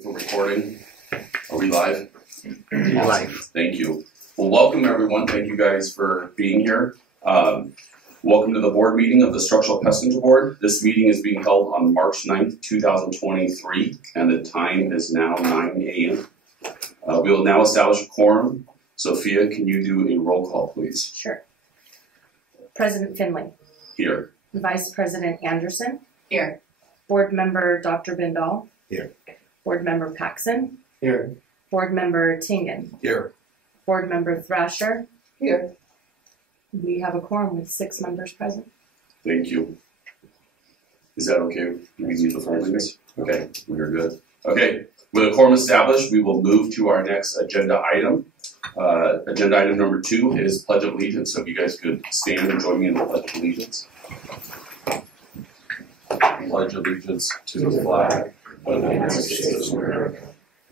For recording. Are we live? Live. Thank you. Well, welcome everyone. Thank you guys for being here. Welcome to the board meeting of the Structural Pest Control Board. This meeting is being held on March 9th, 2023, and the time is now 9 a.m. We will now establish a quorum. Sophia, can you do a roll call, please? Sure. President Finley. Here. Vice President Anderson. Here. Board Member Dr. Bindal. Here. Board Member Paxson. Here. Board Member Tingen. Here. Board Member Thrasher. Here. We have a quorum with 6 members present. Thank you. Is that okay? Do we need the full names? Okay, we're good. Okay, with a quorum established, we will move to our next agenda item. Agenda item number 2 is Pledge of Allegiance. So if you guys could stand and join me in the Pledge of Allegiance. Pledge allegiance to the flag of the United States of America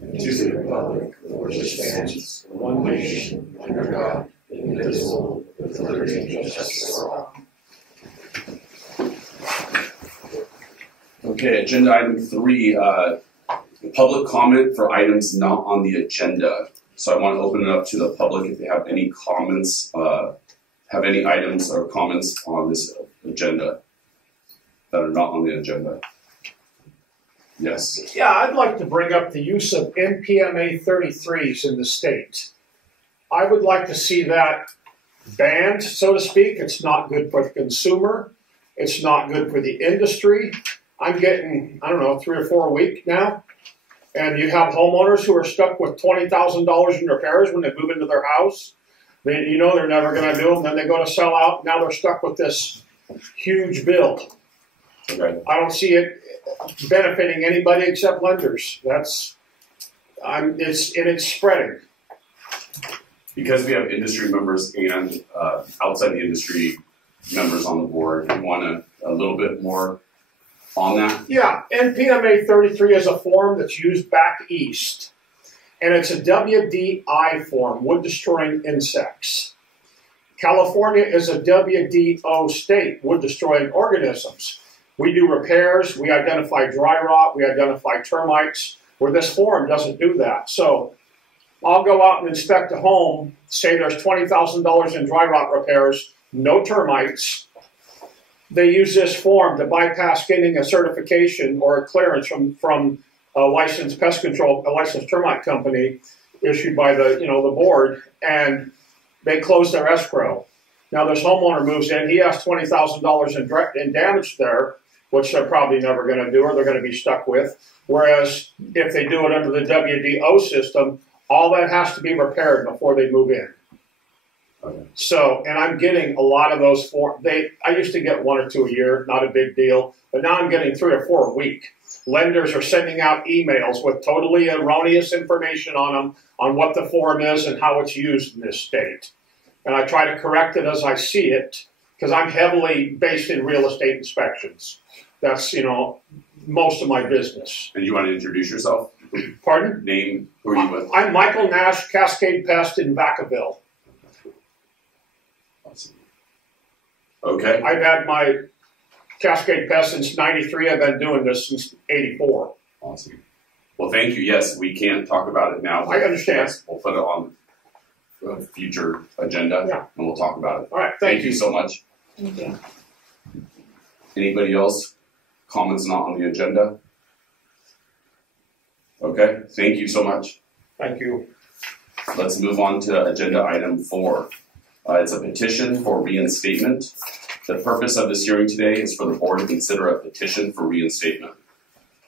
and to the republic for which it stands, one nation, under God, indivisible, with liberty and justice for all. Okay, agenda item 3, public comment for items not on the agenda. So I want to open it up to the public if they have any comments, have any items or comments on this agenda that are not on the agenda. Yes. Yeah, I'd like to bring up the use of NPMA 33s in the state. I would like to see that banned, so to speak. It's not good for the consumer. It's not good for the industry. I'm getting, I don't know, 3 or 4 a week now. And you have homeowners who are stuck with $20,000 in repairs when they move into their house. You know they're never going to do them. Then they go to sell out. Now they're stuck with this huge bill. Okay. I don't see it benefiting anybody except lenders. It's spreading. Because we have industry members and outside the industry members on the board, we want a little bit more on that. Yeah, NPMA 33 is a form that's used back east, and it's a WDI form, wood destroying insects. California is a WDO state, wood destroying organisms. We do repairs, we identify dry rot, we identify termites, where this form doesn't do that. So I'll go out and inspect a home, say there's $20,000 in dry rot repairs, no termites. They use this form to bypass getting a certification or a clearance from a licensed pest control, a licensed termite company issued by the board, and they close their escrow. Now this homeowner moves in, he has $20,000 in damage there, which they're probably never going to do or they're going to be stuck with. Whereas if they do it under the WDO system, all that has to be repaired before they move in. Okay. So, and I'm getting a lot of those I used to get 1 or 2 a year, not a big deal, but now I'm getting 3 or 4 a week. Lenders are sending out emails with totally erroneous information on them, on what the form is and how it's used in this state. And I try to correct it as I see it, because I'm heavily based in real estate inspections. That's, most of my business. And you want to introduce yourself? Pardon? Name, who are you with? I'm Michael Nash, Cascade Pest in Vacaville. Awesome. Okay. I've had my Cascade Pest since '93. I've been doing this since '84. Awesome. Well, thank you. Yes, we can't talk about it now. I understand. Yes, we'll put it on a future agenda, Yeah. and we'll talk about it. All right, Thank you so much. Thank you. Anybody else? Comments not on the agenda? Okay, thank you so much. Thank you. Let's move on to agenda item 4. It's a petition for reinstatement. The purpose of this hearing today is for the board to consider a petition for reinstatement.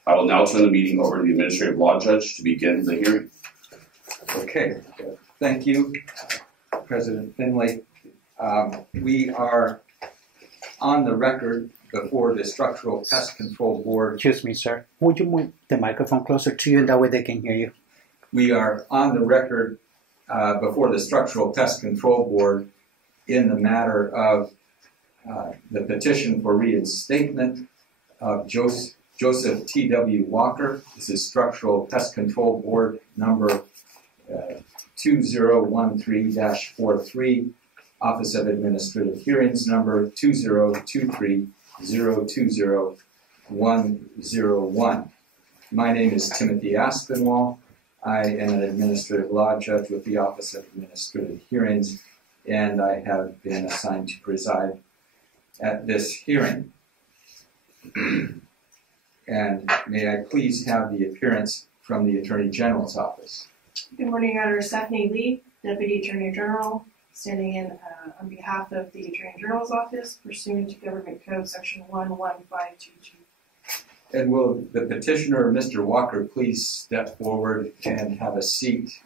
I will now turn the meeting over to the administrative law judge to begin the hearing. Okay, thank you, President Finley. We are on the record before the Structural Pest Control Board. Excuse me, sir. Would you move the microphone closer to you and that way they can hear you? We are on the record before the Structural Pest Control Board in the matter of the petition for reinstatement of Joseph T.W. Walker. This is Structural Pest Control Board number 2013-43, Office of Administrative Hearings number 2023-020-101. My name is Timothy Aspinwall. I am an administrative law judge with the Office of Administrative Hearings, and I have been assigned to preside at this hearing. And may I please have the appearance from the Attorney General's office. Good morning, Your Honor. Stephanie Lee, Deputy Attorney General, standing in on behalf of the Attorney General's office pursuant to Government Code Section 11522. And will the petitioner, Mr. Walker, please step forward and have a seat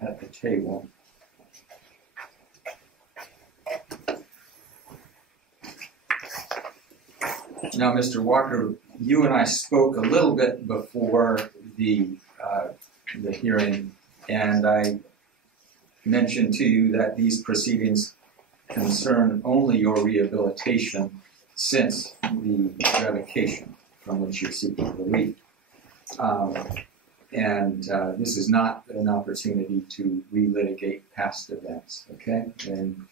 at the table. Now, Mr. Walker, you and I spoke a little bit before the hearing, and I mentioned to you that these proceedings concern only your rehabilitation since the revocation from which you're seeking relief. This is not an opportunity to relitigate past events, okay? And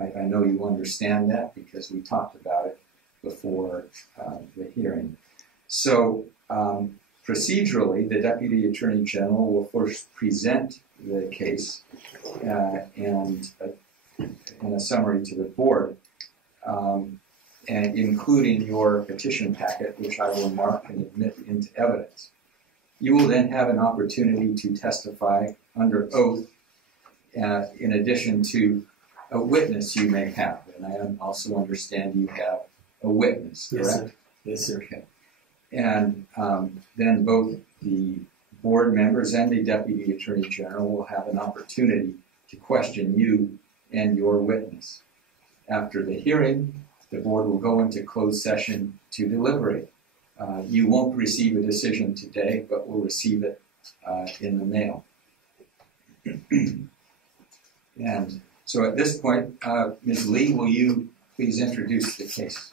I know you understand that because we talked about it before the hearing. So procedurally, the Deputy Attorney General will first present the case and a summary to the board, and including your petition packet, which I will mark and admit into evidence. You will then have an opportunity to testify under oath in addition to a witness you may have. And I also understand you have a witness, correct? Yes, sir. Yes, sir. Okay. And then both the board members and the Deputy Attorney General will have an opportunity to question you and your witness. After the hearing, the board will go into closed session to deliberate. You won't receive a decision today, but will receive it in the mail. And so at this point, Ms. Lee, will you please introduce the case?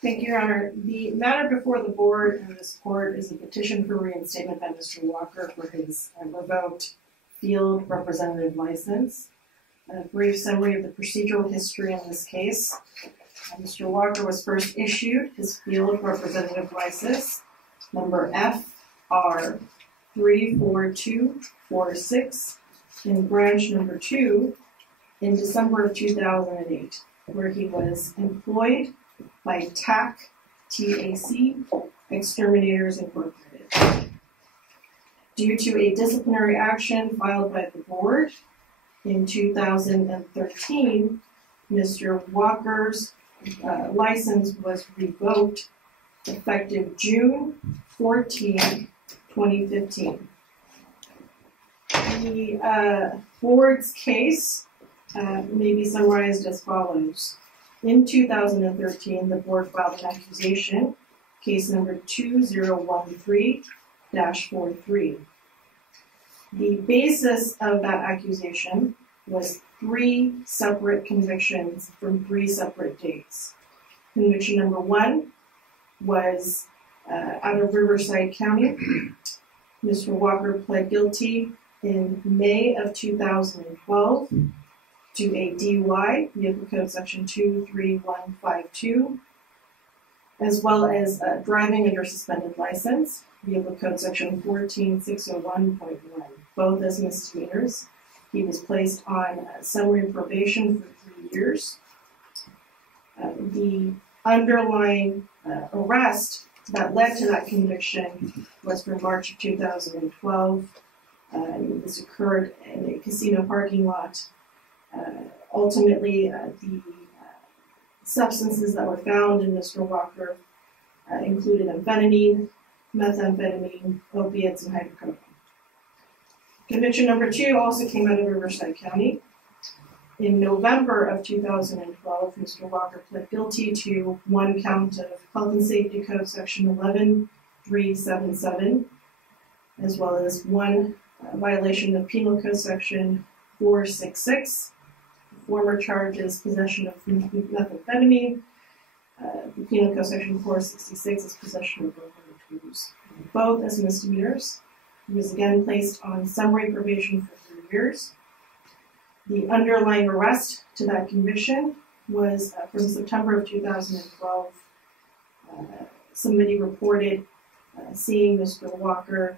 Thank you, Your Honor. The matter before the board and this court is a petition for reinstatement by Mr. Walker for his revoked field representative license. A brief summary of the procedural history in this case. Mr. Walker was first issued his field representative license, number FR 34246, in branch number 2 in December of 2008, where he was employed by TAC Exterminators Incorporated. Due to a disciplinary action filed by the board in 2013, Mr. Walker's license was revoked effective June 14, 2015. The board's case may be summarized as follows. In 2013, the board filed an accusation, case number 2013-43. The basis of that accusation was 3 separate convictions from 3 separate dates. Conviction number 1 was out of Riverside County. Mr. Walker pled guilty in May of 2012 to a DUI, Vehicle Code Section 23152, as well as driving under suspended license, Vehicle Code Section 14601.1, both as misdemeanors. He was placed on summary probation for 3 years. The underlying arrest that led to that conviction was from March of 2012. This occurred in a casino parking lot. Ultimately, the substances that were found in Mr. Walker included amphetamine, methamphetamine, opiates, and hydrocodone. Conviction number 2 also came out of Riverside County. In November of 2012, Mr. Walker pled guilty to 1 count of Health and Safety Code Section 11377, as well as 1 violation of Penal Code Section 466. The former charge is possession of methamphetamine. The Penal Code Section 466 is possession of broken tools, both as misdemeanors. He was again placed on summary probation for 3 years. The underlying arrest to that conviction was from September of 2012 somebody reported seeing Mr. Walker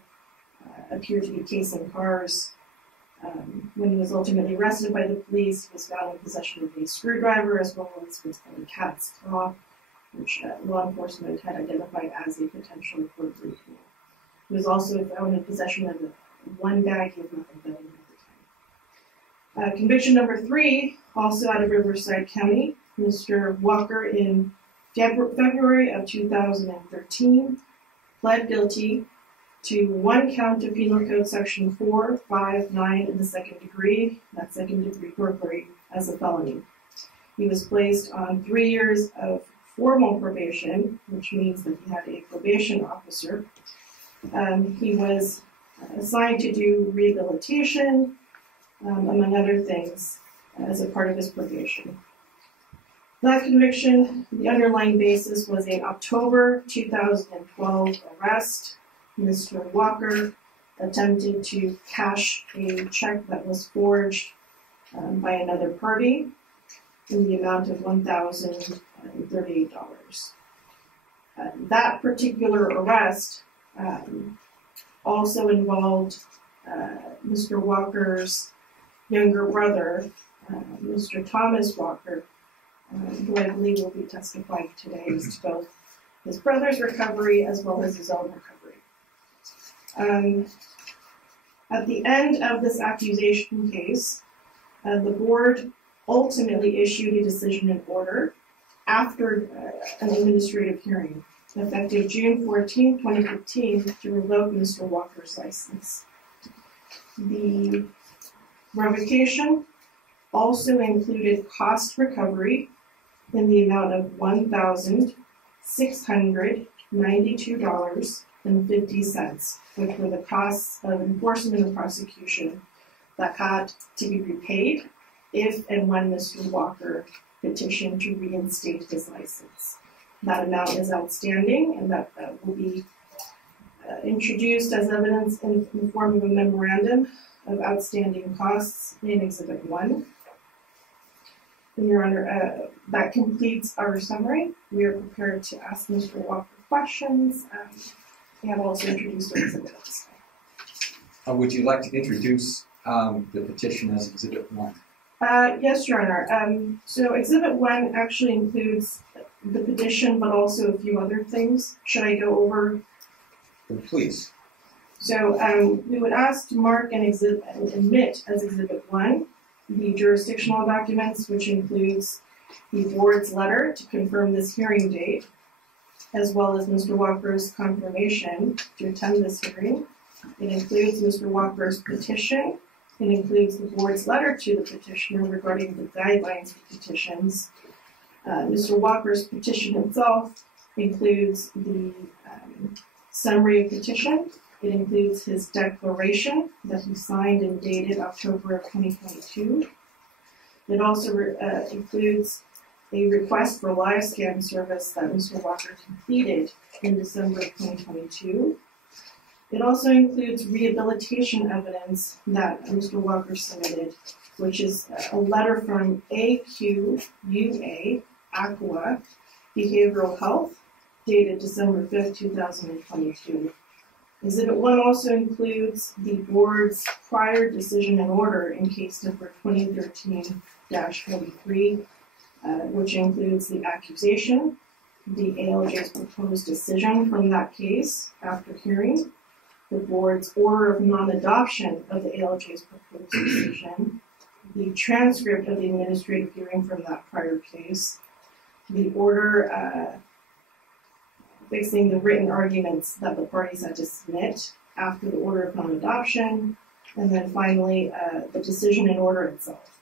appear to be casing cars. When he was ultimately arrested by the police, he was found in possession of a screwdriver as well as what's called a cat's claw, which law enforcement had identified as a potential burglary tool. He was also found in possession of one bag of methamphetamine at the time. Conviction number 3, also out of Riverside County, Mr. Walker in February of 2013 pled guilty to 1 count of Penal Code Section 4, 5, 9 in the second degree, that's second degree burglary, as a felony. He was placed on 3 years of formal probation, which means that he had a probation officer. He was assigned to do rehabilitation, among other things, as a part of his probation. That conviction, the underlying basis was an October 2012 arrest. Mr. Walker attempted to cash a check that was forged by another party in the amount of $1,038. That particular arrest also involved Mr. Walker's younger brother, Mr. Thomas Walker, who I believe will be testifying today as to both his brother's recovery as well as his own recovery. At the end of this accusation case, the board ultimately issued a decision in order after an administrative hearing, effective June 14, 2015, to revoke Mr. Walker's license. The revocation also included cost recovery in the amount of $1,692.50, which were the costs of enforcement and prosecution that had to be repaid if and when Mr. Walker petitioned to reinstate his license. That amount is outstanding, and that will be introduced as evidence in the form of a memorandum of outstanding costs in Exhibit 1. And Your Honor, that completes our summary. We are prepared to ask Mr. Walker questions. We have also introduced our exhibits. Would you like to introduce the petition as Exhibit 1? Yes, Your Honor. So Exhibit 1 actually includes the petition, but also a few other things. Should I go over? Please. So we would ask to mark and admit as Exhibit 1 the jurisdictional documents, which includes the board's letter to confirm this hearing date, as well as Mr. Walker's confirmation to attend this hearing. It includes Mr. Walker's petition. It includes the board's letter to the petitioner regarding the guidelines for petitions. Mr. Walker's petition itself includes the summary of petition. It includes his declaration that he signed and dated October of 2022. It also includes a request for live scan service that Mr. Walker completed in December of 2022. It also includes rehabilitation evidence that Mr. Walker submitted, which is a letter from AQUA, Aqua Behavioral Health, dated December 5th, 2022. Exhibit 1 also includes the board's prior decision and order in case number 2013-43, which includes the accusation, the ALJ's proposed decision from that case after hearing, the board's order of non-adoption of the ALJ's proposed decision, the transcript of the administrative hearing from that prior case, the order fixing the written arguments that the parties had to submit after the order of non-adoption, and then finally the decision and order itself.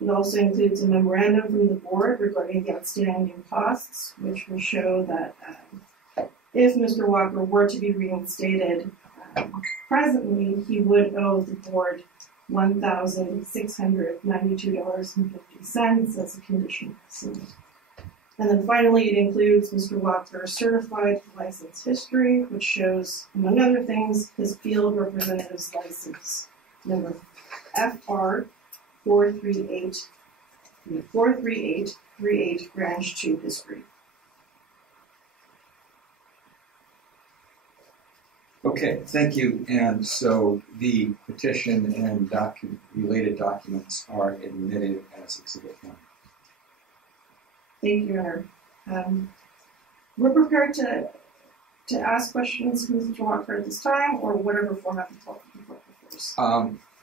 It also includes a memorandum from the board regarding the outstanding costs, which will show that if Mr. Walker were to be reinstated presently, he would owe the board $1,692.50 as a condition precedent. And then finally, it includes Mr. Walker's certified license history, which shows, among other things, his field representative's license, number FR 43838, branch 2 history. Okay, thank you. And so the petition and related documents are admitted as Exhibit 1. Thank you, Your Honor. We're prepared to ask questions to Mr. Walker at this time, or whatever format the court prefers.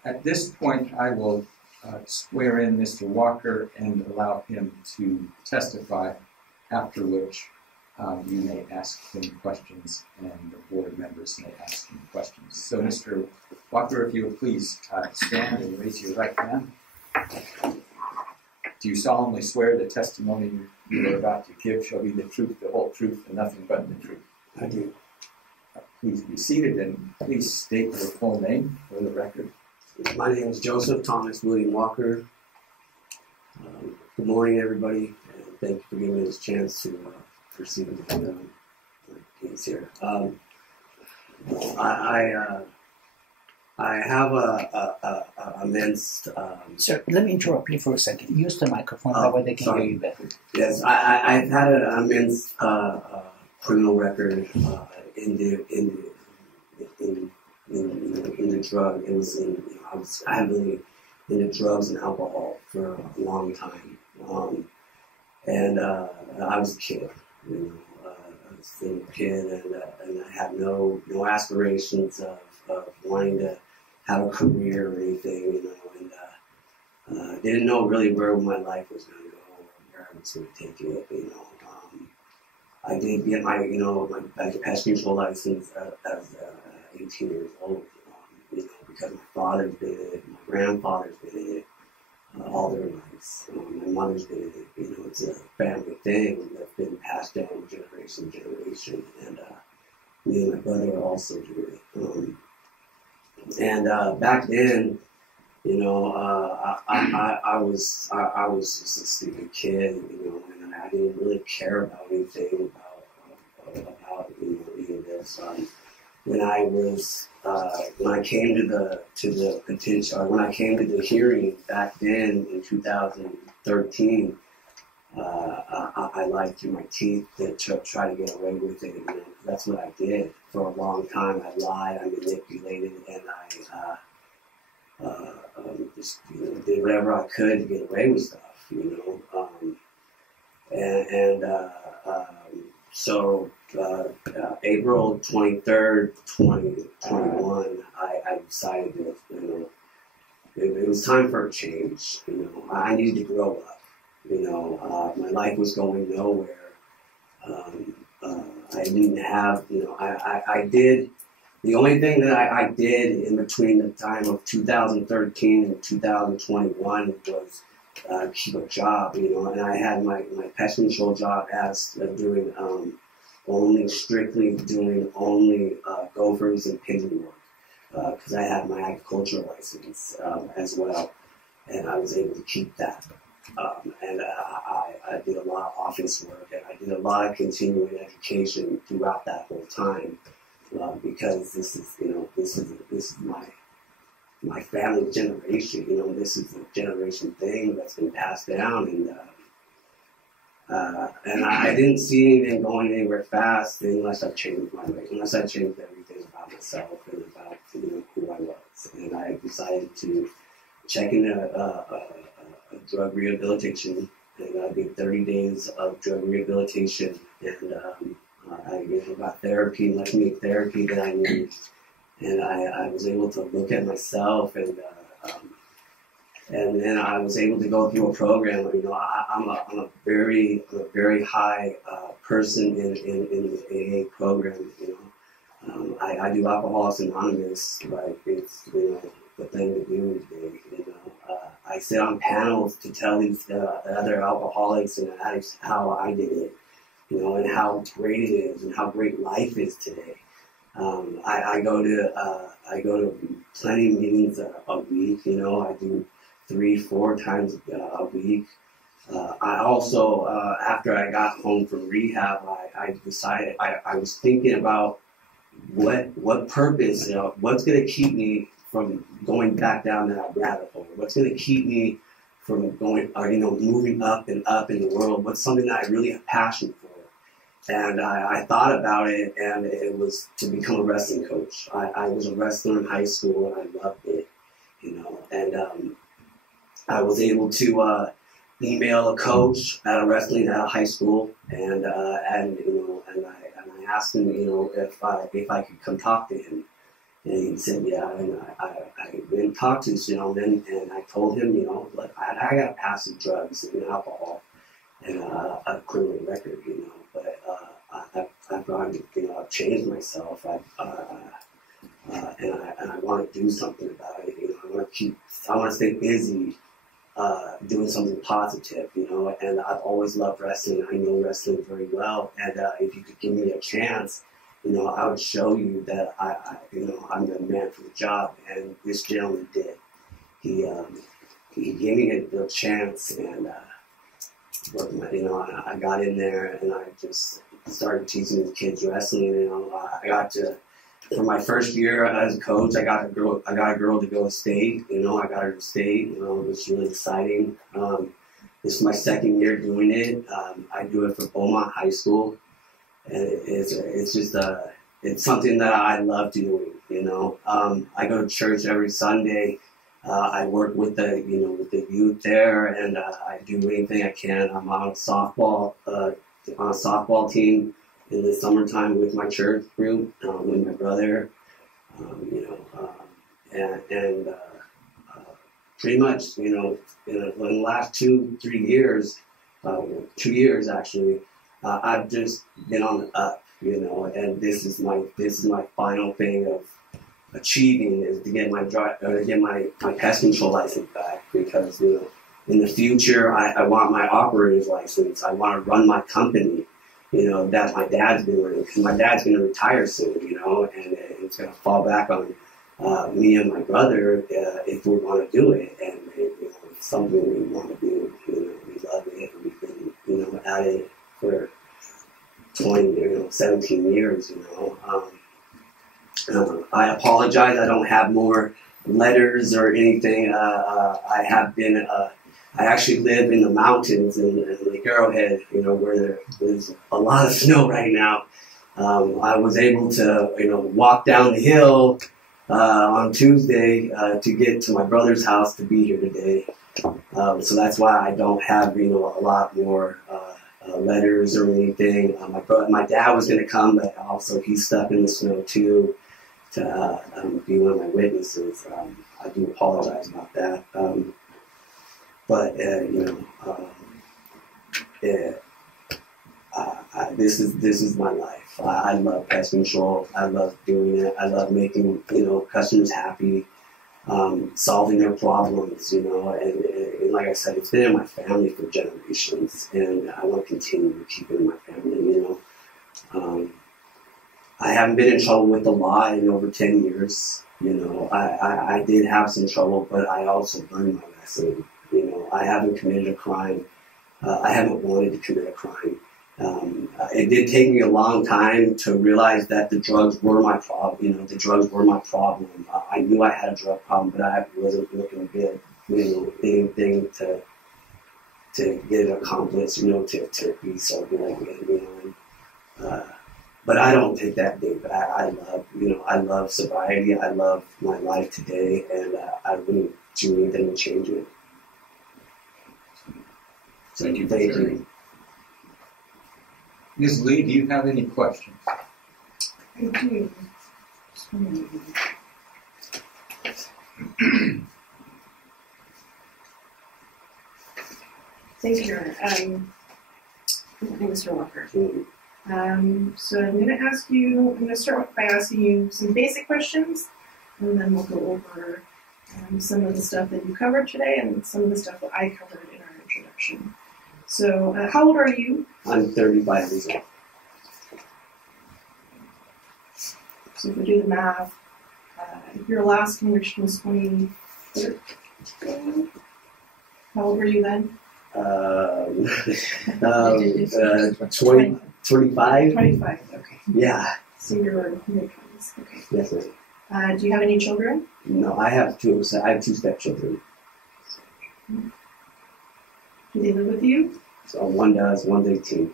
At this point, I will swear in Mr. Walker and allow him to testify, after which you may ask him questions and the board members may ask him questions. So, Mr. Walker, if you would please stand and raise your right hand. Do you solemnly swear the testimony you are about to give shall be the truth, the whole truth, and nothing but the truth? I do. Please be seated and please state your full name for the record. My name is Joseph Thomas William Walker. Good morning, everybody, and thank you for giving me this chance to proceed with the case here. I have a immense. Sir, let me interrupt you for a second. Use the microphone, that way they can hear you better. Yes, I've had an immense criminal record in the drug. It was I have been into drugs and alcohol for a long time, and I was a kid. I was a kid, and I had no aspirations of wanting to have a career or anything, and didn't know really where my life was going to go or where I was going to take it, I did get my pest control license as 18 years old, because my father's been in it, my grandfather's been in it all their lives. My mother's been in it. It's a family thing that's been passed down generation to generation, and me and my brother are also doing it. And back then, I was just a stupid kid, and I didn't really care about anything about any of this. When I came to the petition, or when I came to the hearing back then in 2013, I lied through my teeth to try to get away with it. That's what I did for a long time. I lied, I manipulated, and I just did whatever I could to get away with stuff. So April 23rd, 2021, I decided that it was time for a change. I needed to grow up. My life was going nowhere. I didn't have, I did, the only thing that I did in between the time of 2013 and 2021 was keep a job, and I had my pest control job as doing strictly doing gophers and pigeon work, because I had my agricultural license as well, and I was able to keep that. And I did a lot of office work, and I did a lot of continuing education throughout that whole time, because this is my family generation. This is a generation thing that's been passed down, and I didn't see anything going anywhere fast unless I changed my way, unless I changed everything about myself and about who I was, and I decided to check into a drug rehabilitation, and I did 30 days of drug rehabilitation, and I got therapy, much needed therapy that I needed, and I was able to look at myself, and then I was able to go through a program. I'm a very high person in the AA program. I do Alcoholics Anonymous, like it's the thing to do today. I sit on panels to tell these other alcoholics and addicts how I did it, and how great it is and how great life is today. I go to plenty of meetings a week. I do 3-4 times a week. I also, after I got home from rehab, I decided I was thinking about what purpose, what's going to keep me from going back down that rabbit hole? What's going to keep me from going, moving up and up in the world? What's something that I really have passion for? And I thought about it, and it was to become a wrestling coach. I was a wrestler in high school, and I loved it, and I was able to email a coach at a wrestling at a high school, and I asked him, if I could come talk to him, and he said, yeah. And I went and talked to this gentleman, and I told him, look, I got passive drugs and alcohol and a criminal record, but I've gone, I've changed myself, and I want to do something about it. I want to stay busy. Doing something positive, and I've always loved wrestling. I know wrestling very well, and if you could give me a chance, I would show you that I'm the man for the job. And this gentleman did. He gave me a chance, and I got in there, and I just started teaching the kids wrestling. I got to. For my first year as a coach, I got a girl to go to state. I got her to state. It was really exciting. This is my second year doing it. I do it for Beaumont High School, and it's just it's something that I love doing. I go to church every Sunday. I work with the youth there, and I do anything I can. I'm on a softball team in the summertime with my church group, with my brother, pretty much, in the last 2-3 years, 2 years actually, I've just been on the up, and this is my final thing of achieving is to get my pest control license back, because in the future I want my operator's license. I want to run my company. That my dad's been running, because my dad's going to retire soon, and it's going to fall back on me and my brother if we want to do it. And it's something we want to do. We love it. We've been, at it for 17 years. I apologize. I don't have more letters or anything. I have been. I actually live in the mountains in Lake Arrowhead, where there's a lot of snow right now. I was able to, walk down the hill on Tuesday to get to my brother's house to be here today. So that's why I don't have, a lot more letters or anything. My dad was going to come, but also he's stuck in the snow too to be one of my witnesses. I do apologize about that. But this is my life. I love pest control. I love doing it. I love making customers happy, solving their problems. And like I said, it's been in my family for generations, and I want to continue to keep it in my family. I haven't been in trouble with the law in over 10 years. I did have some trouble, but I also learned my lesson. I haven't committed a crime. I haven't wanted to commit a crime. It did take me a long time to realize that the drugs were my problem. The drugs were my problem. I knew I had a drug problem, but I wasn't looking to get, anything to get it accomplished, to be so good, but I don't take that big back. I love sobriety. I love my life today, and I wouldn't do anything to change it. Thank you. Thank you. Ms. Lee, do you have any questions? I do. Thank you. Mr. Walker. So I'm going to start by asking you some basic questions, and then we'll go over some of the stuff that you covered today and some of the stuff that I covered in our introduction. So how old are you? I'm 35 years old. So if we do the math, your last conviction was 2013. How old were you then? 25. 25, okay. Yeah. So you're mid-20s, okay. Yes, ma'am. Do you have any children? No, I have two stepchildren. Do they live with you? So one does, one's 18.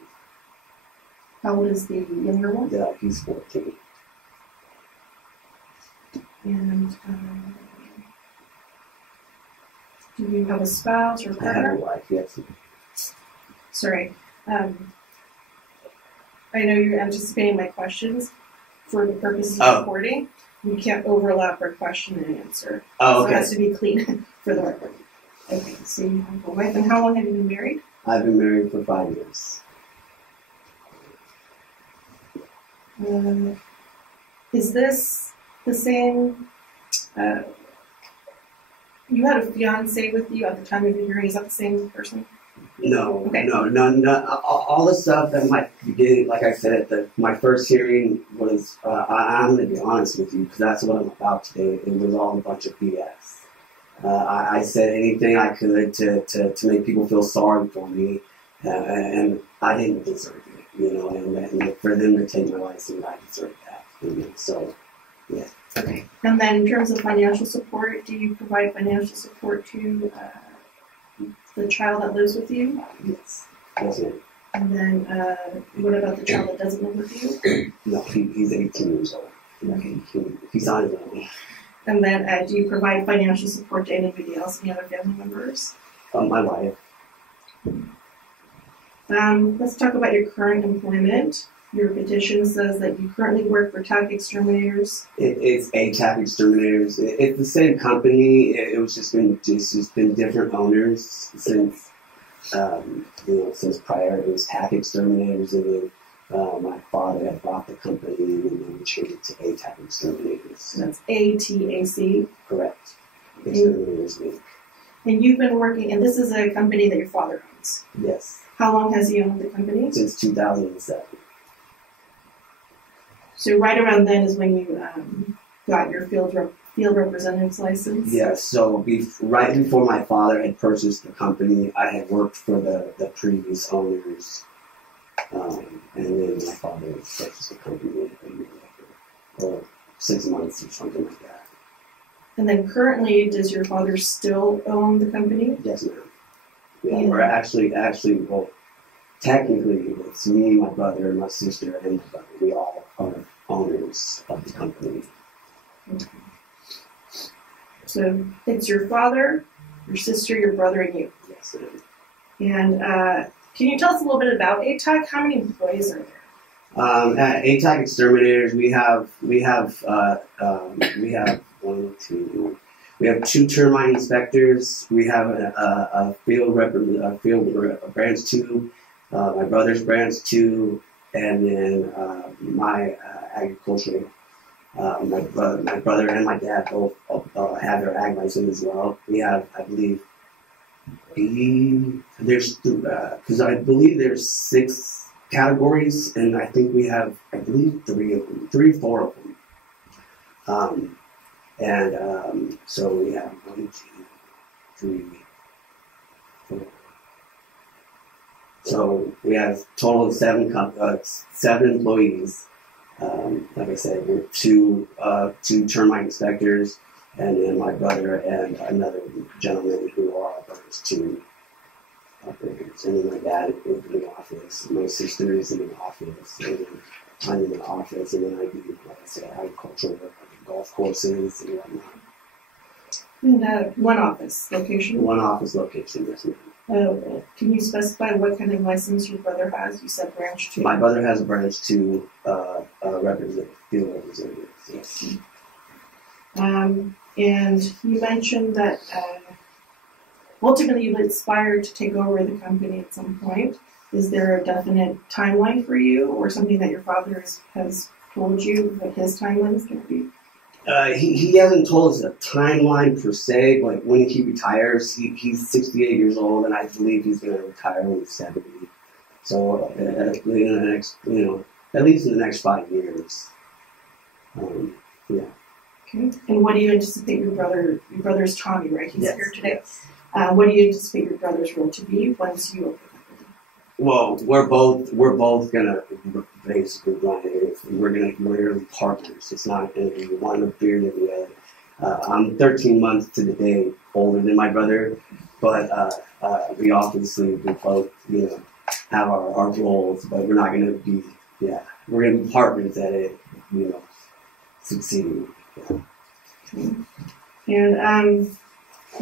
How old is the younger one? Yeah, he's 14. And do you have a spouse or I have a partner? wife, yes. Sorry. I know you're anticipating my questions for the purposes of Oh. recording. We can't overlap our question and answer. Oh, So it has okay. to be clean for the record. Okay, so you have a wife, and how long have you been married? I've been married for 5 years. Is this the same? You had a fiance with you at the time of your hearing. Is that the same person? No, Okay. no. All the stuff at my beginning, like I said, my first hearing was, I'm going to be honest with you, because that's what I'm about today. It was all a bunch of BS. I said anything I could to make people feel sorry for me, and I didn't deserve it, and for them to take my license, I deserved that. So, yeah. Okay. And then in terms of financial support, do you provide financial support to the child that lives with you? Yes. That's it. And then what about the child that doesn't live with you? No, he's 18 years old. He's on his own. And then do you provide financial support to anybody else, any other family members? My wife. Let's talk about your current employment. Your petition says that you currently work for TAC Exterminators. It's ATAC Exterminators. It's the same company. It was just been different owners since since prior. It was TAC Exterminators, and then my father had bought the company, and then we changed it to ATAC Exterminators. So that's ATAC. Correct. Exterminators Inc. And you've been working, and this is a company that your father owns. Yes. How long has he owned the company? Since 2007. So right around then is when you got your field representative's license? Yes, so right before my father had purchased the company, I had worked for the previous owners, and then my father had purchased the company a year later, or 6 months or something like that. And then currently, does your father still own the company? Yes, ma'am. Yeah, Yeah. we're actually, well, technically, it's me, my brother, my sister, and my brother. We all are owners of the company. So it's your father, your sister, your brother, and you. Yes, ma'am. And can you tell us a little bit about ATAC? How many employees are there? At ATAC Exterminators, we have two termite inspectors. We have a field branch 2, my brother's branch 2, and then my agricultural. My brother and my dad both have their ag license as well. We have, I believe, because I believe there's 6 categories, and I think we have, I believe, 4 of them. So we have 1, 2, 3, 4. So we have a total of 7 employees. Like I said, we're two termite inspectors, and then my brother and another gentleman who are branch 2 operators. And then my dad is in the office, my sister is in the office, and then I'm in the office, and then I do, like I said, agricultural work, like golf courses and whatnot. And one office location? One office location, yes, ma'am. Can you specify what kind of license your brother has? You said branch 2. My brother has a branch 2 field representative. Yes. And you mentioned that ultimately you aspired to take over the company at some point. Is there a definite timeline for you, or something that your father has told you what his timeline is going to be? He hasn't told us a timeline per se, but when he retires, he's 68 years old, and I believe he's going to retire when he's 70. So in the next, at least in the next 5 years. Yeah. Okay. And what do you anticipate your brother's Tommy, right? He's here today. Yes. What do you anticipate your brother's role to be once you open the company? Well, we're both gonna basically run it. We're gonna be partners. It's not gonna be one bigger than the other. I'm 13 months to the day older than my brother, but we obviously both have our roles, but we're not gonna be yeah, we're gonna be partners at it, succeeding. Yeah. And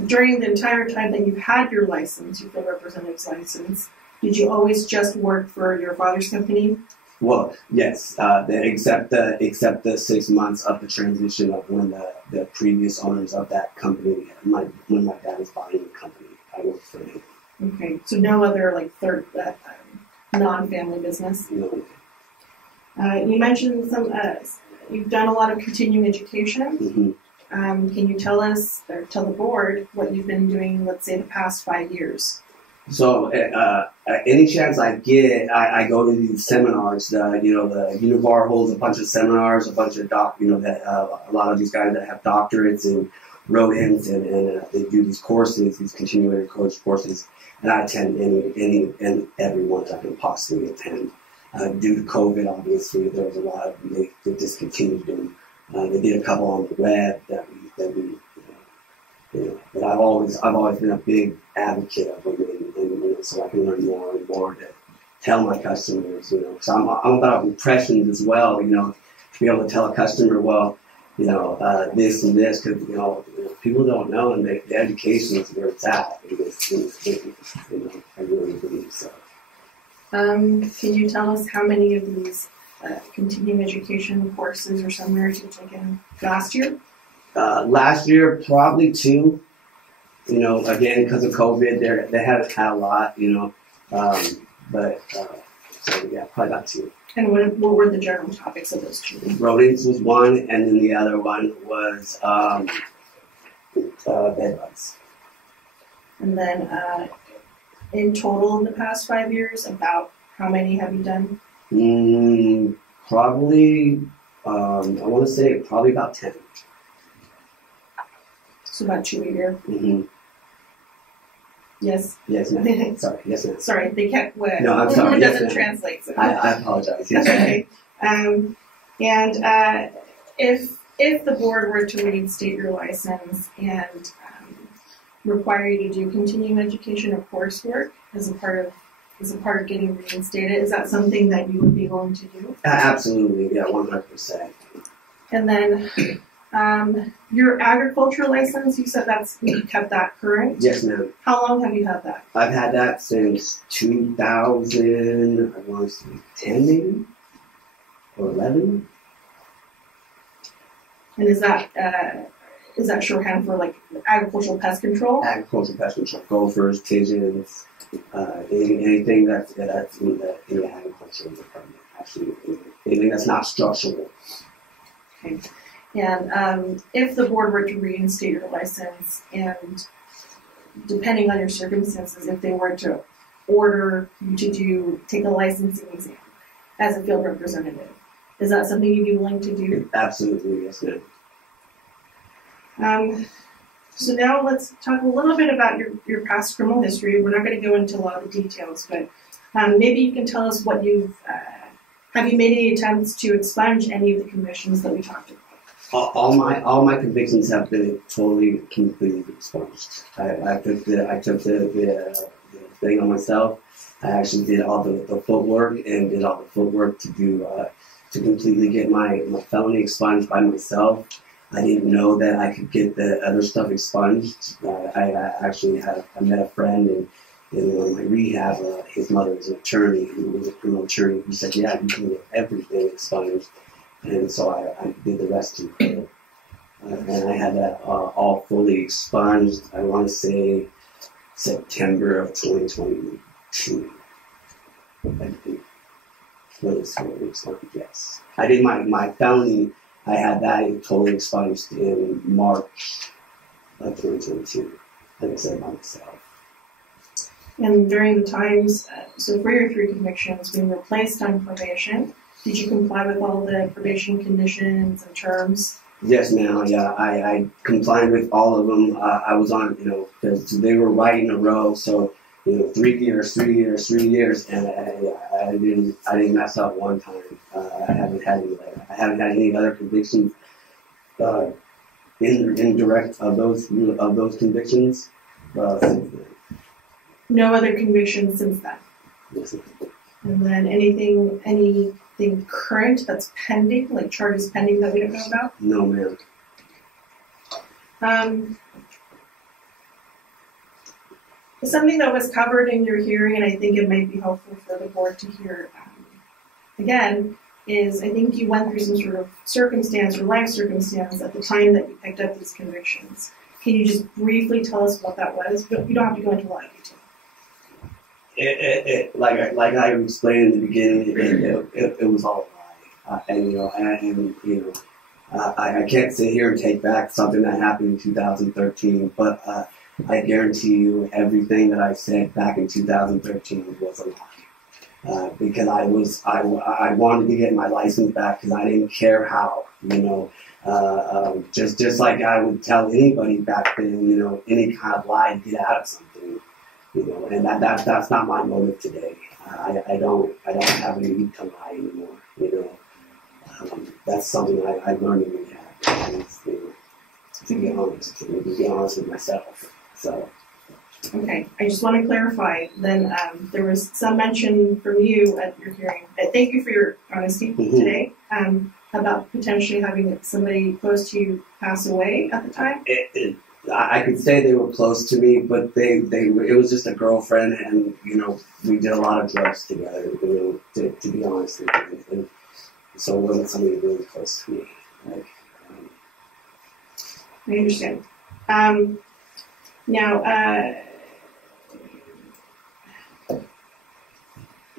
during the entire time that you had your license, your field representative's license, did you always just work for your father's company? Well, yes, except the 6 months of the transition of when the previous owners of that company, when my dad was buying the company, I worked for him. Okay, so no other non-family business. No. You mentioned you've done a lot of continuing education. Mm-hmm. Can you tell us or tell the board what you've been doing, let's say, the past 5 years? So, any chance I get, I go to these seminars. The Univar holds a bunch of seminars, a bunch of a lot of these guys that have doctorates in rodents, and they do these courses, these continuing coach courses, and I attend any and every one that I can possibly attend. Due to COVID, obviously, there was a lot of them. They discontinued them. They did a couple on the web that we but I've always been a big advocate of them, and so I can learn more and more to tell my customers, because I'm about impressions as well, to be able to tell a customer, well, this and this, because people don't know, and the education is where it's at. I really believe so. Can you tell us how many of these continuing education courses or seminars you've taken last year? Last year, probably 2. Again, because of COVID, they haven't had a lot, so yeah, probably about 2. And what were the general topics of those 2? Rodents was one, and then the other one was bed bugs. And then in total in the past 5 years, about how many have you done? Probably, I want to say probably about 10. So about 2 a year. Mm-hmm. Yes. Yes, ma'am. Sorry. Yes, ma'am. Sorry, they kept what? No, I'm sorry. It Yes, doesn't ma'am. translate. So. I apologize. Yes, Okay. If the board were to reinstate your license and require you to do continuing education or coursework as a part of getting reinstated, is that something that you would be willing to do? Absolutely. Yeah, 100%. And then your agriculture license, you said you kept that current? Yes, ma'am. How long have you had that? I've had that since 2000, I want to say 10 maybe, or 11. And is that shorthand for like agricultural pest control? Agricultural pest control, gophers, pigeons, anything that's in the agricultural department. Actually, anything that's not structural. Okay. And if the board were to reinstate your license, and depending on your circumstances, if they were to order you to take a licensing exam as a field representative, is that something you'd be willing to do? Absolutely, yes, ma'am. So now let's talk a little bit about your past criminal history. We're not going to go into a lot of the details, but maybe you can tell us what have you made any attempts to expunge any of the convictions that we talked about? All my convictions have been completely expunged. I took the thing on myself. I actually did all the footwork to completely get my felony expunged by myself. I didn't know that I could get the other stuff expunged. I met a friend in my rehab. His mother was an attorney who was a criminal attorney who said, yeah, you can get everything expunged. And so I did the rest too. And I had that all fully expunged, I want to say September of 2022. I think was fully expunged, yes. I did my felony, I had that totally expunged in March of 2022, like I said, by myself. And during the times, so for your 3 convictions, when you were placed on probation, did you comply with all the probation conditions and terms? Yes, ma'am. Yeah, I complied with all of them. I was on, because they were right in a row. So, 3 years, and I didn't mess up one time. I haven't had any other convictions indirect of those convictions since then. No other convictions since then. Yes, ma'am. And then any anything current that's pending, like charges pending that we don't know about? No, ma'am. Something that was covered in your hearing, and I think it might be helpful for the board to hear again, is I think you went through some sort of circumstance or life circumstance at the time that you picked up these convictions. Can you just briefly tell us what that was? But you don't have to go into a lot of detail. Like I explained in the beginning, it was all a lie. I can't sit here and take back something that happened in 2013, but I guarantee you everything that I said back in 2013 was a lie. Because I wanted to get my license back because I didn't care how, just like I would tell anybody back then, any kind of lie to get out of something, and that's not my motive today. I don't have any need to lie anymore, that's something I learned in rehab, to be honest with myself, so. Okay, I just want to clarify, then there was some mention from you at your hearing, thank you for your honesty today, about potentially having somebody close to you pass away at the time. I could say they were close to me, but it was just a girlfriend, and we did a lot of drugs together, to be honest with you, and so it wasn't somebody really close to me. I understand. Now,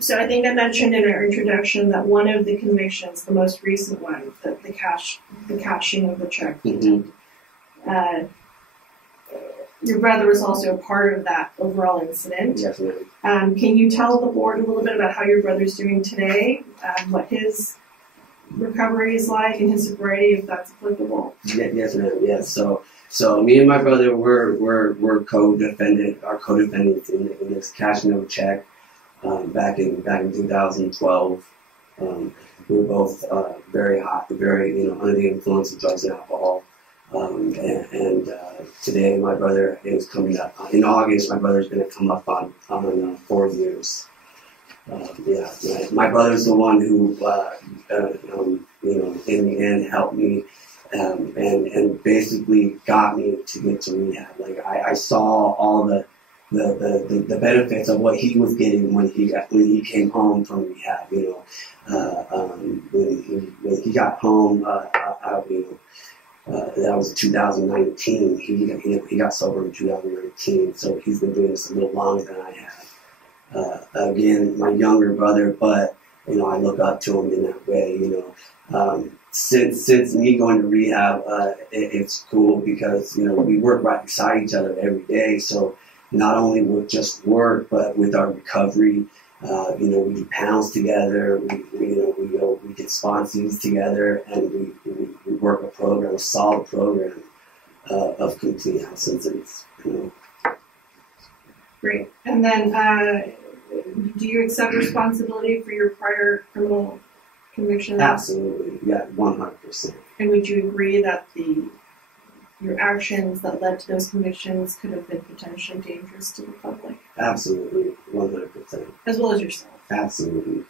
so I think I mentioned in our introduction that one of the convictions, the most recent one, the cashing of the check, your brother was also a part of that overall incident. Yes, ma'am. Can you tell the board a little bit about how your brother's doing today, what his recovery is like, and his sobriety, if that's applicable? Yes, ma'am. Yes. So me and my brother were co-defendants in this cashing of a check. Back in 2012, we were both very hot, very under the influence of drugs and alcohol. And today, my brother is coming up in August. My brother's going to come up on 4 years. My brother's the one who in the end helped me and basically got me to get to rehab. Like I saw all the benefits of what he was getting when he came home from rehab. When he got home, that was 2019. He got sober in 2019, so he's been doing this a little longer than I have. Again, my younger brother, but I look up to him in that way. Since me going to rehab, it's cool because we work right beside each other every day. So not only with just work, but with our recovery, we do pounds together. We get sponsees together, and we work a solid program of complete health sentences. Great. And then, do you accept responsibility for your prior criminal convictions? Absolutely, yeah, 100%. And would you agree that your actions that led to those convictions could have been potentially dangerous to the public? Absolutely, 100%. As well as yourself? Absolutely.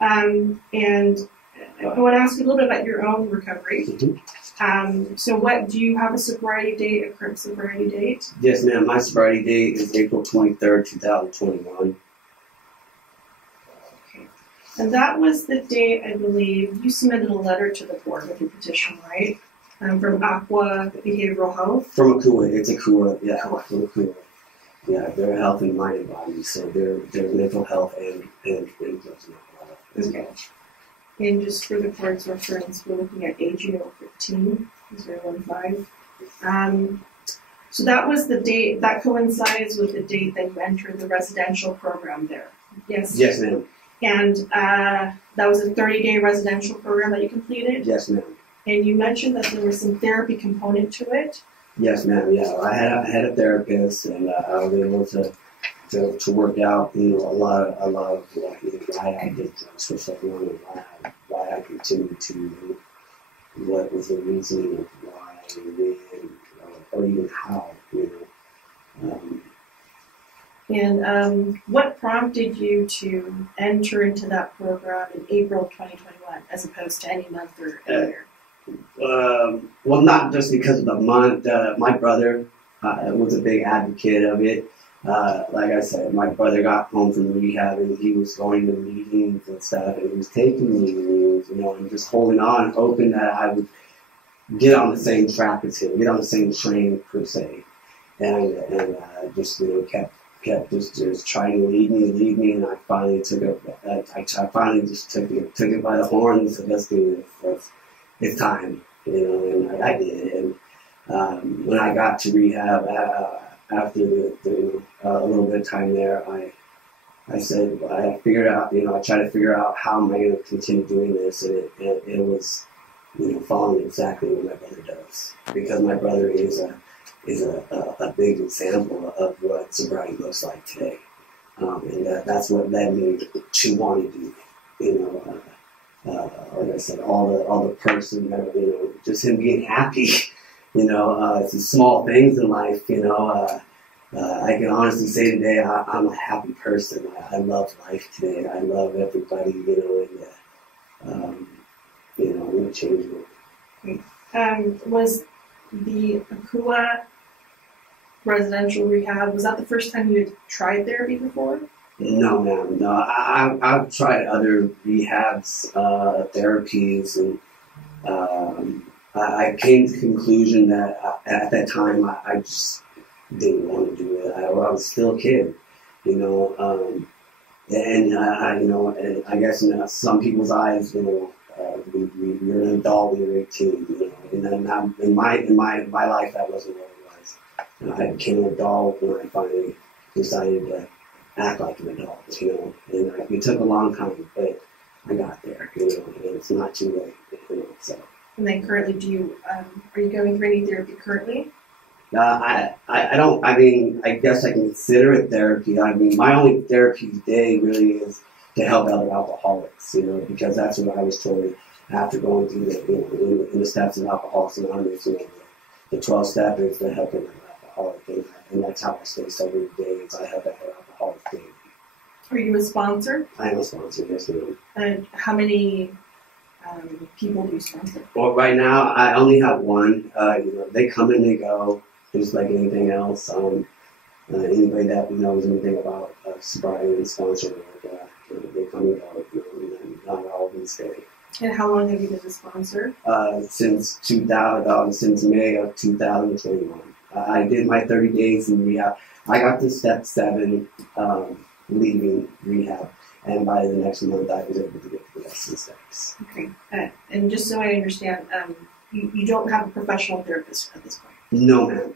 And I want to ask you a little bit about your own recovery. Mm-hmm. So do you have a sobriety date, a current sobriety date? Yes, ma'am. My sobriety date is April 23rd, 2021. Okay. And that was the date, I believe, you submitted a letter to the board with your petition, right? From Aqua Behavioral Health? From ACUA. It's ACUA, yeah, from ACUA. Yeah, they're a health and mind and body, so they're mental health and drugs and alcohol as well. And just for the court's reference, we're looking at AGO 15, 015. So that was the date, that coincides with the date that you entered the residential program there. Yes? Yes, ma'am. And that was a 30-day residential program that you completed? Yes, ma'am. And you mentioned that there was some therapy component to it? Yes, ma'am. Yeah, I had a therapist, and I was able to work out, a lot of why I did drugs for so long, and why I continued to, what was the reason of why, when, or even how, And what prompted you to enter into that program in April of 2021 as opposed to any month or any year? Well, not just because of the month. My brother was a big advocate of it. Like I said, my brother got home from rehab and he was going to meetings and stuff, and he was taking meetings, and just holding on, hoping that I would get on the same track as him, get on the same train per se, and just kept just trying to lead me, and I finally took it. I finally just took it by the horns and said, "Let's do this. It's time," and I did. And when I got to rehab after a little bit of time there, I said I figured out. I tried to figure out how am I going to continue doing this, and it was following exactly what my brother does, because my brother is a big example of what sobriety looks like today, and that's what led me to want to do. Like I said, all the perks and just him being happy. It's the small things in life. I can honestly say today I'm a happy person. I love life today. I love everybody. I'm gonna change it. Was the Akua residential rehab, was that the first time you had tried therapy before? No, ma'am. No, I've tried other rehabs, therapies, and I came to the conclusion that at that time I just didn't want to do it. I was still a kid, and I guess in some people's eyes, you're an adult when you're 18, and then in my life that wasn't what it was. I became an adult when I finally decided to act like an adult, and it took a long time, but I got there, and it's not too late, so. And then currently, are you going through any therapy currently? I don't. I guess I can consider it therapy. My only therapy today really is to help other alcoholics, because that's what I was told after going through in the steps of Alcoholics Anonymous. The 12 step is to help another alcoholic, and that's how I stay sober today. Is I help other alcoholics daily. Are you a sponsor? I am a sponsor, yes, ma'am. And how many people do you sponsor? Well, right now I only have one. They come and they go, just like anything else. Anybody that knows anything about sobriety and sponsoring, they come and go. And not all of them stay. And how long have you been a sponsor? Since May of 2021. I did my 30 days in rehab. I got to step 7, leaving rehab. And by the next month, I was able to get to the rest of the steps. Okay. And just so I understand, you don't have a professional therapist at this point? No, ma'am.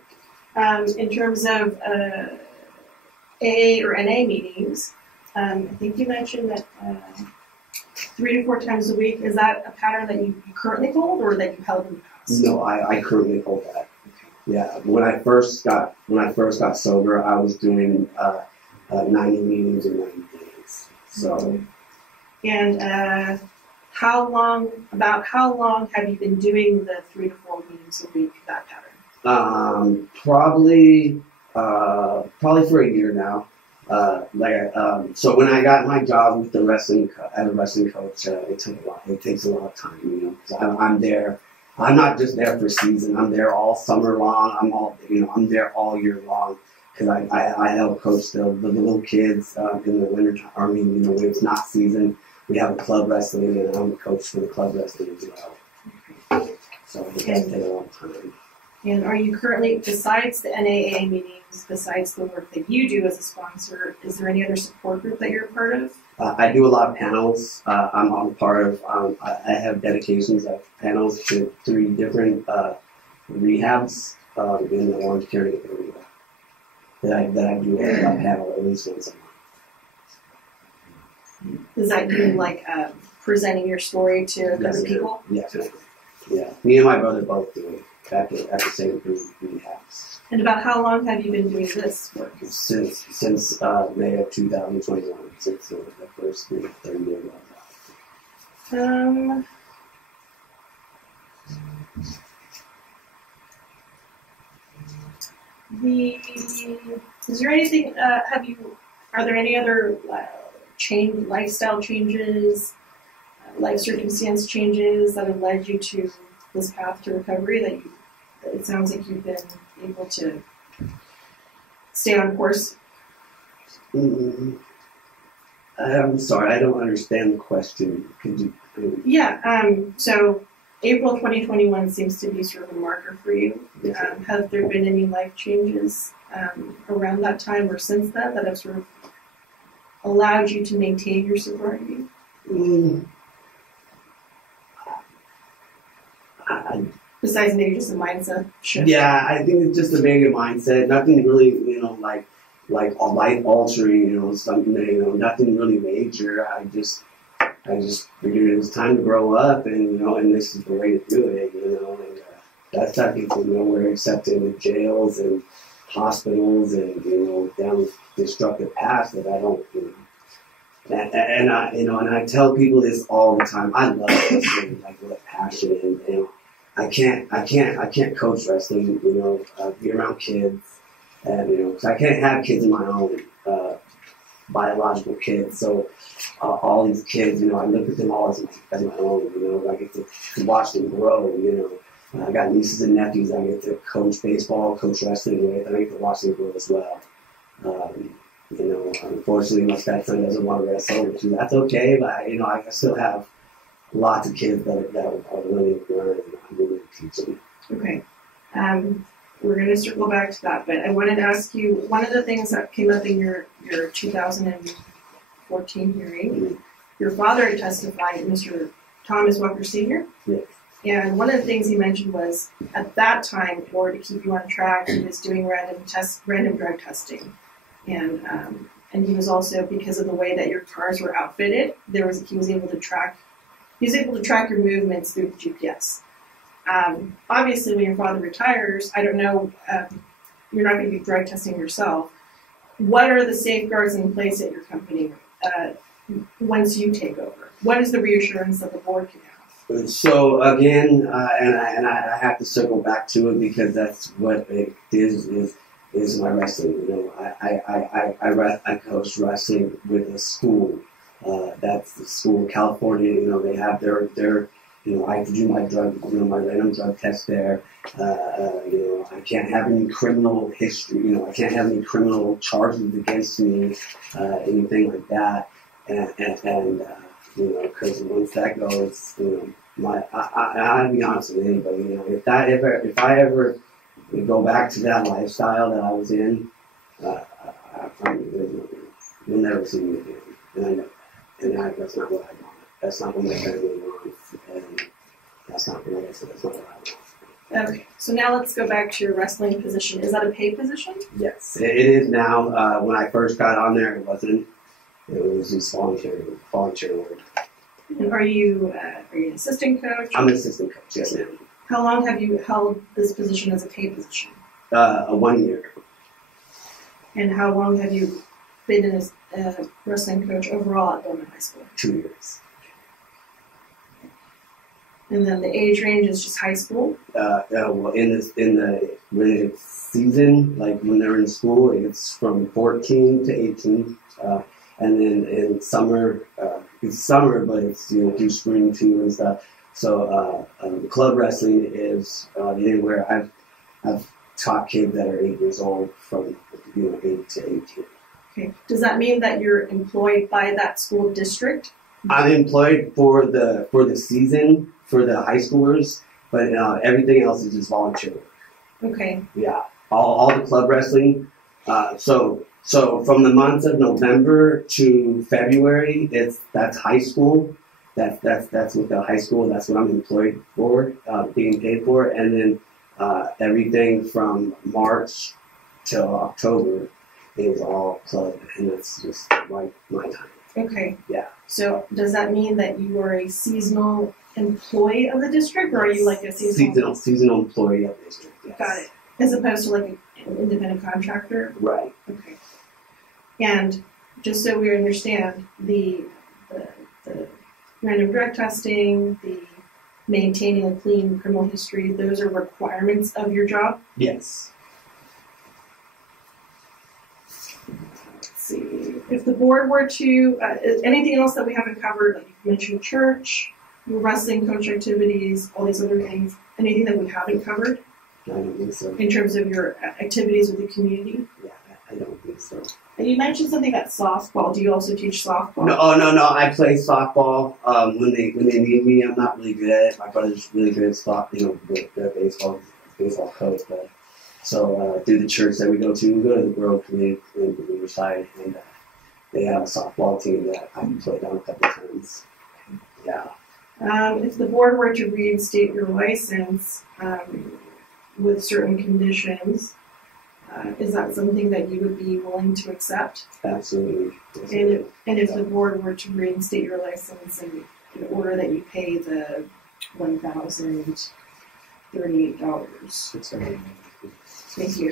In terms of AA or NA meetings, I think you mentioned that 3 to 4 times a week. Is that a pattern that you currently hold, or that you held in the past? No, I currently hold that. Okay. Yeah. When I first got sober, I was doing 90 meetings in 90 days. So. And how long have you been doing the 3 to 4 meetings a week, that pattern? Probably for a year now. So when I got my job with the wrestling as a wrestling coach, it took a lot. It takes a lot of time, So I'm there. I'm not just there for season. I'm there all summer long. I'm there all year long, because I help coach the little kids in the winter time. When it's not season, we have a club wrestling, and I'm a coach for the club wrestling as well. So it does take a long time. And are you currently, besides the NAA meetings, besides the work that you do as a sponsor, is there any other support group that you're a part of? I do a lot of panels. I'm a part of, I have dedications of panels to 3 different rehabs in the Orange County area that I do a panel at least once a month. Is that you presenting your story to other people? Yes. Yeah. Me and my brother both do it at the same rehabs. And about how long have you been doing this work? Since May of 2021, since the first 30 years ago. Is there anything, are there any other lifestyle changes, life circumstance changes that have led you to this path to recovery that it sounds like you've been able to stay on course? I'm sorry, I don't understand the question. Could you? So April 2021 seems to be sort of a marker for you. Yes. Have there been any life changes around that time or since then that have sort of allowed you to maintain your sobriety? Besides maybe just a mindset shift? Yeah, I think it's just a bigger mindset. Nothing really, like a life altering, something, nothing really major. I just figured it was time to grow up, and and this is the way to do it, and that's not getting nowhere except in the jails and hospitals and down this destructive path that I don't, and I tell people this all the time. I love wrestling, like with passion, and I can't coach wrestling, be around kids, and because I can't have kids of my own, biological kids. So all these kids, I look at them all as my own. I get to watch them grow. I got nieces and nephews I get to coach baseball, coach wrestling with, and I get to watch them grow as well. Unfortunately, my stepson doesn't want to wrestle, which that's okay. But I still have lots of kids that are willing to learn, and I'm willing to teach them. Okay. We're going to circle back to that, but I wanted to ask you, one of the things that came up in your 2014 hearing, your father testified, Mr. Thomas Walker Sr. Yes. And one of the things he mentioned was, at that time, in order to keep you on track, he was doing random drug testing. And he was also, because of the way that your cars were outfitted, he was able to track your movements through the GPS. Obviously, when your father retires, I don't know, you're not going to be drug testing yourself. What are the safeguards in place at your company once you take over? What is the reassurance that the board can have? So again, and I have to circle back to it because that's what it is my wrestling. I coach wrestling with a school. That's the school in California. They have their I have to do my my random drug test there. I can't have any criminal history. I can't have any criminal charges against me, anything like that. And because once that goes, I'll be honest with anybody. If I ever go back to that lifestyle that I was in, you'll never see me again. And I know that. And that's not what I want. That's not what my family wants, and that's not what I want. Okay, so now let's go back to your wrestling position. Is that a paid position? Yes, it is now. When I first got on there, it wasn't. It was just volunteer work. And are you an assistant coach? I'm an assistant coach, yes ma'am. How long have you held this position as a paid position? 1 year. And how long have you been as a wrestling coach overall at Bowman High School? 2 years. And then the age range is just high school? Well, when it's season, like when they're in school, it's from 14 to 18. And then in summer, it's summer, but it's through spring too and stuff. So club wrestling is anywhere. I've taught kids that are 8 years old from 8 to 18. Okay. Does that mean that you're employed by that school district? I'm employed for the season for the high schoolers, but everything else is just volunteer work. Okay. Yeah, all the club wrestling. So from the months of November to February, that's high school. That's what the high school. That's what I'm employed for, being paid for, and then everything from March till October is all club, and that's just like my time. Okay. Yeah. So does that mean that you are a seasonal employee of the district, or are you like a seasonal employee of the district? Yes. Got it. As opposed to like an independent contractor? Right. Okay. And just so we understand, the random drug testing, the maintaining a clean criminal history, those are requirements of your job? Yes. If the board were to, is anything else that we haven't covered, like you mentioned church, your wrestling coach activities, all these other things, anything that we haven't covered I don't think so. in terms of your activities with the community? Yeah, I don't think so. And you mentioned something about softball. Do you also teach softball? No. I play softball. When they need me, I'm not really good at it. My brother's really good at softball, with baseball coach. But so through the church that we go to the Grove Community in Riverside, and they have a softball team that I can play down a couple times. Yeah. If the board were to reinstate your license with certain conditions, is that something that you would be willing to accept? Absolutely. And if the board were to reinstate your license and in order that you pay the $1,038, thank you.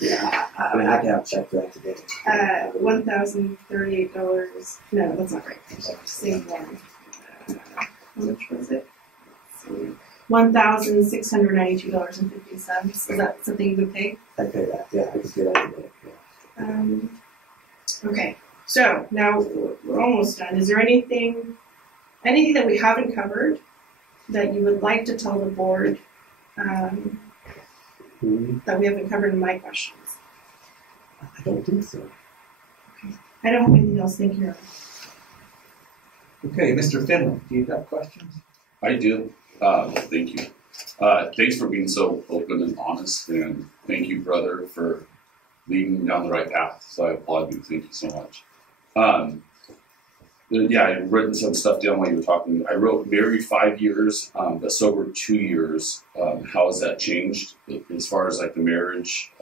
Yeah, I mean, I can have checked that today. $1,038. No, that's not right. Same one. How much was it? $1,692.50. Is that something you would pay? I pay that. Yeah, I can pay that today. Yeah. Okay. So now we're almost done. Is there anything that we haven't covered that you would like to tell the board that we haven't covered in my questions? I don't think so. Okay. I don't have anything else. Thank you. Okay, Mr. Finley, do you have questions? I do. Thank you. Thanks for being so open and honest, and thank you, brother, for leading me down the right path. So I applaud you. Thank you so much. Yeah, I've written some stuff down while you were talking. I wrote married 5 years, but sober 2 years. How has that changed as far as like the marriage?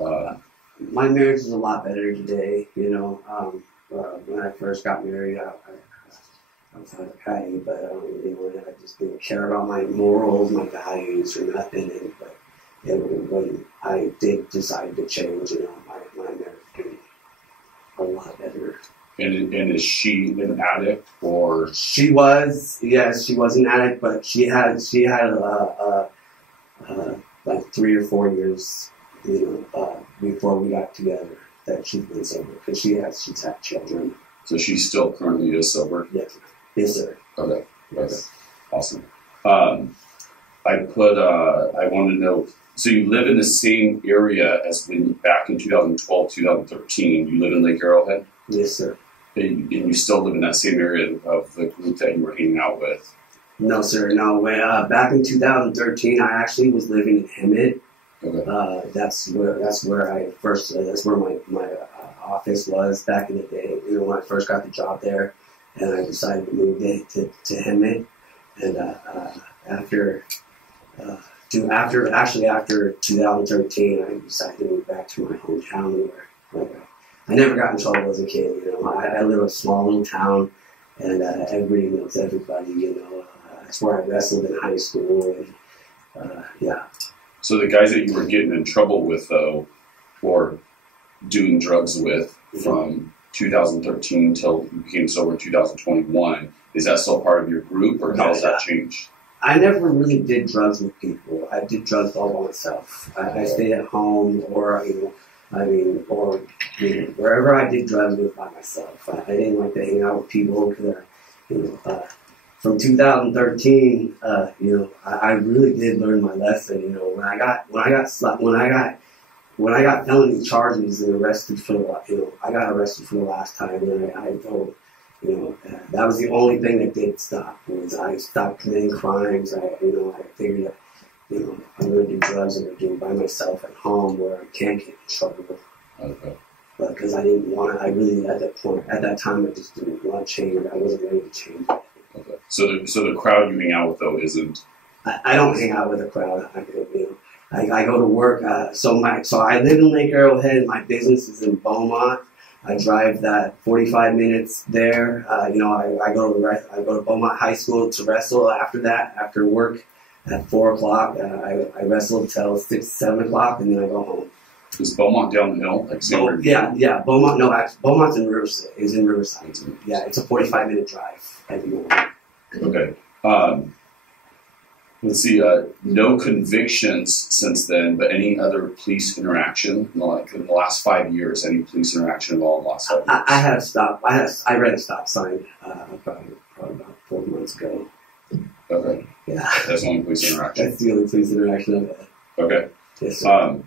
My marriage is a lot better today. You know, when I first got married, I was on a patty, but you know, I just didn't care about my morals, my values, or nothing. But when I did decide to change, you know, my marriage became a lot better. And is she an addict or? She was, yes, she was an addict, but she had like 3 or 4 years, you know, before we got together that she's been sober because she's had children. So she still currently is sober? Yes. Yes, sir. Okay. Yes. Awesome. I wanted to know, so you live in the same area as when back in 2012, 2013, you live in Lake Arrowhead? Yes, sir. And you still live in that same area of the group that you were hanging out with? No, sir. No. When, back in 2013, I actually was living in Hemet. Okay. That's where I first. That's where my office was back in the day. You know, when I first got the job there, and I decided to move it to Hemet. And after 2013, I decided to move back to my hometown where I never got in trouble as a kid. You know, I live in a small little town, and everybody knows everybody. You know, that's where I wrestled in high school, and yeah. So the guys that you were getting in trouble with, though, or doing drugs with from 2013 till you became sober in 2021, is that still part of your group, or how has that changed? I never really did drugs with people. I did drugs all by myself. I stayed at home, or wherever I did drugs with by myself. I didn't like to hang out with people because, from 2013, I really did learn my lesson. You know, when I got felony charges and arrested for I got arrested for the last time, and I told, that was the only thing that did stop. Was I stopped committing crimes. I figured that, I'm going to do drugs and do it by myself at home where I can't get in trouble. Okay. But because I didn't want to, I really at that time I just didn't want to change. I wasn't ready to change. Okay. So the crowd you hang out with though isn't. I don't hang out with a crowd. I go to work. So I live in Lake Arrowhead. My business is in Beaumont. I drive that 45 minutes there. I go to Beaumont High School to wrestle. After work at 4 o'clock, I wrestle till 6, 7 o'clock, and then I go home. Is Beaumont down the hill? Yeah. Beaumont. No, actually, Beaumont's in Riverside. Is in Riverside. Yeah, it's a 45-minute drive every morning. Okay. Let's see, no convictions since then, but any other police interaction in the last 5 years? Any police interaction at all in the last 5 years? I had a stop. I read a stop sign probably about 4 months ago. Okay. Yeah. That's the only police interaction. That's the only police interaction I've had. Okay. Yes, sir.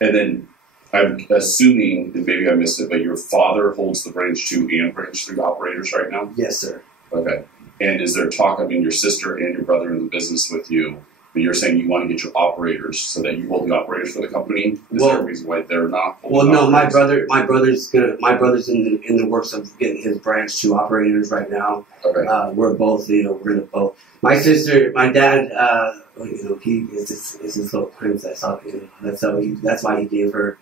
And then I'm assuming, and maybe I missed it, but your father holds the branch 2 and branch 3 operators right now? Yes, sir. Okay. And is there talk, I mean, your sister and your brother in the business with you, but you're saying you want to get your operators so that you hold the operators for the company? Is there a reason why they're not holding Well, no, my operators? brother's in the works of getting his branch 2 operators right now. Okay. We're both, we're gonna both. My sister, my dad, he is his little princess. That's why he gave her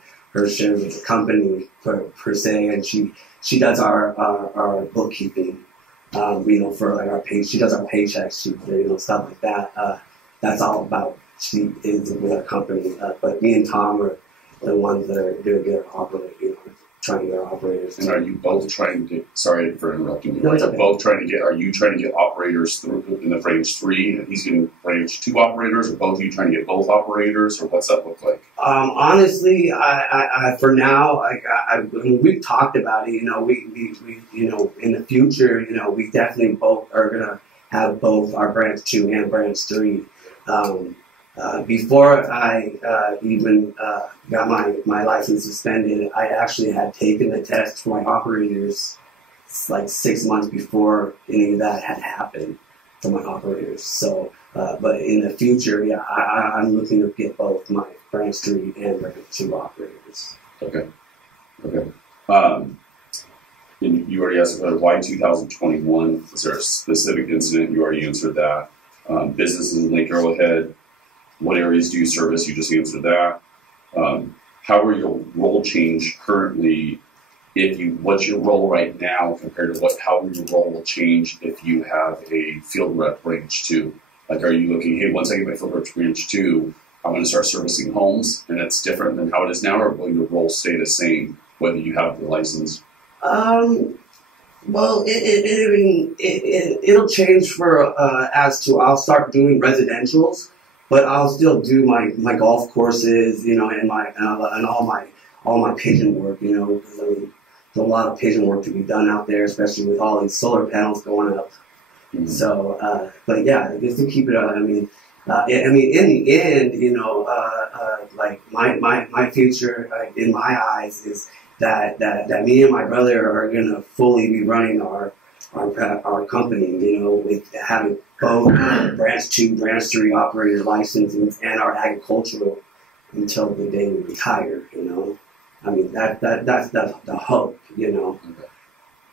share of the company per se, and she does our bookkeeping. For like our pay, she does our paychecks, stuff like that. That's all about she is with our company. But me and Tom are the ones that are going to get our trying to get our operators. And are you both trying to get, sorry for interrupting you, No, it's okay. are you trying to get operators through in the branch 3 and he's getting branch 2 operators, or both of you trying to get both operators, or what's that look like? Honestly, I for now, we've talked about it. We in the future, we definitely both are gonna have both our branch 2 and branch 3. Before I even got my license suspended, I actually had taken the test for my operators like 6 months before any of that had happened for my operators. So, but in the future, yeah, I'm looking to get both my branch 3 and branch 2 operators. Okay. And you already asked about why 2021. Was there a specific incident? You already answered that. Businesses in Lake Arrowhead. What areas do you service? You just answered that. How are your role change currently? What's your role right now compared to how your role will change if you have a field rep branch 2? Like, are you looking, hey, once I get my field rep branch 2, I'm going to start servicing homes, and that's different than how it is now, or will your role stay the same whether you have the license? Well, it'll change as to I'll start doing residentials. But I'll still do my golf courses, and all my pigeon work, because there's a lot of pigeon work to be done out there, especially with all these solar panels going up. Mm-hmm. So, but yeah, just to keep it up. In the end, like my future in my eyes is that me and my brother are gonna fully be running our company, with having both branch 2, branch 3 operator licenses and our agricultural until the day we retire, that's the hope, Okay.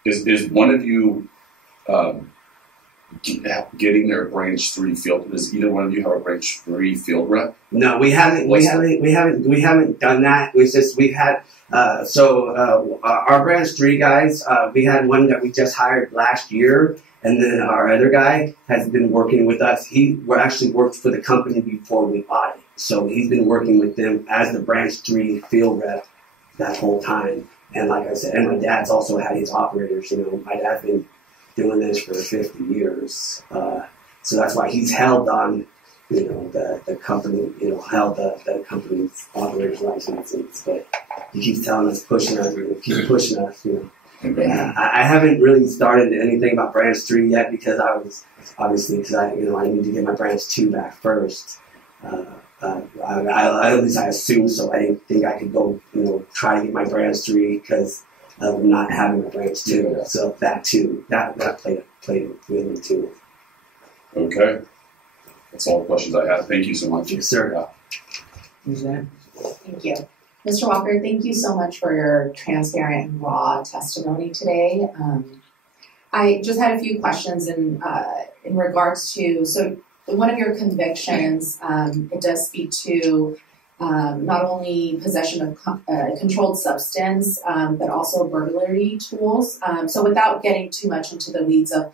Is one of you getting their branch 3 field? Does either one of you have a branch 3 field rep? No, we haven't done that. We've had our branch 3 guys. We had one that we just hired last year, and then our other guy has been working with us. He actually worked for the company before we bought it, so he's been working with them as the branch 3 field rep that whole time. And like I said, and my dad's also had his operators. My dad's been doing this for 50 years, so that's why he's held on. The company, held the company's operator's licenses, but he keeps telling us, pushing us, I haven't really started anything about branch 3 yet because I need to get my branch 2 back first. At least I assumed so. I didn't think I could go, try to get my branch 3 because of not having my branch 2. Yeah. So that too, that played with me too. Okay. That's all the questions I have. Thank you so much. Yes, sir. Who's that? Thank you. Mr. Walker, thank you so much for your transparent and raw testimony today. I just had a few questions in regards to, so one of your convictions, it does speak to not only possession of controlled substance, but also burglary tools. So without getting too much into the weeds of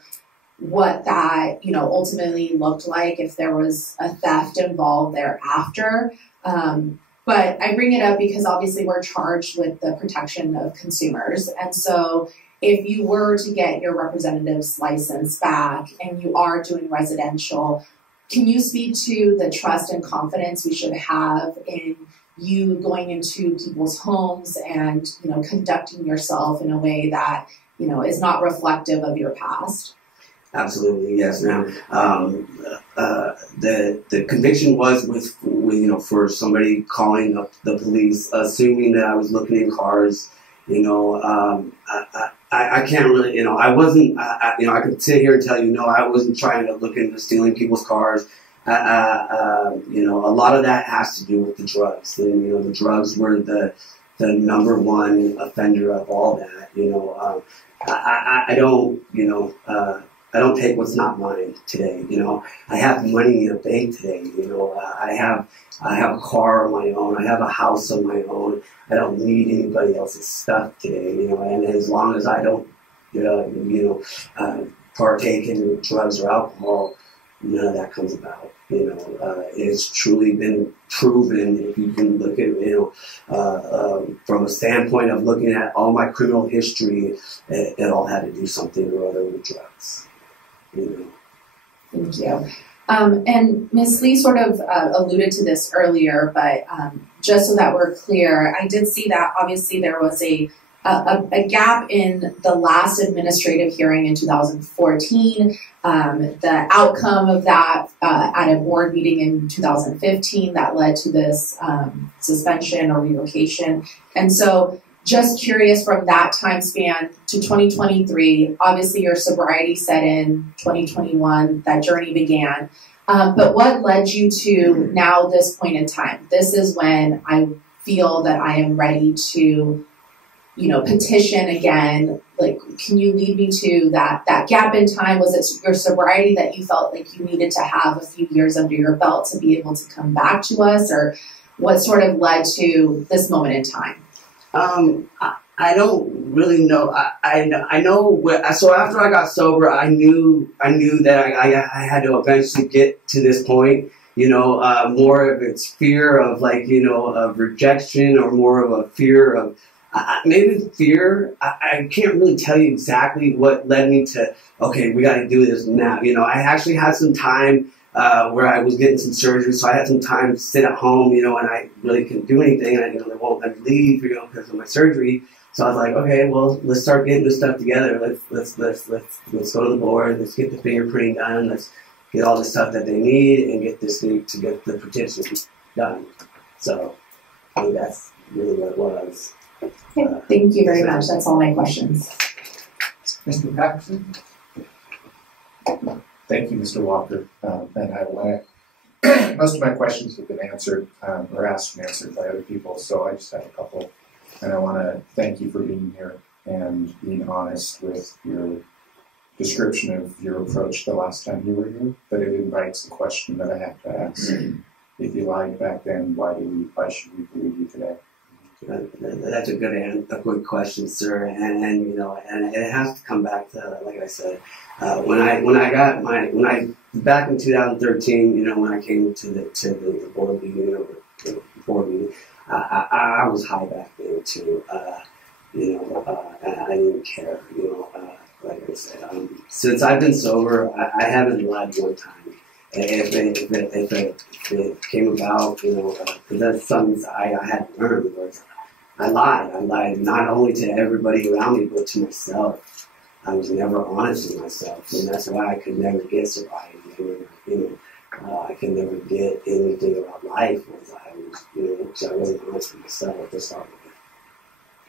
what that, ultimately looked like, if there was a theft involved thereafter. But I bring it up because obviously we're charged with the protection of consumers. And so if you were to get your representative's license back and you are doing residential, can you speak to the trust and confidence we should have in you going into people's homes and, conducting yourself in a way that, is not reflective of your past? Absolutely, yes, ma'am. The conviction was with for somebody calling up the police, assuming that I was looking in cars. I can't really, I wasn't, I can sit here and tell you, no, I wasn't trying to look into stealing people's cars. A lot of that has to do with the drugs. The drugs were the number one offender of all that. I don't take what's not mine today. I have money in a bank today. I have a car of my own. I have a house of my own. I don't need anybody else's stuff today. And as long as I don't, partake in drugs or alcohol, none of that comes about. It's truly been proven. If you can look at, from a standpoint of looking at all my criminal history, it all had to do something or other with drugs. Thank you. And Ms. Lee sort of alluded to this earlier, but just so that we're clear, I did see that obviously there was a gap in the last administrative hearing in 2014. The outcome of that at a board meeting in 2015 that led to this suspension or revocation. And so just curious, from that time span to 2023, obviously your sobriety set in 2021, that journey began. But what led you to now this point in time? This is when I feel that I am ready to, petition again. Like, can you lead me to that gap in time? Was it your sobriety that you felt like you needed to have a few years under your belt to be able to come back to us? Or what sort of led to this moment in time? I don't really know. I know. So after I got sober, I knew that I had to eventually get to this point. More of it's fear of of rejection, or more of a fear of maybe fear. I can't really tell you exactly what led me to, okay, we got to do this now. I actually had some time where I was getting some surgery, so I had some time to sit at home, and I really couldn't do anything. And they won't let me leave, because of my surgery. So I was like, okay, well, let's start getting this stuff together. Let's go to the board. Let's get the fingerprinting done. Let's get all the stuff that they need and get this thing to get the petition done. So I think that's really what it was. Okay, thank you very much. That's all my questions. Mr. Paxton? Thank you, Mr. Walker. And most of my questions have been answered or asked and answered by other people, so I just have a couple. And I want to thank you for being here and being honest with your description of your approach the last time you were here. But it invites the question that I have to ask. If you lied back then, why should we believe you today? That's a good question, sir. And it has to come back to, like I said, when I back in 2013, when I came to the board meeting, I was high back then too. I didn't care. Like I said, since I've been sober, I haven't lied one time. If it came about, because that's something I had learned. I lied not only to everybody around me, but to myself. I was never honest with myself, and that's why I could never get sobriety. I could never get anything about life because I wasn't honest with myself to start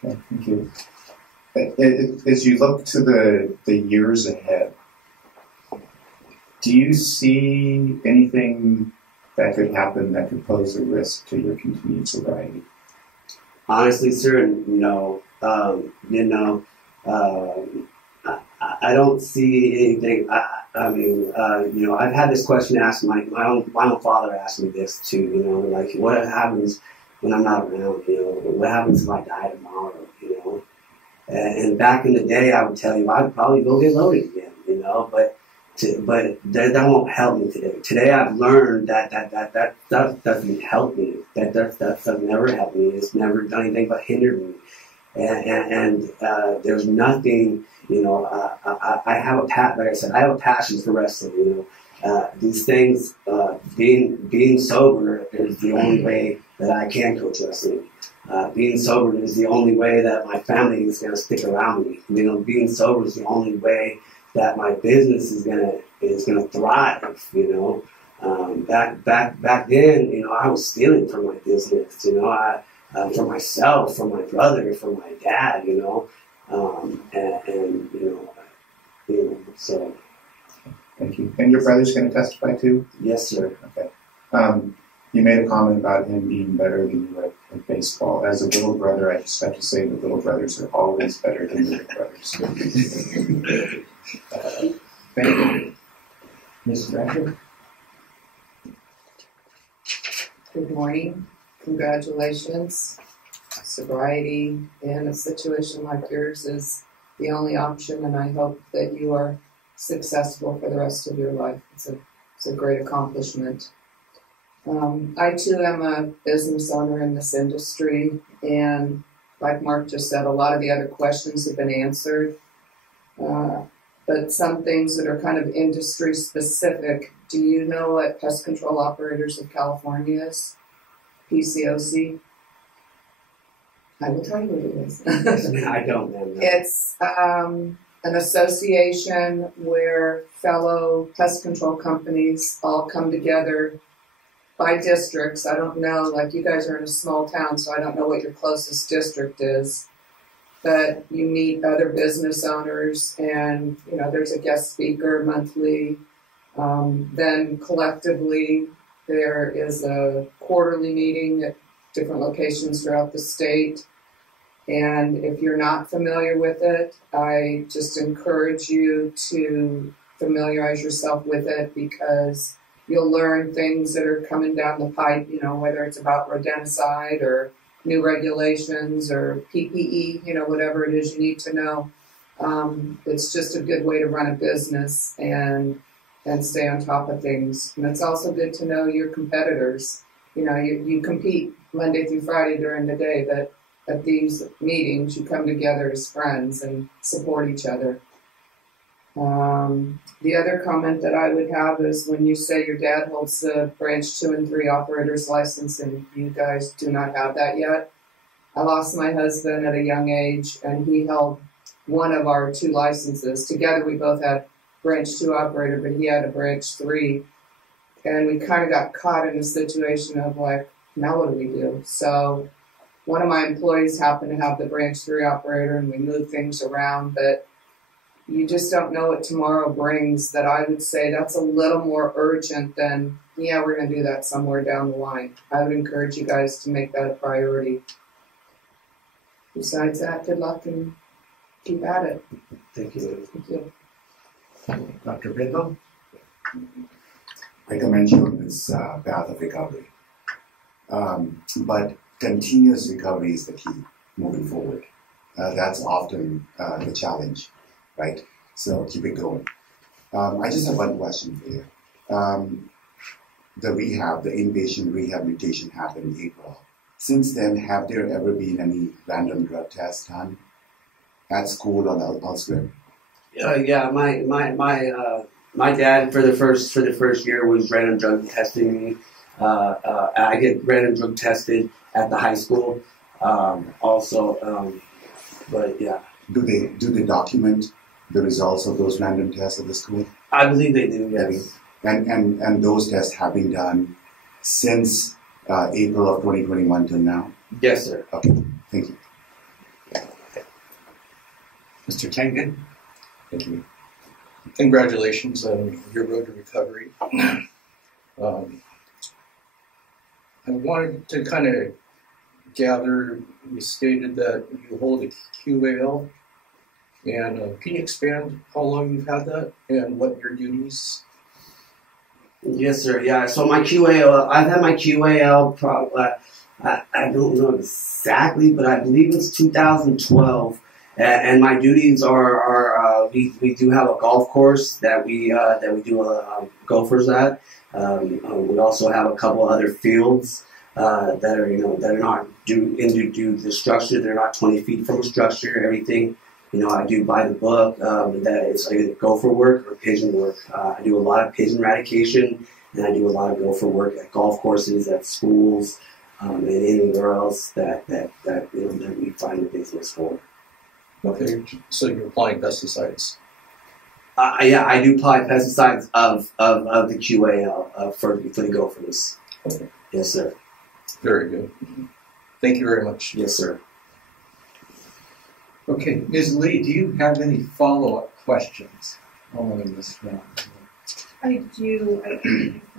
with. Okay, thank you. As you look to the years ahead, do you see anything that could happen that could pose a risk to your continued sobriety? Honestly, sir, no. I don't see anything. I've had this question asked. My own father asked me this too. What happens when I'm not around? What happens if I die tomorrow? And back in the day, I would tell you I'd probably go get loaded again. But that won't help me today. Today, I've learned that stuff doesn't help me. That stuff never helped me. It's never done anything but hinder me. And there's nothing. I have a like I said, I have a passion for wrestling. these things, being sober is the only way that I can coach wrestling. Being sober is the only way that my family is going to stick around me. You know, being sober is the only way that my business is gonna thrive. You know, back then, you know, I was stealing from my business. You know, from myself, from my brother, from my dad. You know, and you know, so. Thank you. And your brother's going to testify too? Yes, sir. Okay. You made a comment about him being better than you at baseball. As a little brother, I just have to say that little brothers are always better than little brothers. Thank you. Ms. Thrasher? Good morning. Congratulations. Sobriety in a situation like yours is the only option, and I hope that you are successful for the rest of your life. It's a great accomplishment. I too am a business owner in this industry, and like Mark just said, a lot of the other questions have been answered. But some things that are kind of industry specific. Do you know what Pest Control Operators of California is? PCOC? I will tell you what it is. I don't know. It's an association where fellow pest control companies all come together by districts. I don't know, like you guys are in a small town, so I don't know what your closest district is. But you meet other business owners, and you know there's a guest speaker monthly. Then collectively, there is a quarterly meeting at different locations throughout the state. And if you're not familiar with it, I just encourage you to familiarize yourself with it, because you'll learn things that are coming down the pipe, you know, whether it's about rodenticide or new regulations or PPE, you know, whatever it is you need to know. It's just a good way to run a business and stay on top of things. And it's also good to know your competitors. You know, you compete Monday through Friday during the day, but at these meetings, you come together as friends and support each other. The other comment that I would have is when you say your dad holds the branch 2 and 3 operator's license and you guys do not have that yet. I lost my husband at a young age, and he held one of our 2 licenses. Together we both had branch 2 operator, but he had a branch 3. And we kind of got caught in a situation of like, now what do we do? So one of my employees happened to have the branch 3 operator, and we moved things around, but you just don't know what tomorrow brings. That I would say that's a little more urgent than, yeah, we're going to do that somewhere down the line. I would encourage you guys to make that a priority. Besides that, good luck and keep at it. Thank you. Thank you. Dr. Bridwell? I commend you on this path of recovery. But continuous recovery is the key moving forward. That's often the challenge, right? So keep it going. I just have one question for you. The inpatient rehabilitation happened in April. Since then, have there ever been any random drug tests done at school or elsewhere? Yeah, my dad for the first year was random drug testing me. I get random drug tested at the high school. But yeah. Do they document the results of those random tests at the school? I believe they do. Yes. And those tests have been done since April of 2021 till now? Yes, sir. Okay. Thank you. Mr. Tengen? Thank you. Congratulations on your road to recovery. I wanted to kind of gather, you stated that you hold a QAL, and can you expand how long you've had that and what your duties? Yes, sir. Yeah. So my QAL, I've had my QAL. I don't know exactly, but I believe it's 2012. And my duties are we do have a golf course that we do golfers at. We also have a couple other fields that are not due the structure. They're not 20 feet from a structure. Everything I do buy the book that it's either gopher work or pigeon work. I do a lot of pigeon eradication, and I do a lot of gopher work at golf courses, at schools, and anywhere else that we find a business for. Okay, so you're applying pesticides. Yeah, I do apply pesticides of the QAL for the gophers. Okay. Yes, sir. Very good. Thank you very much. Yes, sir. Okay, Ms. Lee, do you have any follow-up questions following this round? I do. I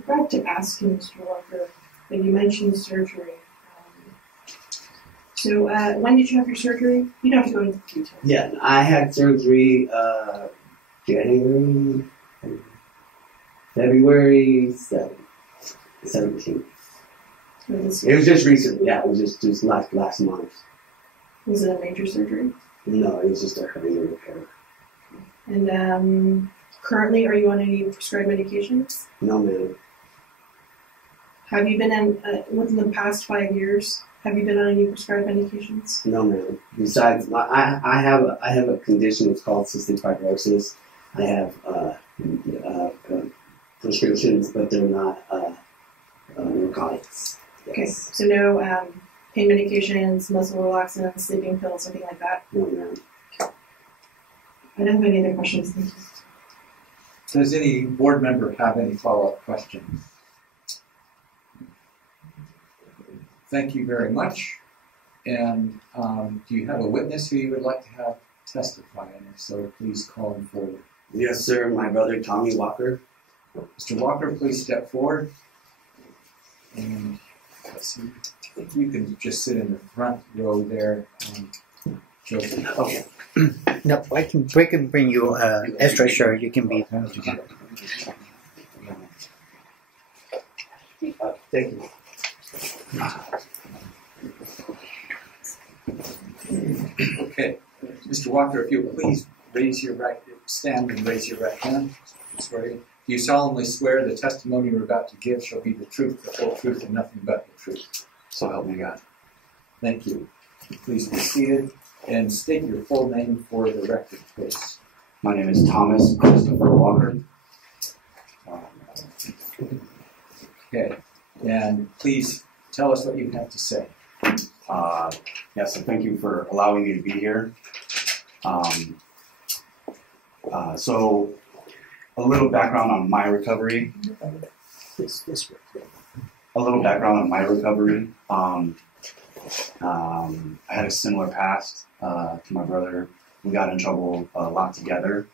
forgot to ask you, Mr. Walker, that you mentioned surgery. So when did you have your surgery? You don't have to go into details. Yeah, I had surgery February 17th. It was just recently. Yeah, it was just last month. Was it a major surgery? No, it was just a hernia repair. And currently, are you on any prescribed medications? No, ma'am. Have you been in, within the past 5 years, have you been on any prescribed medications? No, ma'am. Besides, I have a condition. It's called cystic fibrosis. I have prescriptions, but they're not narcotics. Yes. Okay, so no pain medications, muscle relaxants, sleeping pills, something like that? No, ma'am. I don't have any other questions. Thank you. Does any board member have any follow-up questions? Thank you very much. And do you have a witness who you would like to have testify? And if so, please call him forward. Yes, sir. My brother, Tommy Walker. Mr. Walker, please step forward. And let's see, if you can just sit in the front row there, Joseph. Okay. No, we can bring you extra shirt. You can be. Thank you. Okay, Mr. Walker, if you'll please stand and raise your right hand. Do you solemnly swear the testimony you're about to give shall be the truth, the whole truth, and nothing but the truth? So help me God. Thank you. Please be seated and state your full name for the record, please. My name is Thomas Christopher Walker. Okay, and please tell us what you have to say. So thank you for allowing me to be here. So a little background on my recovery. A little background on my recovery. I had a similar past to my brother. We got in trouble a lot together.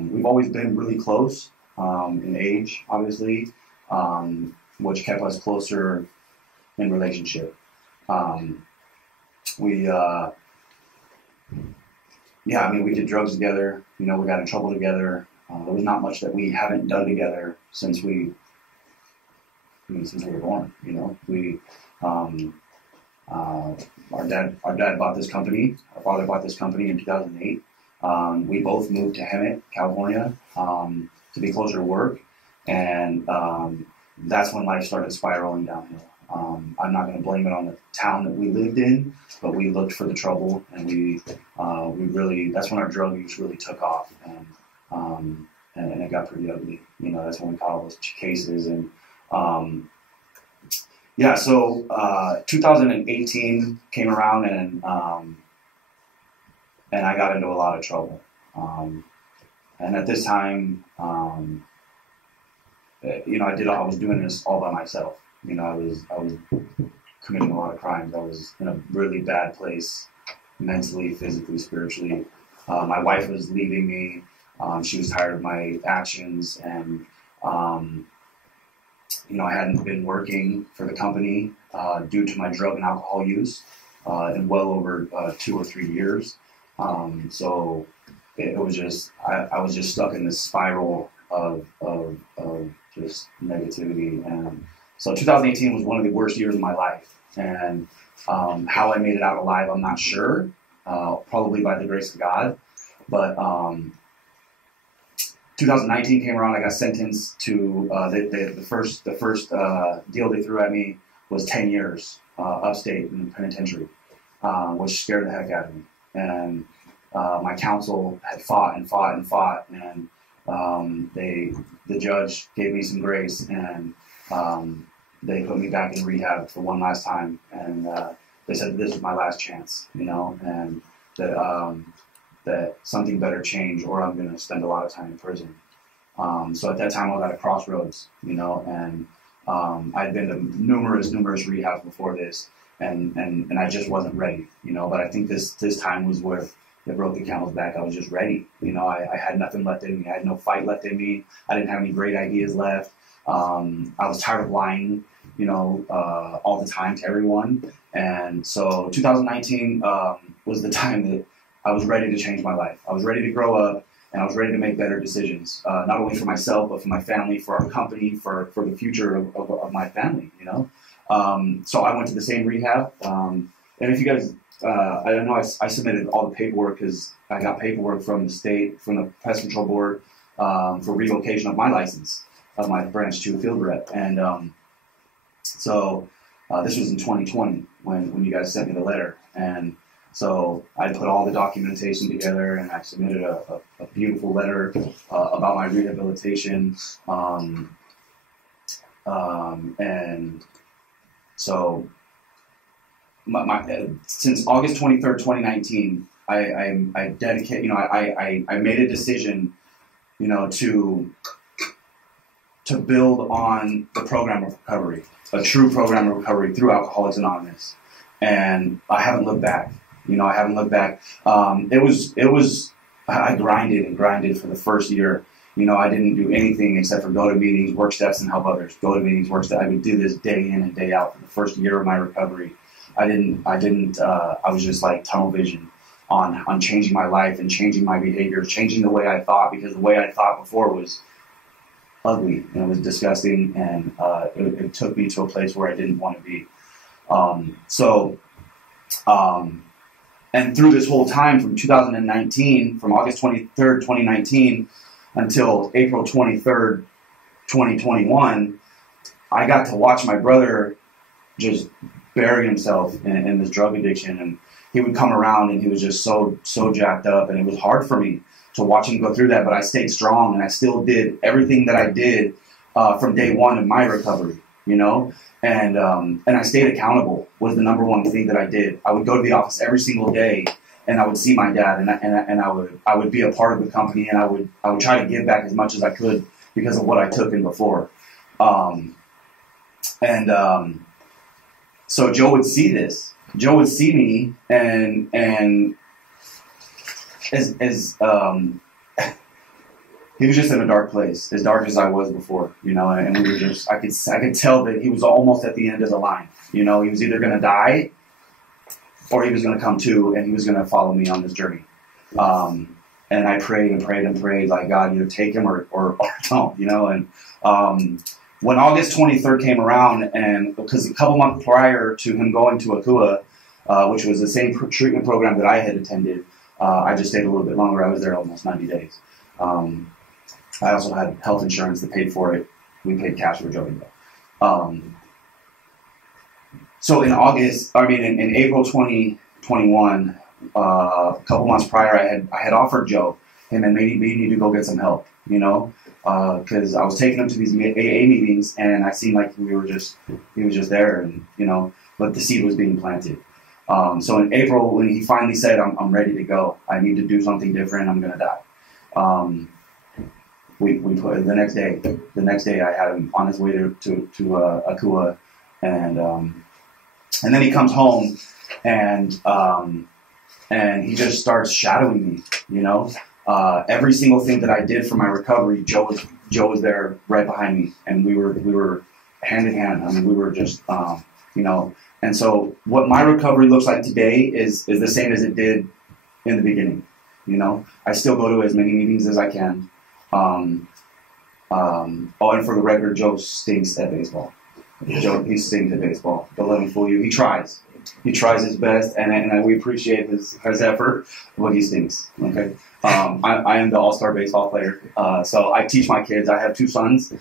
We've always been really close in age, obviously, which kept us closer in relationship. We did drugs together. We got in trouble together. There was not much that we haven't done together since we were born. Our dad bought this company. Our father bought this company in 2008. We both moved to Hemet, California, to be closer to work, and that's when life started spiraling downhill. I'm not going to blame it on the town that we lived in, but we looked for the trouble, and we really, that's when our drug use really took off, and it got pretty ugly. That's when we caught all those cases, and so 2018 came around, and I got into a lot of trouble. And at this time, I was doing this all by myself. I was committing a lot of crimes. I was in a really bad place, mentally, physically, spiritually. My wife was leaving me. She was tired of my actions, and I hadn't been working for the company due to my drug and alcohol use in well over 2 or 3 years. So it was just I was just stuck in this spiral of just negativity, and so 2018 was one of the worst years of my life. And how I made it out alive, I'm not sure. Probably by the grace of God, but 2019 came around. I got sentenced to the first deal they threw at me was 10 years upstate in the penitentiary, which scared the heck out of me. And my counsel had fought and fought and fought, and the judge gave me some grace, and they put me back in rehab for one last time, and they said this was my last chance, and that something better change, or I'm going to spend a lot of time in prison. So at that time I was at a crossroads, and I'd been to numerous rehabs before this, and I just wasn't ready, but I think this time was where it broke the camel's back. I was just ready. I had nothing left in me. I had no fight left in me. I didn't have any great ideas left. I was tired of lying, all the time to everyone. And so 2019 was the time that I was ready to change my life. I was ready to grow up, and I was ready to make better decisions, not only for myself, but for my family, for our company, for the future of my family, So I went to the same rehab. And if you guys, I don't know, I submitted all the paperwork because I got paperwork from the state, from the Pest Control Board, for revocation of my license, of my branch 2 field rep. And so this was in 2020 when you guys sent me the letter. And so I put all the documentation together, and I submitted a beautiful letter about my rehabilitation. And so since August 23rd, 2019, I dedicate, I made a decision, to build on the program of recovery, a true program of recovery through Alcoholics Anonymous. And I haven't looked back. I haven't looked back. I grinded for the first year. I didn't do anything except for go to meetings, work steps, and help others. Go to meetings, work steps. I would do this day in and day out for the first year of my recovery. I was just like tunnel vision on changing my life and changing my behaviors, changing the way I thought, because the way I thought before was ugly and it was disgusting, and it took me to a place where I didn't want to be. And through this whole time, from 2019, from August 23rd, 2019, until April 23rd, 2021, I got to watch my brother just bury himself in this drug addiction. And he would come around and he was just so jacked up, and it was hard for me to watch him go through that, but I stayed strong, and I still did everything that I did from day one of my recovery, And I stayed accountable was the number one thing that I did. I would go to the office every single day, and I would see my dad, and I would be a part of the company, and I would try to give back as much as I could because of what I took in before. So Joe would see this. Joe would see me, and he was just in a dark place, as dark as I was before, and we were just, I could tell that he was almost at the end of the line. He was either going to die or he was going to come to, and he was going to follow me on this journey. And I prayed and prayed and prayed, like, God, either take him or don't, and when August 23rd came around, and because a couple months prior to him going to Akua, which was the same treatment program that I had attended, I just stayed a little bit longer. I was there almost 90 days. I also had health insurance that paid for it. We paid cash for Joe. So in April 2021, a couple months prior, I had offered Joe, hey man, maybe you need to go get some help, because I was taking him to these AA meetings, and I seemed like he was just there, and but the seed was being planted. So in April, when he finally said, I'm ready to go, I need to do something different, I'm going to die. We put the next day I had him on his way to Akua, and then he comes home, and he just starts shadowing me, every single thing that I did for my recovery, Joe was there right behind me, and we were hand in hand. We were just, and so what my recovery looks like today is the same as it did in the beginning. I still go to as many meetings as I can. And for the record, Joe stinks at baseball. He stinks at baseball. Don't let him fool you. He tries his best, and we appreciate his effort, but he stinks. Okay. I am the all-star baseball player. So I teach my kids. I have 2 sons,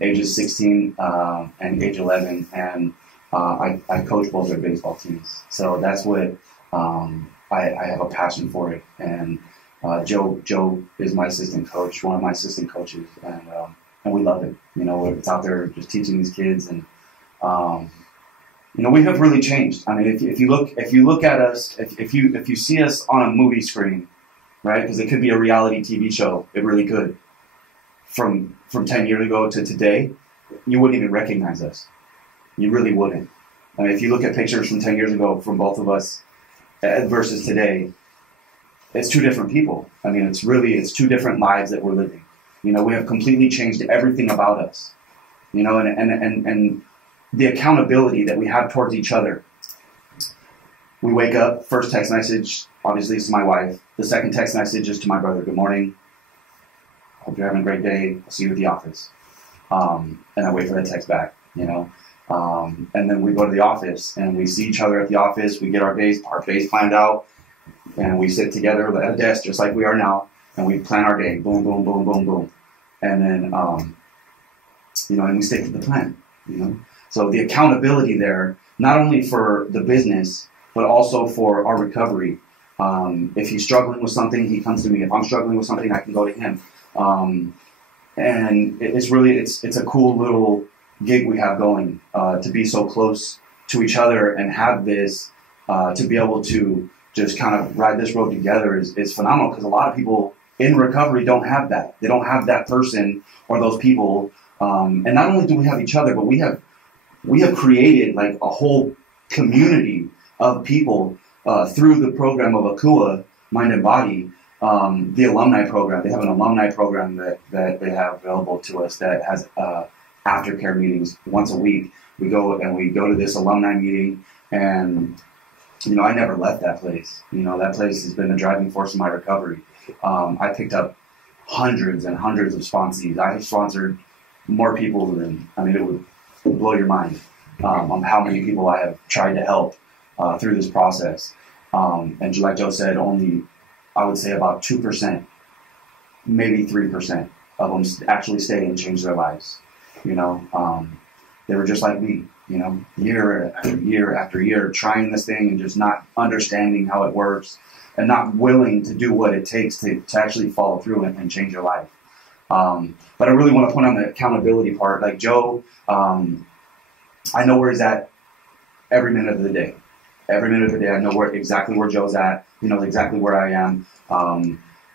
ages 16 and age 11, and I coach both their baseball teams. So that's what I have a passion for it. And Joe is my assistant coach, one of my assistant coaches, and we love it. You know, it's out there just teaching these kids, and you know, we have really changed. I mean, if you look at us, if you see us on a movie screen, right? Because it could be a reality TV show. It really could. From 10 years ago to today, you wouldn't even recognize us. You really wouldn't. I mean, if you look at pictures from 10 years ago from both of us versus today, it's two different people. I mean, it's two different lives that we're living. You know, we have completely changed everything about us. You know, and the accountability that we have towards each other. We wake up, first text message, obviously it's to my wife. The second text message is to my brother. Good morning. Hope you're having a great day. I'll see you at the office. And I wait for that text back, you know. And then we go to the office and we see each other at the office. We get our days planned out, and we sit together at a desk just like we are now, and we plan our day. Boom, boom, boom, boom, boom. And then, you know, and we stick to the plan, you know. So the accountability there, not only for the business, but also for our recovery. If he's struggling with something, he comes to me. If I'm struggling with something, I can go to him. And it's a cool little gig we have going, to be so close to each other and have this, to be able to just kind of ride this road together is phenomenal, because a lot of people in recovery don't have that. They don't have that person or those people. And not only do we have each other, but we have created like a whole community of people through the program of ACUA, Mind and Body, the alumni program. They have an alumni program that they have available to us that has aftercare meetings once a week. We go to this alumni meeting, and you know, I never left that place. You know, that place has been the driving force in my recovery. I picked up hundreds and hundreds of sponsees. I have sponsored more people than, I mean, it would blow your mind on how many people I have tried to help through this process. And like Joe said, only, I would say about 2%, maybe 3% of them actually stay and change their lives. You know, they were just like me, you know, year after year after year, trying this thing and just not understanding how it works and not willing to do what it takes to actually follow through and change your life. But I really want to point on the accountability part. Like Joe, I know where he's at every minute of the day. Every minute of the day, I know exactly where Joe's at. He knows exactly where I am.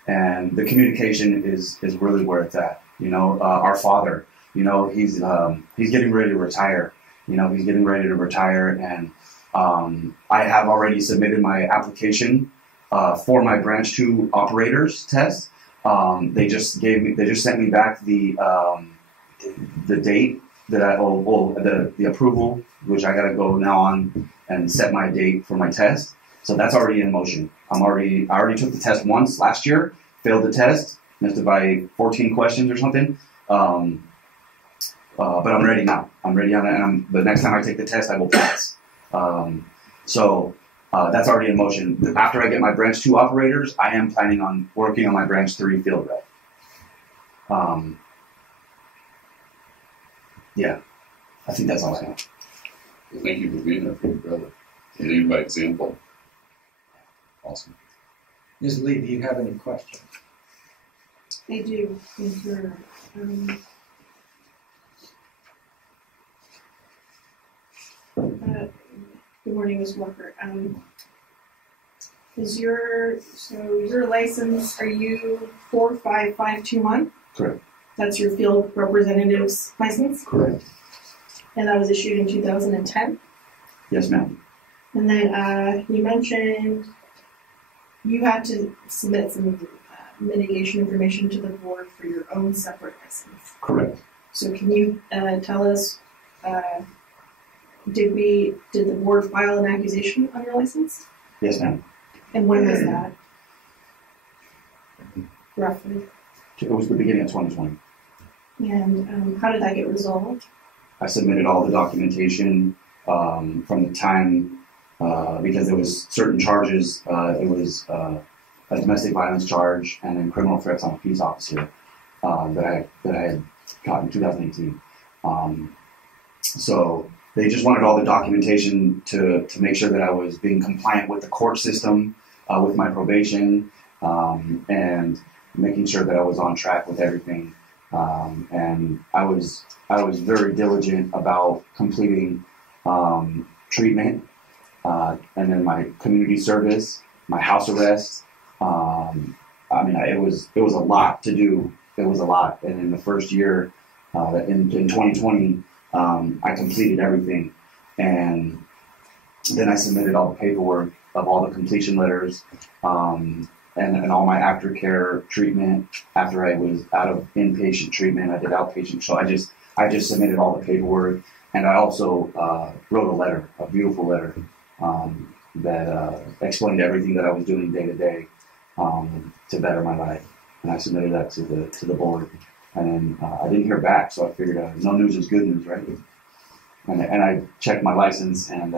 And the communication is really where it's at. You know, our father, you know, he's getting ready to retire. You know, he's getting ready to retire, and I have already submitted my application for my branch 2 operators test. They just sent me back the date that the approval, which I got to go now on and set my date for my test. So that's already in motion. I already took the test once last year, failed the test, missed it by 14 questions or something. But I'm ready now. I'm ready on it, and the next time I take the test, I will pass. So that's already in motion. After I get my branch 2 operators, I am planning on working on my branch 3 field rep. Yeah, I think that's all I have. Well, thank you for being there for your brother. Leading by example. Awesome. Ms. Lee, do you have any questions? I do. Thank you. Good morning, Ms. Walker. Is your license, are you 4552 Correct. That's your field representative's license? Correct. And that was issued in 2010? Yes, ma'am. And then you mentioned you had to submit some mitigation information to the board for your own separate license. Correct. So can you tell us, did the board file an accusation on your license? Yes, ma'am. And when was that? Roughly. It was the beginning of 2020. And how did that get resolved? I submitted all the documentation from the time, because there was certain charges. It was a domestic violence charge and then criminal threats on a peace officer that I had gotten in 2018. So they just wanted all the documentation to make sure that I was being compliant with the court system with my probation and making sure that I was on track with everything. And I was very diligent about completing treatment, and then my community service, my house arrest. It was a lot to do. It was a lot, and in the first year, in 2020, I completed everything, and then I submitted all the paperwork of all the completion letters, and all my aftercare treatment. After I was out of inpatient treatment, I did outpatient. So I just submitted all the paperwork, and I also wrote a letter, a beautiful letter, that explained everything that I was doing day to day to better my life. And I submitted that to the board, and then I didn't hear back, so I figured no news is good news, right? And I checked my license, and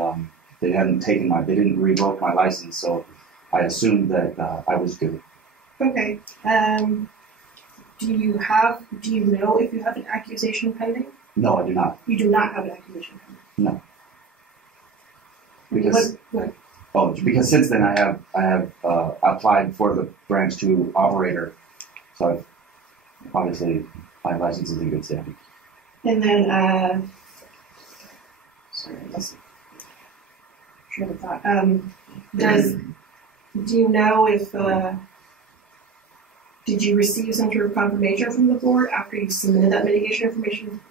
they didn't revoke my license, so I assumed that I was good. Okay. Do you know if you have an accusation pending? No, I do not. You do not have an accusation pending? No. Because since then I have applied for the branch 2 operator, so obviously my license is in good standing. And then, sorry, I lost train of thought. Do you know if, did you receive some sort of confirmation from the board after you submitted that mitigation information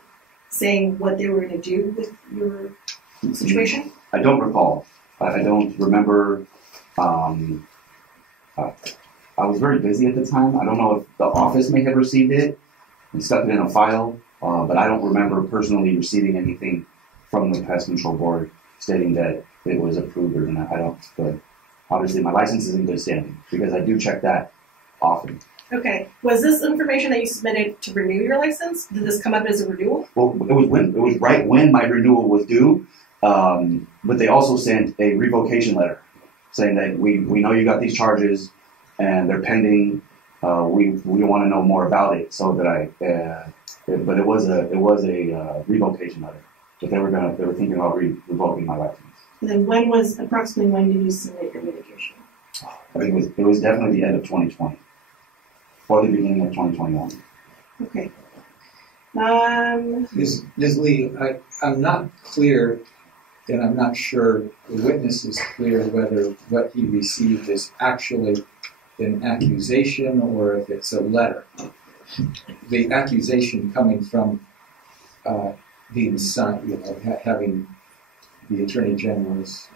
saying what they were going to do with your situation? I don't recall. I don't remember. I was very busy at the time. I don't know if the office may have received it and stuck it in a file, but I don't remember personally receiving anything from the Pest Control Board stating that it was approved or not. I don't, but obviously my license is in good standing because I do check that often. Okay. Was this information that you submitted to renew your license? Did this come up as a renewal? Well, it was right when my renewal was due, but they also sent a revocation letter saying that we know you got these charges and they're pending. We want to know more about it. So that but it was a revocation letter. So they were thinking about revoking my license. And then approximately when did you submit your mitigation? I think it was definitely the end of 2020 or the beginning of 2021. Okay. Ms. Lee, I'm not clear, and I'm not sure the witness is clear whether what he received is actually an accusation or if it's a letter. The accusation coming from being signed, having the Attorney General's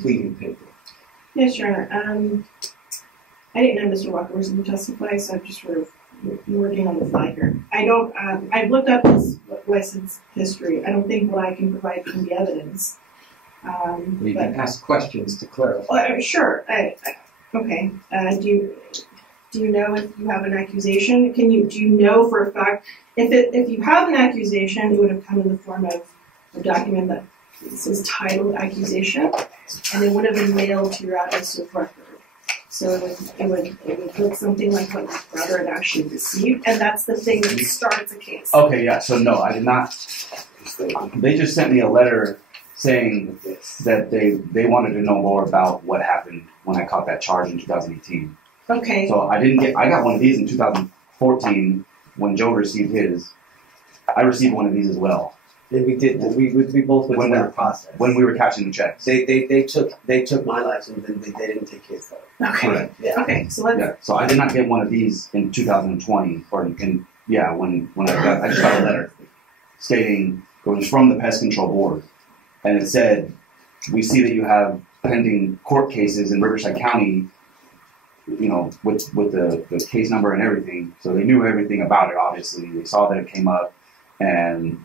pleading paper. Yes, Your Honor. I didn't know Mr. Walker was going to testify, so I'm just sort of working on the fly here. I've looked up his license history. I don't think what I can provide can be evidence. We can ask questions to clarify. Sure. Okay. Do you know if you have an accusation? Do you know for a fact if you have an accusation, it would have come in the form of a document that says titled accusation, and it would have been mailed to your address of record. So it would look something like what my brother had actually received, and that's the thing that starts a case. Okay, yeah. So no, I did not. They just sent me a letter saying that they wanted to know more about what happened when I caught that charge in 2018. Okay. So I got one of these in 2014 when Joe received his. I received one of these as well. And we did. We both went through that process. When we were catching the checks. They took my license and they didn't take his though. Okay. Correct. Yeah. Okay. So let's. Yeah. So I did not get one of these in 2020 when I just got a letter stating it was from the Pest Control Board, and it said, "We see that you have pending court cases in Riverside County, with the case number and everything." So they knew everything about it. Obviously, they saw that it came up. And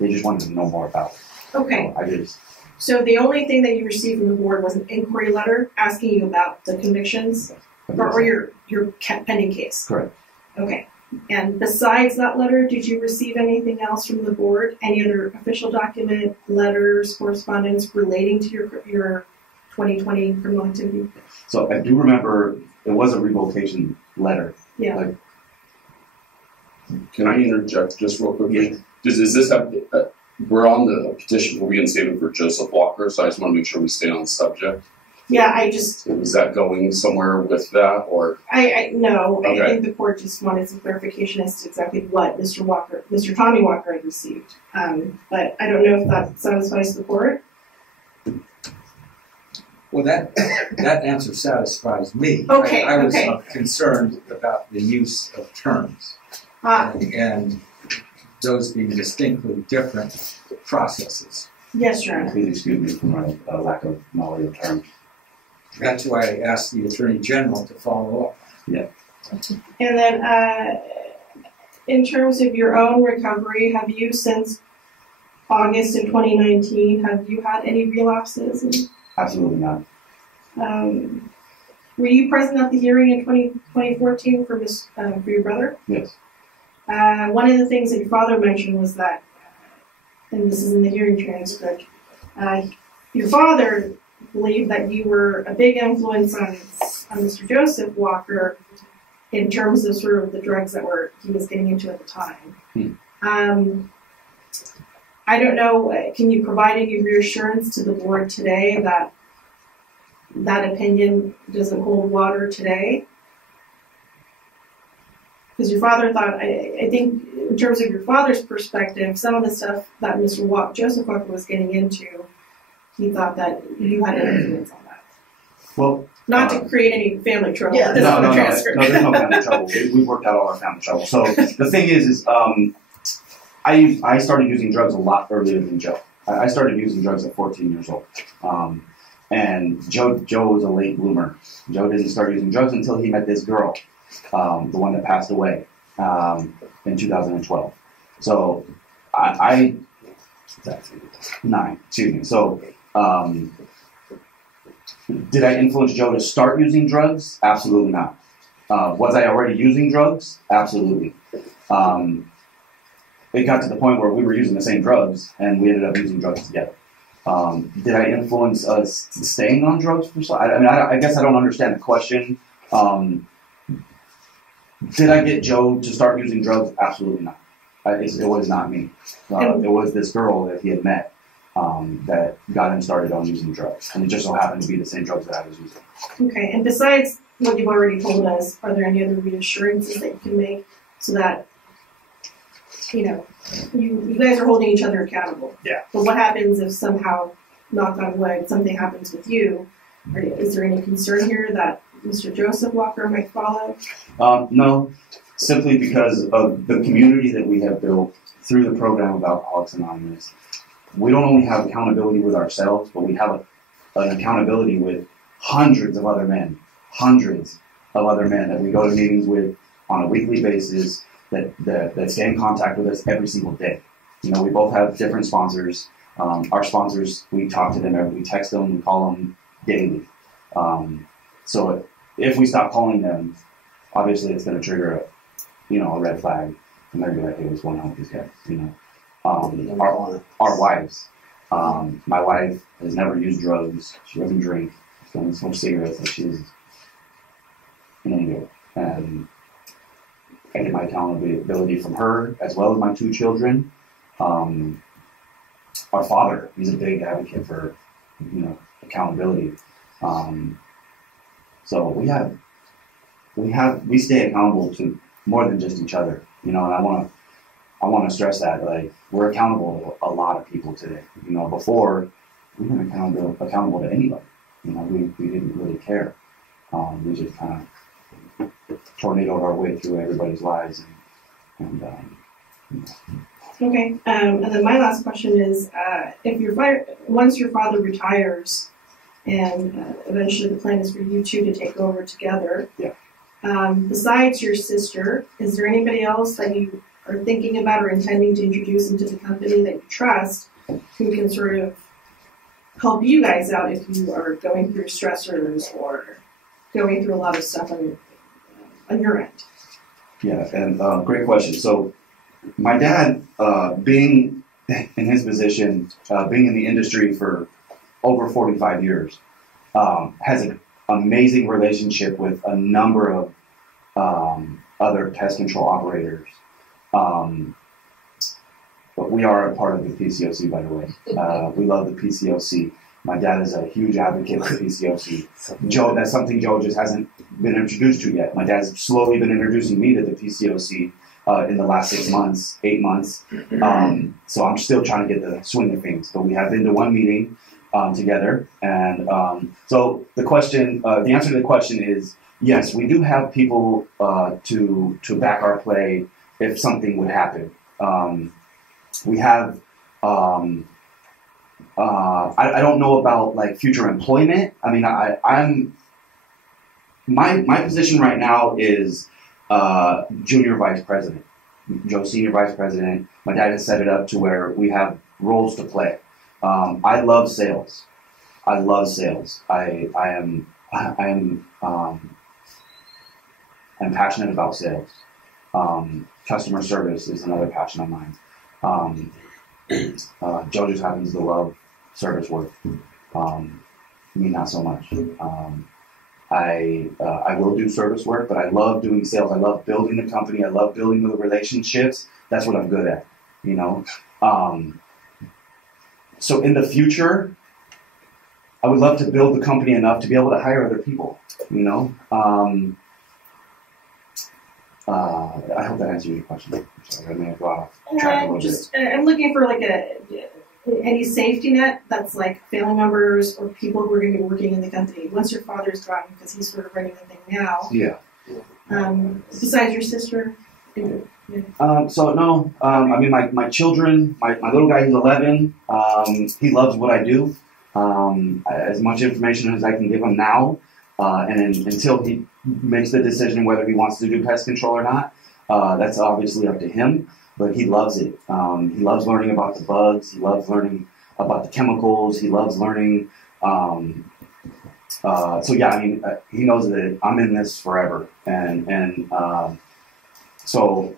they just wanted to know more about it. Okay. So So the only thing that you received from the board was an inquiry letter asking you about the convictions or your pending case. Correct. Okay. And besides that letter, did you receive anything else from the board? Any other official document, letters, correspondence relating to your 2020 criminal activity? So I do remember it was a revocation letter. Yeah. Can I interject just real quickly? Does this have? We're on the petition for reinstatement for Joseph Walker, so I just want to make sure we stay on the subject. Yeah, I just, Is that going somewhere with that, or? no, I Okay. think the court just wanted some clarification as to exactly what Mr. Tommy Walker had received. But I don't know if that satisfies the court. Well, that answer satisfies me. Okay, I was okay. concerned about the use of terms and those being distinctly different processes. Yes, Your Honor. Please excuse me for my lack of knowledge of terms. That's why I asked the Attorney General to follow up. Yeah. And then, in terms of your own recovery, have you since August of 2019, have you had any relapses? Absolutely not. Were you present at the hearing in 2014 for your brother? Yes. One of the things that your father mentioned was that, and this is in the hearing transcript, your father believed that you were a big influence on Mr. Joseph Walker in terms of sort of the drugs that he was getting into at the time. I don't know, can you provide any reassurance to the board today that that opinion doesn't hold water today? Because your father thought, I think in terms of your father's perspective, some of the stuff that Mr. Joseph Walker was getting into, he thought that you had an influence on that. Well, not to create any family trouble. Yeah, no, there's no family trouble. We've worked out all our family trouble. So the thing is I started using drugs a lot earlier than Joe. I started using drugs at 14 years old. And Joe was a late bloomer. Joe didn't start using drugs until he met this girl, the one that passed away in 2012. So excuse me. So did I influence Joe to start using drugs? Absolutely not. Was I already using drugs? Absolutely. It got to the point where we were using the same drugs, and we ended up using drugs together. Did I influence us staying on drugs? I guess I don't understand the question. Did I get Joe to start using drugs? Absolutely not. It was not me. It was this girl that he had met that got him started on using drugs. And it just so happened to be the same drugs that I was using. Okay, and besides what you've already told us, are there any other reassurances that you can make so that, you guys are holding each other accountable? Yeah. But what happens if somehow, knock on wood, something happens with you? Is there any concern here that Mr. Joseph Walker might follow? No, simply because of the community that we have built through the program of Alcoholics Anonymous. We don't only have accountability with ourselves, but we have an accountability with hundreds of other men that we go to meetings with on a weekly basis that stay in contact with us every single day. We both have different sponsors. Our sponsors, we talk to them we text them, we call them daily. So if we stop calling them, obviously it's going to trigger a red flag, and they're going to be like, hey, what's going on with these guys? Our wives. My wife has never used drugs. She doesn't drink. She doesn't smoke cigarettes. Like, she's an angel. And I get my accountability from her as well as my two children. Our father, he's a big advocate for accountability. So we stay accountable to more than just each other. And I want to stress that, like, we're accountable to a lot of people today. Before we weren't accountable to anybody. We didn't really care. We just kind of tornadoed our way through everybody's lives. Okay, and then my last question is, once your father retires, and eventually the plan is for you two to take over together. Yeah. Besides your sister, is there anybody else that you are thinking about or intending to introduce into the company that you trust, who can sort of help you guys out if you are going through stressors or going through a lot of stuff on your end? Yeah, and great question. So my dad, being in his position, being in the industry for over 45 years, has an amazing relationship with a number of other pest control operators. But we are a part of the PCOC, by the way. We love the PCOC. My dad is a huge advocate for PCOC. Joe, that's something Joe just hasn't been introduced to yet. My dad's slowly been introducing me to the PCOC in the last 6 months, 8 months. So I'm still trying to get the swing of things. But we have been to one meeting together. And so the question, the answer to the question is, yes, we do have people to back our play if something would happen. We have, I don't know about like future employment. I mean, I'm my position right now is junior vice president. Joe's senior vice president. My dad has set it up to where we have roles to play. I love sales. I love sales. I'm passionate about sales. Customer service is another passion of mine. Joe just happens to love service work. Me, not so much. I will do service work, but I love doing sales. I love building the company. I love building the relationships. That's what I'm good at, you know. So in the future, I would love to build the company enough to be able to hire other people, you know. I hope that answers your question. Sorry, I may have gone off track a little bit. I'm looking for like any safety net that's like family members or people who are going to be working in the company once your father's gone, because he's sort of running the thing now. Yeah. Besides your sister. So no, I mean my children, my little guy who's 11, he loves what I do. As much information as I can give him now, and until he makes the decision whether he wants to do pest control or not, that's obviously up to him. But he loves it. He loves learning about the bugs. He loves learning about the chemicals. He loves learning. So yeah, I mean, he knows that I'm in this forever, and so.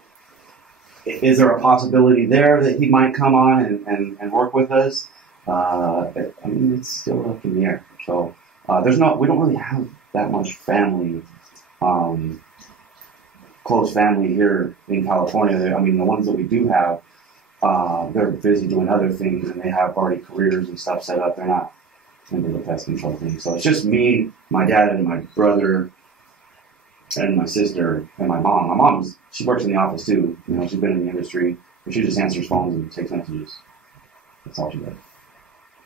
Is there a possibility there that he might come on and work with us? I mean, it's still up in the air. So we don't really have that much family, close family here in California. I mean, the ones that we do have, they're busy doing other things and they have already careers and stuff set up. They're not into the pest control thing. So it's just me, my dad, and my brother, and my sister, and my mom. My mom, she works in the office too. You know, she's been in the industry, but she just answers phones and takes messages. That's all she does.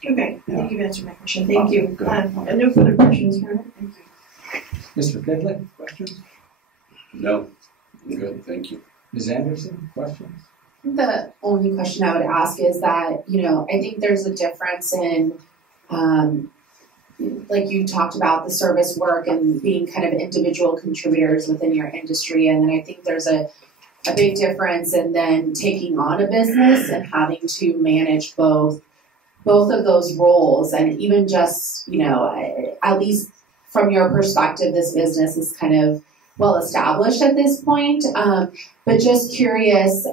Okay, Yeah. I think you've answered my question. Thank you. Good. No further questions, Herman. Thank you. Mr. Findlay, questions? No, I'm good, thank you. Ms. Anderson, questions? The only question I would ask is that, you know, I think there's a difference in, like you talked about the service work and being kind of individual contributors within your industry. And then I think there's a big difference in then taking on a business and having to manage both of those roles. And even just, you know, at least from your perspective, this business is kind of well established at this point. But just curious,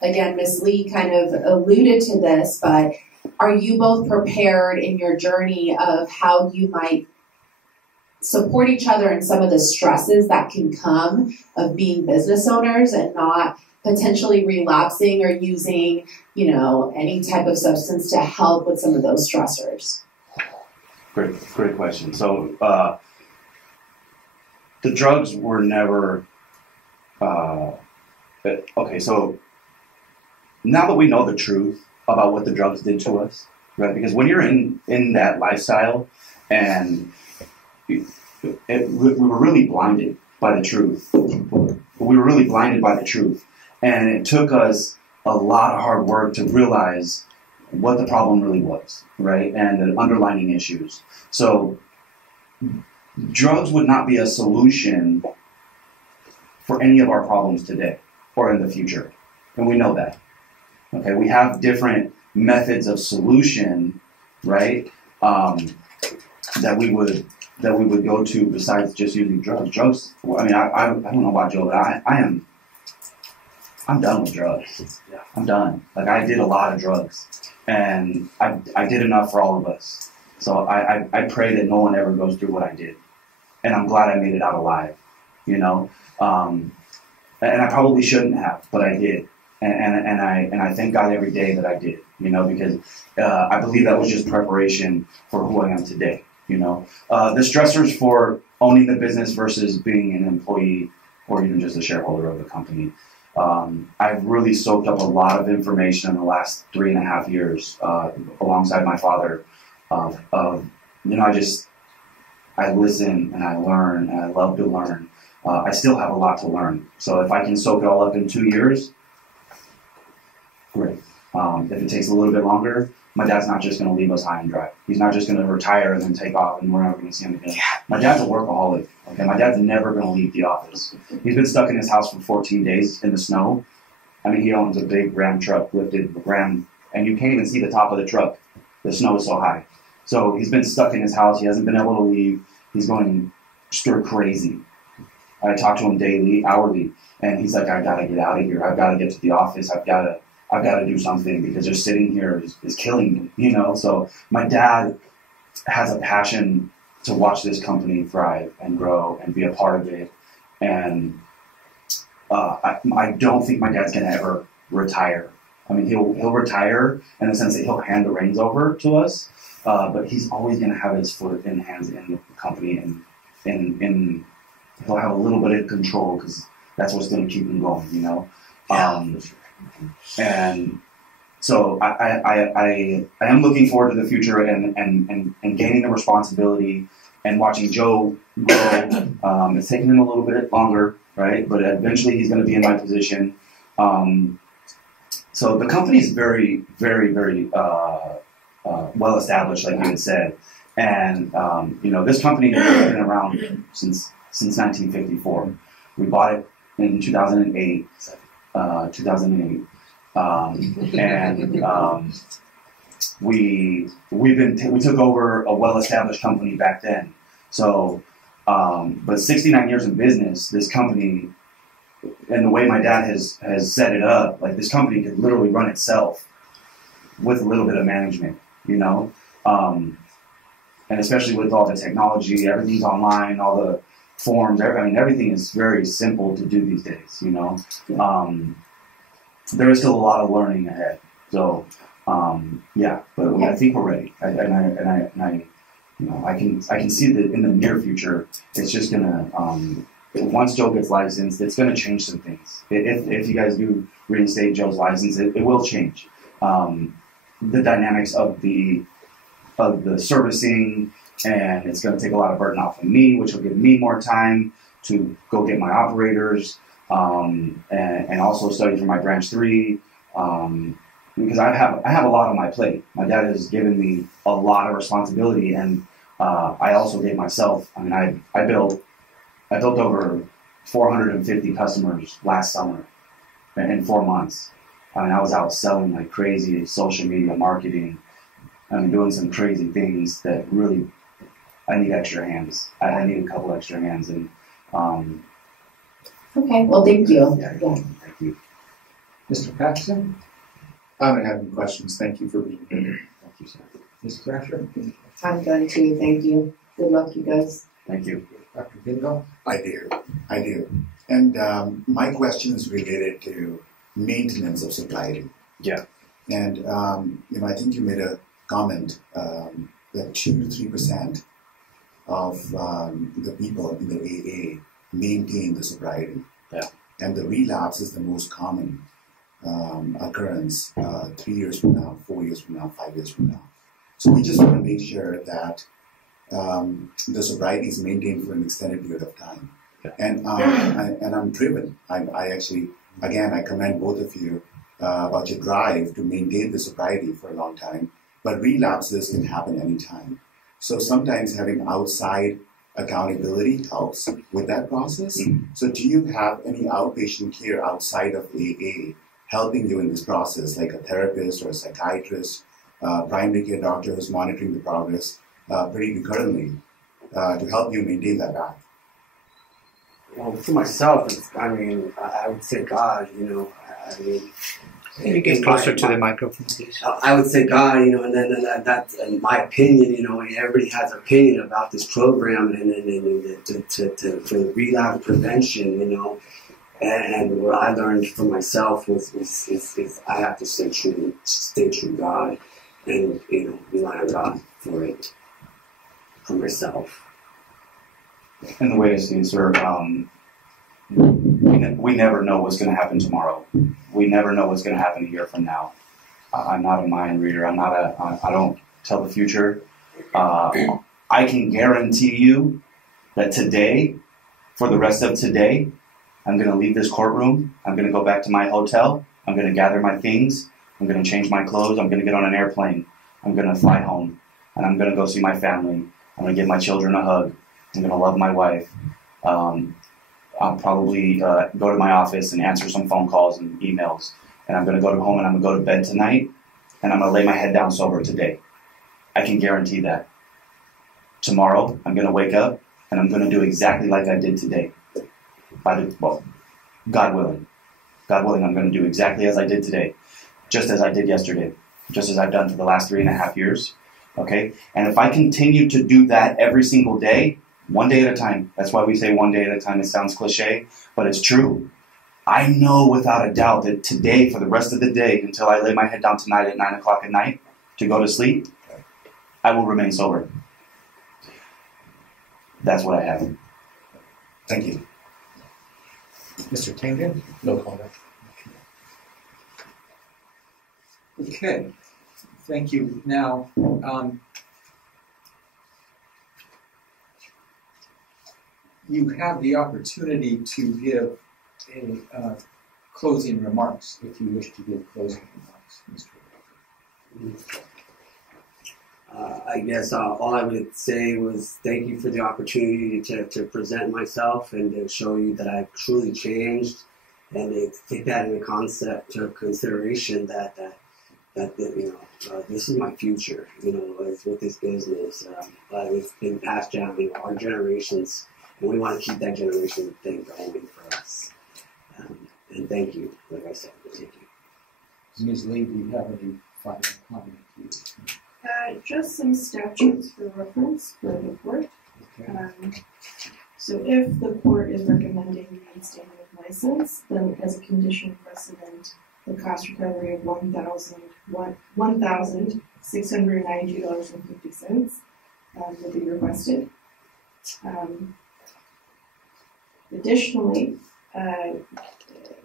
again, Ms. Lee kind of alluded to this, but are you both prepared in your journey of how you might support each other in some of the stresses that can come of being business owners and not potentially relapsing or using, you know, any type of substance to help with some of those stressors? Great question. So the drugs were never okay. So now that we know the truth about what the drugs did to us, right? Because when you're in that lifestyle, and we were really blinded by the truth. We were really blinded by the truth, and it took us a lot of hard work to realize what the problem really was, right? And the underlying issues. So drugs would not be a solution for any of our problems today or in the future, and we know that. Okay, we have different methods of solution, right? That we would go to besides just using drugs. Drugs. I mean, I don't know about Joe, but I'm done with drugs. I'm done. Like, I did a lot of drugs, and I did enough for all of us. So I pray that no one ever goes through what I did, and I'm glad I made it out alive. You know, and I probably shouldn't have, but I did. and I thank God every day that I did, you know, because I believe that was just preparation for who I am today, you know. The stressors for owning the business versus being an employee or even just a shareholder of the company. I've really soaked up a lot of information in the last 3.5 years alongside my father of you know, I listen and I learn and I love to learn. I still have a lot to learn. So if I can soak it all up in 2 years, great. If it takes a little bit longer, my dad's not just going to leave us high and dry. He's not just going to retire and then take off and we're never going to see him again. My dad's a workaholic. Okay, my dad's never going to leave the office. He's been stuck in his house for 14 days in the snow. I mean, he owns a big Ram truck, lifted Ram, and you can't even see the top of the truck. The snow is so high. So he's been stuck in his house. He hasn't been able to leave. He's going stir crazy. I talk to him daily, hourly, and he's like, I gotta get out of here. I've got to get to the office. I've got to do something because just sitting here is killing me, you know? So my dad has a passion to watch this company thrive and grow and be a part of it. And I don't think my dad's going to ever retire. I mean, he'll retire in the sense that he'll hand the reins over to us, but he's always going to have his foot and hands in the company, and he'll have a little bit of control because that's what's going to keep him going, you know? And so I am looking forward to the future and gaining the responsibility and watching Joe grow. It's taking him a little bit longer, right? But eventually he's going to be in my position. So the company is very, very, very well established, like you had said. And, you know, this company has been around since 1954. We bought it in 2008. 2008. We took over a well-established company back then. So, but 69 years in business, this company, and the way my dad has set it up, like this company could literally run itself with a little bit of management, you know, and especially with all the technology, everything's online, all the forms, I mean, everything is very simple to do these days, you know. There is still a lot of learning ahead. So, yeah, but I think we're ready. I you know, I can see that in the near future, it's just gonna, once Joe gets licensed, it's gonna change some things. If you guys do reinstate Joe's license, it will change. The dynamics of the servicing, and it's gonna take a lot of burden off of me, which will give me more time to go get my operators, and also study for my branch 3, because I have a lot on my plate. My dad has given me a lot of responsibility, and I also gave myself. I mean, I built over 450 customers last summer in 4 months. I mean, I was out selling like crazy, social media marketing. I mean, doing some crazy things that really I need extra hands. I need a couple extra hands, and okay, well, thank you. Yeah, thank you. Mr. Paxton? I don't have any questions. Thank you for being here. Thank you, sir. Ms. Thrasher? I'm done too, thank you. Good luck, you guys. Thank you. Dr. Bingo? I do. And my question is related to maintenance of sobriety. Yeah. And you know, I think you made a comment that 2 to 3% of the people in the AA maintain the sobriety. Yeah. And the relapse is the most common occurrence 3 years from now, 4 years from now, 5 years from now. So we just want to make sure that the sobriety is maintained for an extended period of time. Yeah. And I'm driven. I actually, again, I commend both of you about your drive to maintain the sobriety for a long time. But relapses can happen anytime. So sometimes having outside accountability helps with that process. Mm-hmm. So do you have any outpatient care outside of AA helping you in this process, like a therapist or a psychiatrist, primary care doctor who's monitoring the progress pretty currently to help you maintain that path? Well, for myself, I would say God, you know, I mean. Can you get closer to the microphone, please? I would say God, you know, and then that's in my opinion, you know, everybody has an opinion about this program and for the relapse prevention, you know, And what I learned for myself was I have to stay true to God, and rely on God for it, for myself. And the way I see it, sir, we never know what's going to happen tomorrow. We never know what's going to happen a year from now. I'm not a mind reader. I don't tell the future. I can guarantee you that today, for the rest of today, I'm going to leave this courtroom. I'm going to go back to my hotel. I'm going to gather my things. I'm going to change my clothes. I'm going to get on an airplane. I'm going to fly home. And I'm going to go see my family. I'm going to give my children a hug. I'm going to love my wife. I'll probably go to my office and answer some phone calls and emails. And I'm going to go home and I'm going to go to bed tonight. And I'm going to lay my head down sober today. I can guarantee that. Tomorrow, I'm going to wake up and I'm going to do exactly like I did today. God willing. God willing, I'm going to do exactly as I did today. Just as I did yesterday. Just as I've done for the last 3.5 years. Okay? And if I continue to do that every single day, one day at a time. That's why we say one day at a time. It sounds cliche, but it's true. I know without a doubt that today, for the rest of the day, until I lay my head down tonight at 9 o'clock at night to go to sleep, I will remain sober. That's what I have. Thank you. Mr. Tingley? No comment. Okay, thank you. Now, you have the opportunity to give a closing remarks, if you wish to give closing remarks, Mr. Walker. I guess all I would say was thank you for the opportunity to present myself and to show you that I've truly changed, and to take that into consideration that this is my future. Is with this business. It's been passed down. Our generations, and we want to keep that generation thing going for us. And thank you, like I said, thank you. Ms. Lee, do you have any final comment? Just some statutes for reference for the court. Okay. So if the court is recommending reinstatement of license, then as a condition precedent, the cost recovery of $1,692.50 will be requested. Additionally,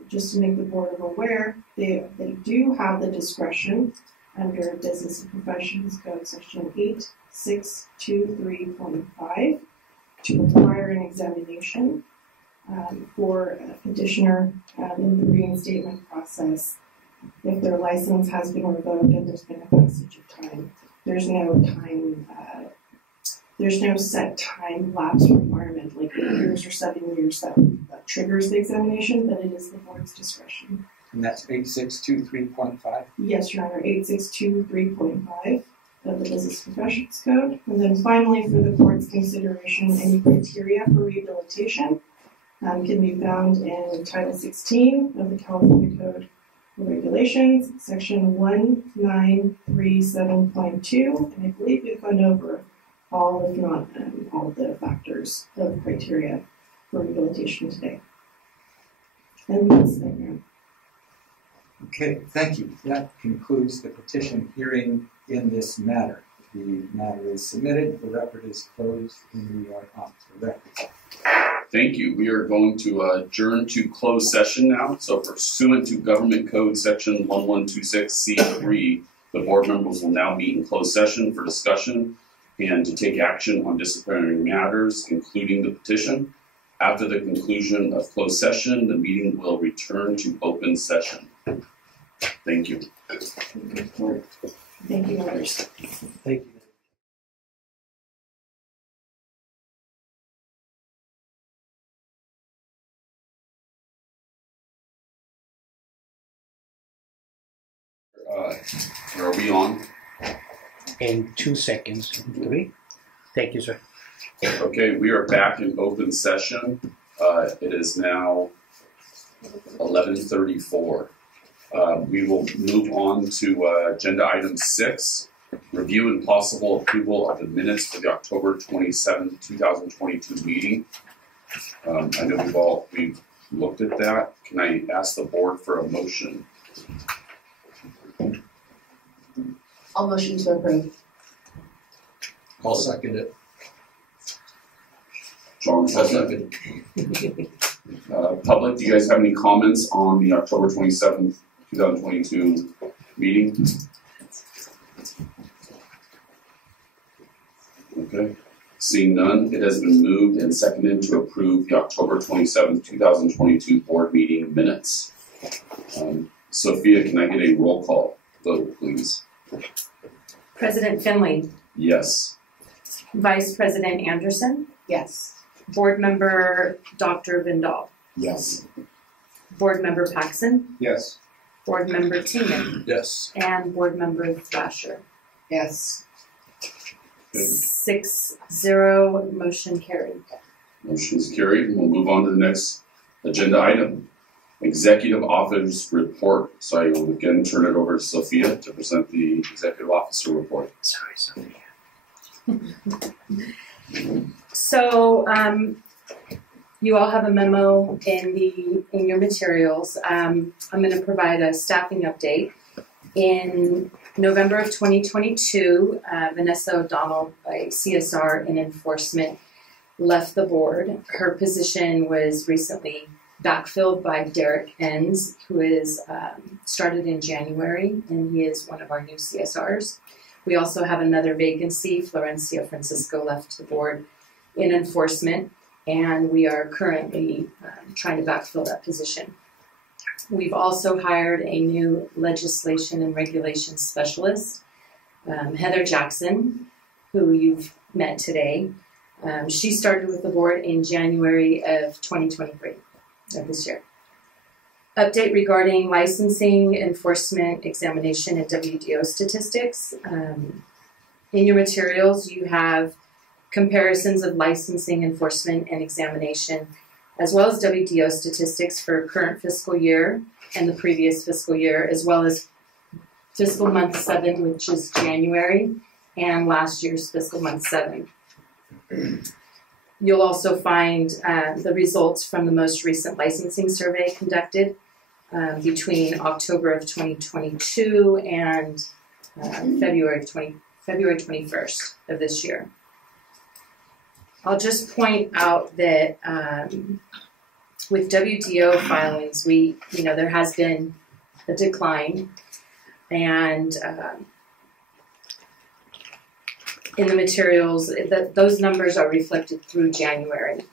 just to make the board aware, they do have the discretion under Business and Professions Code Section 8623.5 to require an examination for a petitioner in the reinstatement process if their license has been revoked and there's been a passage of time. There's no set time lapse requirement like 8 years or 7 years that triggers the examination, but it is the board's discretion. And that's 8623.5? Yes, Your Honor, 8623.5 of the Business Professions Code. And then finally, for the court's consideration, any criteria for rehabilitation can be found in Title 16 of the California Code of Regulations, Section 1937.2, and I believe we've gone over all, if not all, of the factors of criteria for rehabilitation today. And that's it, Your Honor. Okay, thank you. That concludes the petition hearing in this matter. The matter is submitted, the record is closed, and we are off the record. Thank you. We are going to adjourn to closed session now. So pursuant to Government Code Section 1126C3, the board members will now meet in closed session for discussion and to take action on disciplinary matters, including the petition. After the conclusion of closed session, the meeting will return to open session. Thank you. Thank you, members. Thank you. Are we on? In 2 seconds. 3. Thank you, sir. Okay, we are back in open session. It is now 11:34. We will move on to agenda item 6, review and possible approval of the minutes for the October 27th, 2022 meeting. I know we've looked at that. Can I ask the board for a motion? I'll motion to approve. I'll second it. John second. Public, do you guys have any comments on the October 27th, 2022 meeting? Okay. Seeing none, it has been moved and seconded to approve the October 27th, 2022 board meeting minutes. Sophia, can I get a roll call vote, please? President Finley, Yes. Vice President Anderson, Yes. Board Member Dr. Vindal, Yes. Board Member Paxson, Yes. Board Member Tingen, Yes. and Board Member Thrasher. Yes. Okay. 6-0, motion carried. Motion is carried. We'll move on to the next agenda item. Executive Office Report. So I will again turn it over to Sophia to present the Executive Officer Report. Sorry, Sophia. So, you all have a memo in your materials. I'm going to provide a staffing update. In November of 2022, Vanessa O'Donnell, a CSR in enforcement, left the board. Her position was recently backfilled by Derek Enns, who is started in January, and he is one of our new CSRs. We also have another vacancy. Florencia Francisco left the board in enforcement, and we are currently trying to backfill that position. We've also hired a new legislation and regulations specialist, Heather Jackson, who you've met today. She started with the board in January of 2023, of this year. Update regarding licensing, enforcement, examination, and WDO statistics. In your materials, you have comparisons of licensing, enforcement, and examination, as well as WDO statistics for current fiscal year and the previous fiscal year, as well as fiscal month 7, which is January, and last year's fiscal month 7. You'll also find the results from the most recent licensing survey conducted between October of 2022 and February 21st of this year. I'll just point out that with WDO filings, there has been a decline, and in the materials, those numbers are reflected through January.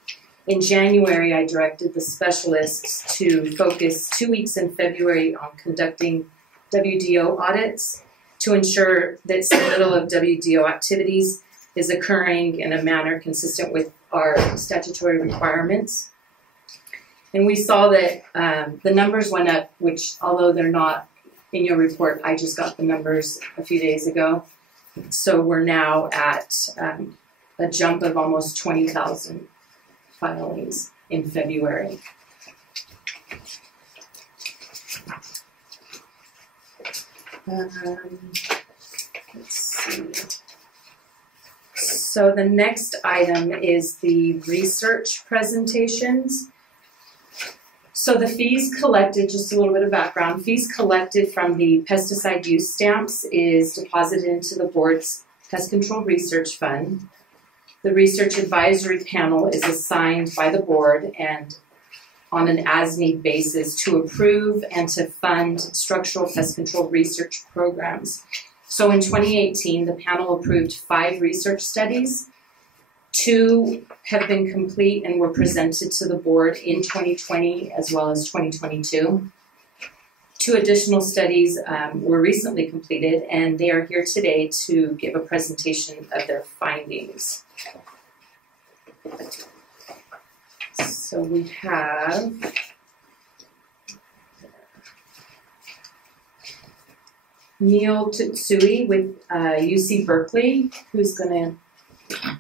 In January, I directed the specialists to focus 2 weeks in February on conducting WDO audits to ensure that submittal of WDO activities is occurring in a manner consistent with our statutory requirements. And we saw that the numbers went up, which, although they're not in your report, I just got the numbers a few days ago. So we're now at a jump of almost 20,000 filings in February. Let's see. So the next item is the research presentations. So the fees collected, just a little bit of background, fees collected from the pesticide use stamps is deposited into the board's pest control research fund. The research advisory panel is assigned by the board and on an as-need basis to approve and to fund structural pest control research programs. So in 2018, the panel approved 5 research studies. 2 have been complete and were presented to the board in 2020 as well as 2022. 2 additional studies were recently completed, and they are here today to give a presentation of their findings. So we have Neil Tutsui with UC Berkeley, who's going to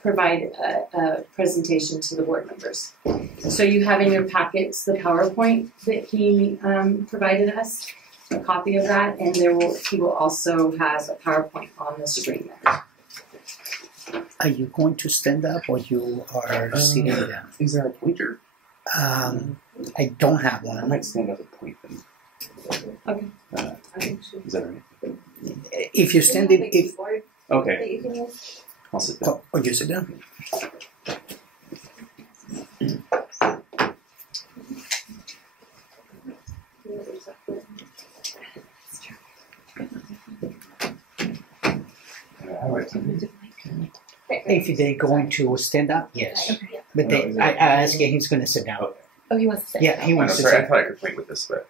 provide a presentation to the board members. So you have in your packets the PowerPoint that he provided us, a copy of that, and he will also have a PowerPoint on the screen there. Are you going to stand up or you are sitting down? Is there a pointer? I don't have I one. might stand up and point them. Okay. Is that all right? If you stand it, if Okay. I'll sit down. oh, you sit down. If they're going to stand up, yes. But I asked him, he's going to sit down. Oh, he wants to sit. Yeah, he wants to sorry, I sit. thought I could point with this, but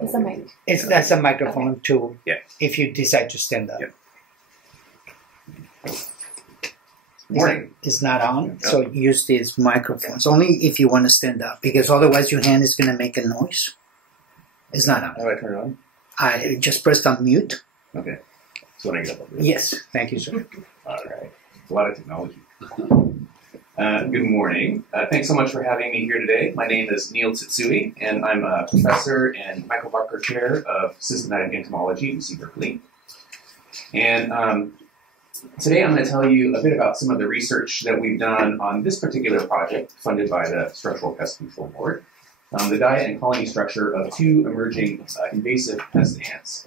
It's a mic. That's a microphone too. Yeah. If you decide to stand up. Yeah. Morning. It's not on, so use these microphones only if you want to stand up, because otherwise your hand is going to make a noise. It's not on. How do I turn it on? I just pressed on mute. Okay. So when I get up. Yes, thank you, sir. All right. It's a lot of technology. Good morning. Thanks so much for having me here today. My name is Neil Tsutsui, and I'm a professor and Michael Barker Chair of Systematic Entomology at UC Berkeley. And today I'm going to tell you a bit about some of the research that we've done on this particular project funded by the Structural Pest Control Board, the diet and colony structure of two emerging invasive pest ants.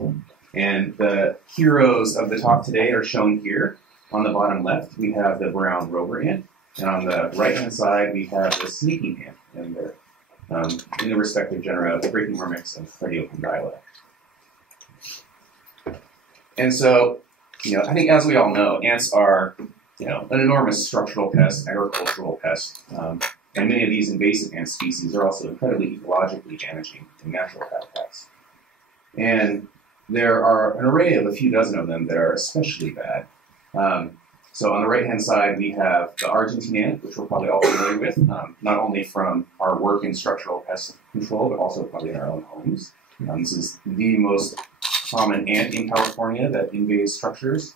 And the heroes of the talk today are shown here. On the bottom left, we have the brown rover ant, and on the right-hand side, we have the sneaking ant, and they're in the respective genera of Brachynormix and Cardiocondyle. And so, I think as we all know, ants are, an enormous structural pest, agricultural pest, and many of these invasive ant species are also incredibly ecologically damaging in natural habitats. And there are an array of a few dozen of them that are especially bad. So on the right-hand side, we have the Argentine ant, which we're probably all familiar with, not only from our work in structural pest control, but also probably in our own homes. This is the most common ant in California that invades structures,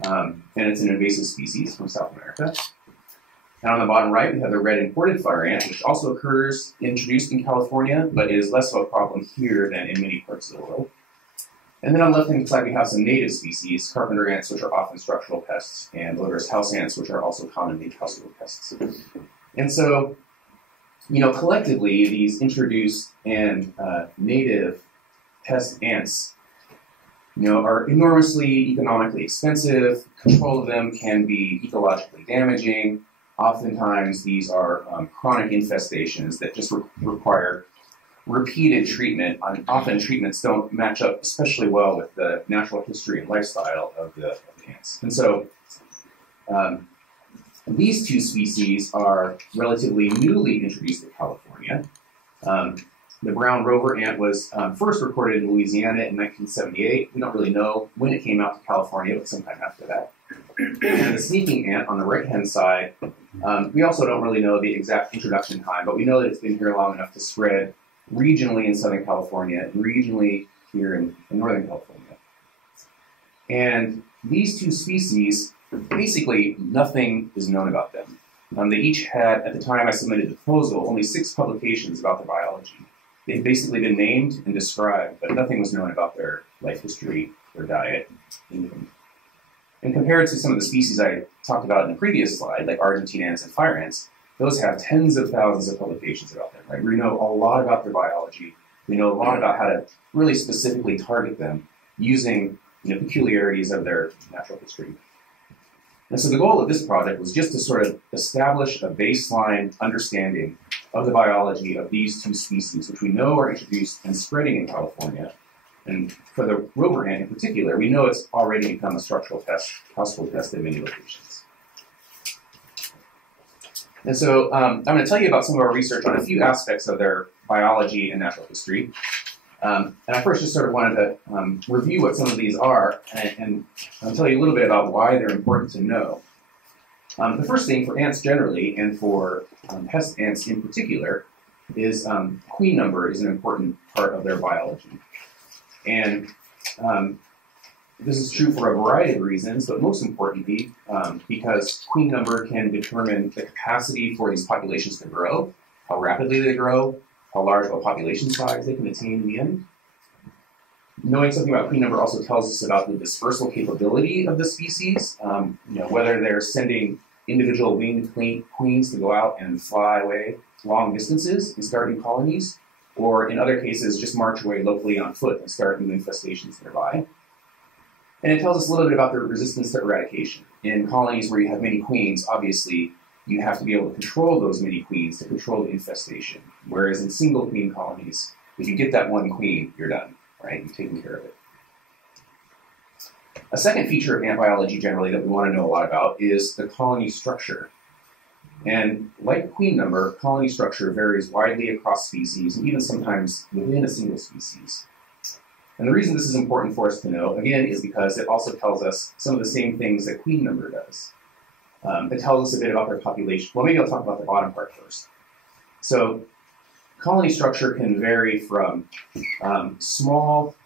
and it's an invasive species from South America. And on the bottom right, we have the red imported fire ant, which also occurs introduced in California, but is less of a problem here than in many parts of the world. And then on the left-hand side, we have some native species, carpenter ants, which are often structural pests, and odorous house ants, which are also commonly household pests. And so, collectively, these introduced and native pest ants, are enormously economically expensive. Control of them can be ecologically damaging. Oftentimes, these are chronic infestations that just require repeated treatment. Often treatments don't match up especially well with the natural history and lifestyle of the ants. And so these two species are relatively newly introduced to California. The brown rover ant was first recorded in Louisiana in 1978. We don't really know when it came out to California, but sometime after that. And the sneaking ant on the right-hand side, we also don't really know the exact introduction time, but we know that it's been here long enough to spread regionally in Southern California and regionally here in Northern California. And these two species, basically nothing is known about them. They each had, at the time I submitted the proposal, only 6 publications about their biology. They've basically been named and described, but nothing was known about their life history, their diet, anything. And compared to some of the species I talked about in the previous slide, like Argentine ants and fire ants, those have tens of thousands of publications about them, right? We know a lot about their biology. We know a lot about how to really specifically target them using peculiarities of their natural history. And so the goal of this project was just to sort of establish a baseline understanding of the biology of these two species, which we know are introduced and spreading in California. And for the rover ant in particular, we know it's already become a structural pest, household pest in many locations. And so I'm going to tell you about some of our research on a few aspects of their biology and natural history. And I first just sort of wanted to review what some of these are, and I'll tell you a little bit about why they're important to know. The first thing for ants generally, and for pest ants in particular, is queen number is an important part of their biology. And this is true for a variety of reasons, but most importantly, because queen number can determine the capacity for these populations to grow, how rapidly they grow, how large of a population size they can attain in the end. Knowing something about queen number also tells us about the dispersal capability of the species, whether they're sending individual winged queens to go out and fly away long distances and start new colonies, or in other cases, just march away locally on foot and start new infestations nearby. And it tells us a little bit about the resistance to eradication. In colonies where you have many queens, obviously, you have to be able to control those many queens to control the infestation. Whereas in single queen colonies, if you get that one queen, you're done, right? You've taken care of it. A second feature of ant biology generally that we want to know a lot about is the colony structure. And like queen number, colony structure varies widely across species and even sometimes within a single species. And the reason this is important for us to know, again, is because it also tells us some of the same things that queen number does. It tells us a bit about their population. Well, maybe I'll talk about the bottom part first. So colony structure can vary from small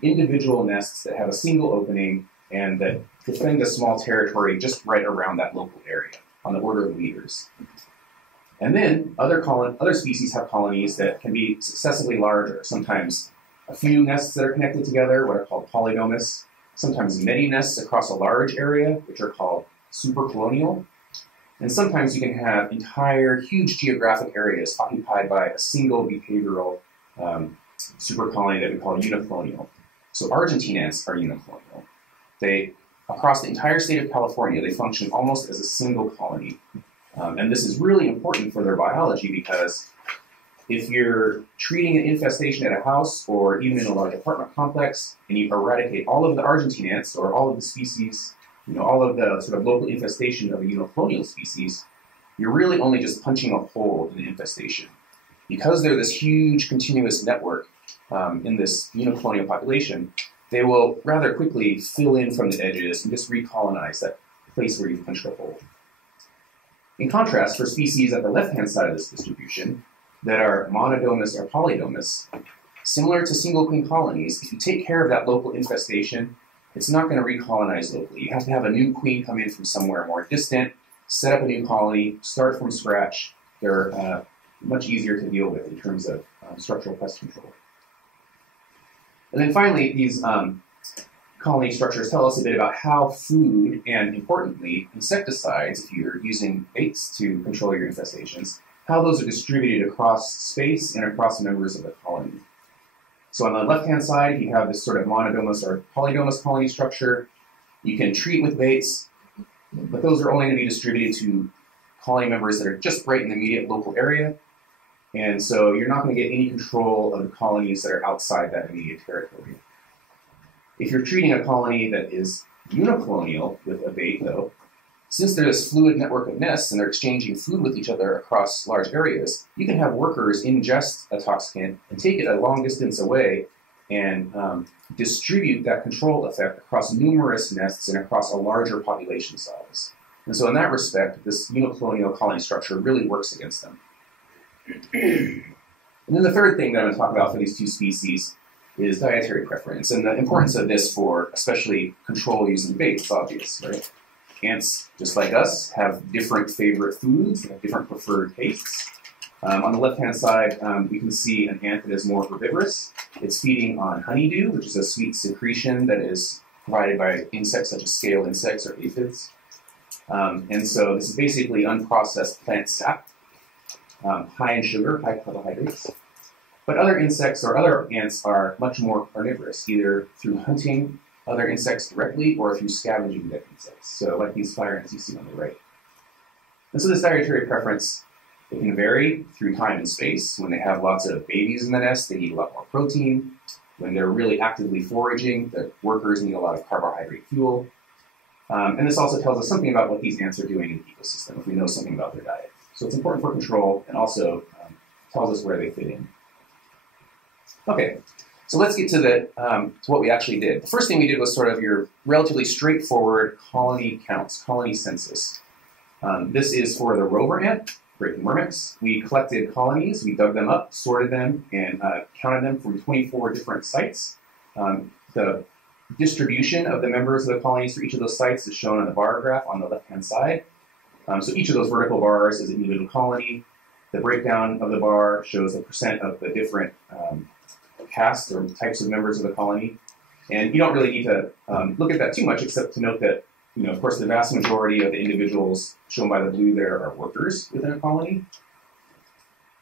individual nests that have a single opening and that defend a small territory just right around that local area on the order of meters. And then other species have colonies that can be successively larger, sometimes a few nests that are connected together, what are called polygamous, sometimes many nests across a large area, which are called supercolonial. And sometimes you can have entire huge geographic areas occupied by a single behavioral supercolony that we call unicolonial. So Argentine ants are unicolonial. Across the entire state of California, they function almost as a single colony. And this is really important for their biology because if you're treating an infestation at a house or even in a large apartment complex and you eradicate all of the Argentine ants or all of the species, all of the sort of local infestation of a unicolonial species, you're really only just punching a hole in the infestation. Because they're this huge continuous network in this unicolonial population, they will rather quickly fill in from the edges and just recolonize that place where you've punched a hole. In contrast, for species at the left-hand side of this distribution that are monodomous or polydomous, similar to single queen colonies, if you take care of that local infestation, it's not going to recolonize locally. You have to have a new queen come in from somewhere more distant, set up a new colony, start from scratch. They're much easier to deal with in terms of structural pest control. And then finally, these colony structures tell us a bit about how food and, importantly, insecticides, if you're using baits to control your infestations, how those are distributed across space and across members of the colony. So on the left-hand side, you have this sort of monodomous or polydomous colony structure. You can treat with baits, but those are only going to be distributed to colony members that are just right in the immediate local area. And so you're not going to get any control of the colonies that are outside that immediate territory. If you're treating a colony that is unicolonial with a bait, though, since there's this fluid network of nests and they're exchanging food with each other across large areas, you can have workers ingest a toxicant and take it a long distance away and distribute that control effect across numerous nests and across a larger population size. And so in that respect, this unicolonial colony structure really works against them. And then the third thing that I'm going to talk about for these two species is dietary preference. And the importance of this for especially control using bait is obvious, right? Ants, just like us, have different favorite foods, have different preferred tastes. On the left-hand side, we can see an ant that is more herbivorous. It's feeding on honeydew, which is a sweet secretion that is provided by insects such as scale insects or aphids. And so this is basically unprocessed plant sap, high in sugar, high carbohydrates. But other insects or other ants are much more carnivorous, either through hunting other insects directly or through scavenging dead insects. So like these fire ants you see on the right. And so this dietary preference, it can vary through time and space. When they have lots of babies in the nest, they need a lot more protein. When they're really actively foraging, the workers need a lot of carbohydrate fuel. And this also tells us something about what these ants are doing in the ecosystem if we know something about their diet. So it's important for control and also tells us where they fit in. Okay, so let's get to what we actually did. The first thing we did was sort of your relatively straightforward colony counts, colony census. This is for the rover ant, Brachymermix. We collected colonies, we dug them up, sorted them, and counted them from 24 different sites. The distribution of the members of the colonies for each of those sites is shown on the bar graph on the left-hand side. So each of those vertical bars is an individual colony. The breakdown of the bar shows the percent of the different casts or types of members of the colony. And you don't really need to look at that too much, except to note that of course, the vast majority of the individuals shown by the blue there are workers within a colony.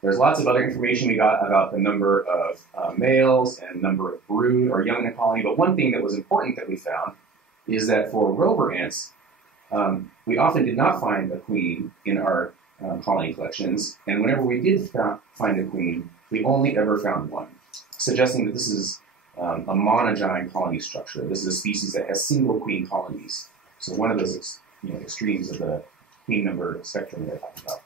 There's lots of other information we got about the number of males and number of brood or young in a colony, but one thing that was important that we found is that for rover ants, we often did not find a queen in our colony collections, and whenever we did find a queen, we only ever found one, suggesting that this is a monogyne colony structure. This is a species that has single queen colonies. So one of those extremes of the queen number spectrum that I talked about.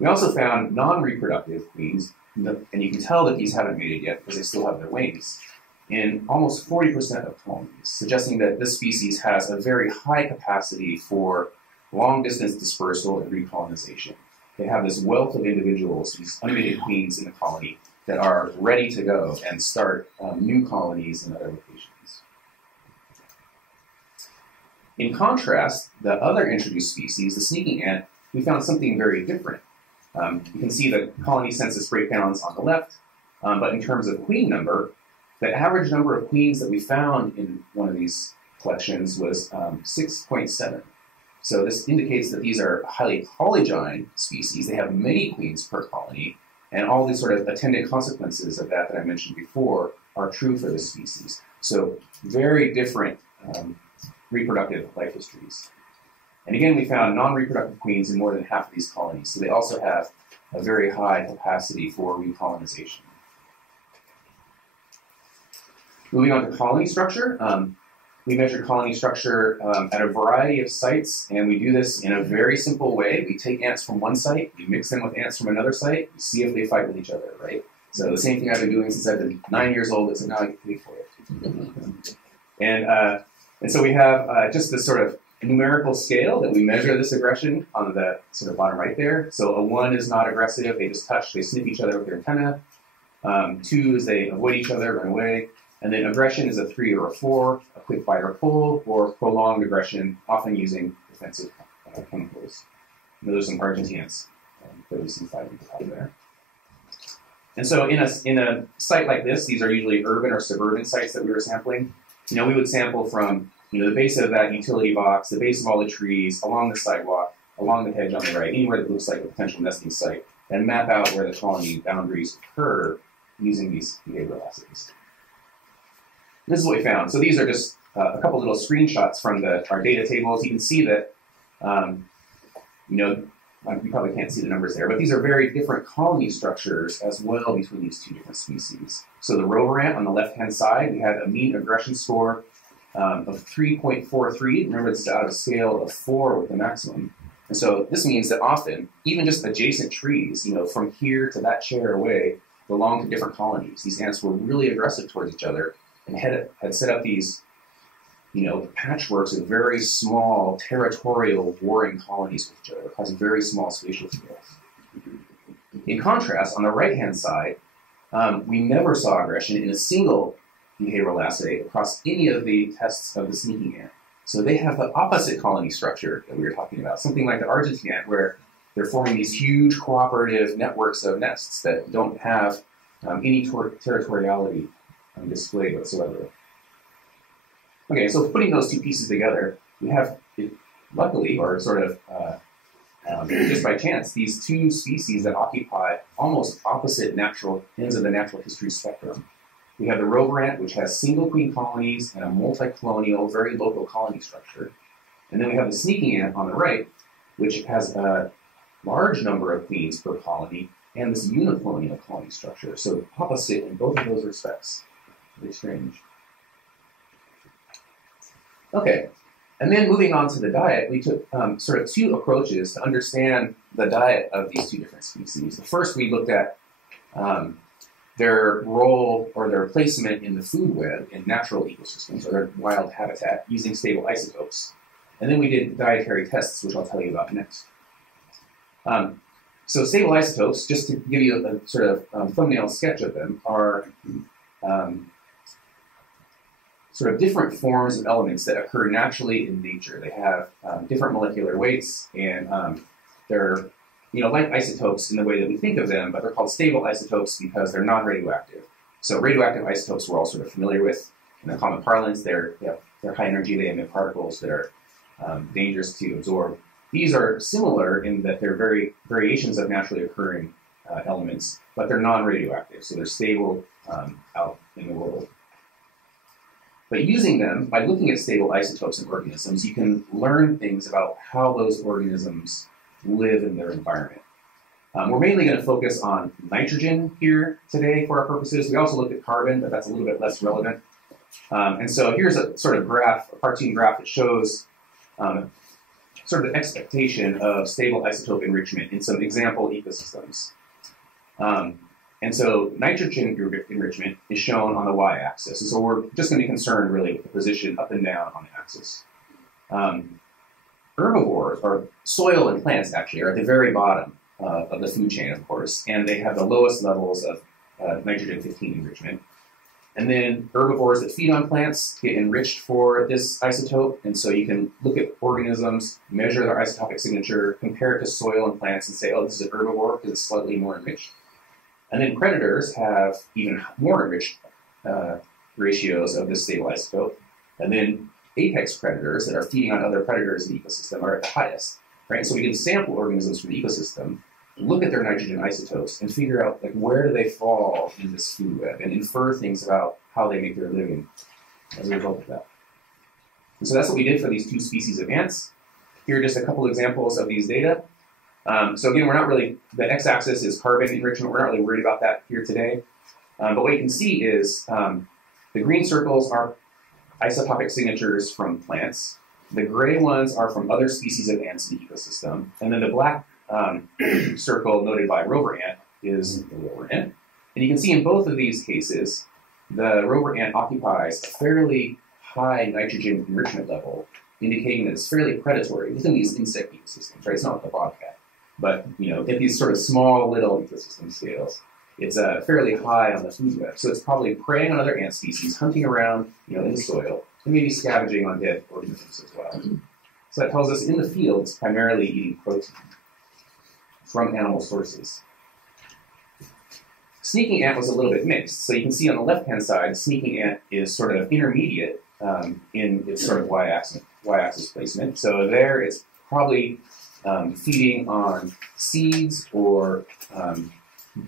We also found non-reproductive queens, and you can tell that these haven't mated yet because they still have their wings, in almost 40% of colonies, suggesting that this species has a very high capacity for long-distance dispersal and recolonization. They have this wealth of individuals, these unmated queens in the colony, that are ready to go and start new colonies in other locations. In contrast, the other introduced species, the sneaking ant, we found something very different. You can see the colony census breakdowns on the left, but in terms of queen number, the average number of queens that we found in one of these collections was 6.7. So this indicates that these are highly polygyne species. They have many queens per colony, and all these sort of attendant consequences of that I mentioned before are true for this species. So very different reproductive life histories. And again, we found non-reproductive queens in more than half of these colonies, so they also have a very high capacity for recolonization. Moving on to colony structure, we measure colony structure at a variety of sites, and we do this in a very simple way. We take ants from one site, we mix them with ants from another site, we see if they fight with each other, right? So the same thing I've been doing since I've been 9 years old, it's now I get paid for it. And so we have just this sort of numerical scale that we measure this aggression on the sort of bottom right there. So a 1 is not aggressive, they just touch, they sniff each other with their antenna. 2 is they avoid each other, run away. And then aggression is a 3 or a 4, a quick bite or pull, or prolonged aggression, often using defensive chemicals. And those are some Argentines that we see fighting at the top there. And so in a site like this, these are usually urban or suburban sites that we were sampling. We would sample from the base of that utility box, the base of all the trees, along the sidewalk, along the hedge on the right, anywhere that looks like a potential nesting site, and map out where the colony boundaries occur using these behavioral assays. This is what we found. So these are just a couple little screenshots from our data tables. You can see that, you probably can't see the numbers there, but these are very different colony structures as well between these two different species. So the rover ant on the left-hand side, we had a mean aggression score of 3.43. Remember, it's out of a scale of 4 with the maximum. And so this means that often, even just adjacent trees, from here to that chair away, belong to different colonies. These ants were really aggressive towards each other and had set up these, patchworks of very small territorial warring colonies with each other, causing very small spatial scales. In contrast, on the right-hand side, we never saw aggression in a single behavioral assay across any of the tests of the sneaking ant. So they have the opposite colony structure that we were talking about, something like the Argentine ant, where they're forming these huge cooperative networks of nests that don't have any territoriality displayed whatsoever. Okay, so putting those two pieces together, we have, luckily, or sort of just by chance, these two species that occupy almost opposite ends of the natural history spectrum. We have the rover ant, which has single queen colonies and a multi-colonial, very local colony structure. And then we have the sneaking ant on the right, which has a large number of queens per colony and this unicolonial colony structure. So opposite in both of those respects. Very strange. Okay, and then moving on to the diet, we took sort of two approaches to understand the diet of these two different species. The first, we looked at their role or their placement in the food web in natural ecosystems or their wild habitat using stable isotopes. And then we did dietary tests, which I'll tell you about next. So stable isotopes, just to give you a sort of thumbnail sketch of them, are sort of different forms of elements that occur naturally in nature. They have different molecular weights, and they're like isotopes in the way that we think of them, but they're called stable isotopes because they're non-radioactive. So radioactive isotopes we're all sort of familiar with in the common parlance. They have they're high energy, they emit particles that are dangerous to absorb. These are similar in that they're variations of naturally occurring elements, but they're non-radioactive, so they're stable out in the world. But using them, by looking at stable isotopes in organisms, you can learn things about how those organisms live in their environment. We're mainly going to focus on nitrogen here today for our purposes. We also looked at carbon, but that's a little bit less relevant. And so here's a sort of graph, a cartoon graph that shows sort of the expectation of stable isotope enrichment in some example ecosystems. And so nitrogen enrichment is shown on the y-axis. And so we're just going to be concerned really with the position up and down on the axis. Herbivores, or soil and plants actually, are at the very bottom of the food chain, of course, and they have the lowest levels of nitrogen-15 enrichment. And then herbivores that feed on plants get enriched for this isotope, and so you can look at organisms, measure their isotopic signature, compare it to soil and plants, and say, oh, this is an herbivore because it's slightly more enriched. And then predators have even more enriched ratios of this stable isotope. And then apex predators that are feeding on other predators in the ecosystem are at the highest, right? So we can sample organisms from the ecosystem, look at their nitrogen isotopes, and figure out like where do they fall in this food web, and infer things about how they make their living as a result of that. And so that's what we did for these two species of ants. Here are just a couple examples of these data. So again, we're not really, the x-axis is carbon enrichment. We're not really worried about that here today. But what you can see is the green circles are isotopic signatures from plants. The gray ones are from other species of ants in the ecosystem. And then the black circle noted by rover ant is the rover ant. And you can see in both of these cases, the rover ant occupies a fairly high nitrogen enrichment level, indicating that it's fairly predatory within these insect ecosystems, right? It's not like a bobcat. But, you know, at these sort of small little ecosystem scales, it's fairly high on the food web. So it's probably preying on other ant species, hunting around, you know, in the soil, and maybe scavenging on dead organisms as well. So that tells us in the field, it's primarily eating protein from animal sources. Sneaking ant was a little bit mixed. So you can see on the left-hand side, sneaking ant is sort of intermediate in its sort of y-axis placement. So there it's probably feeding on seeds or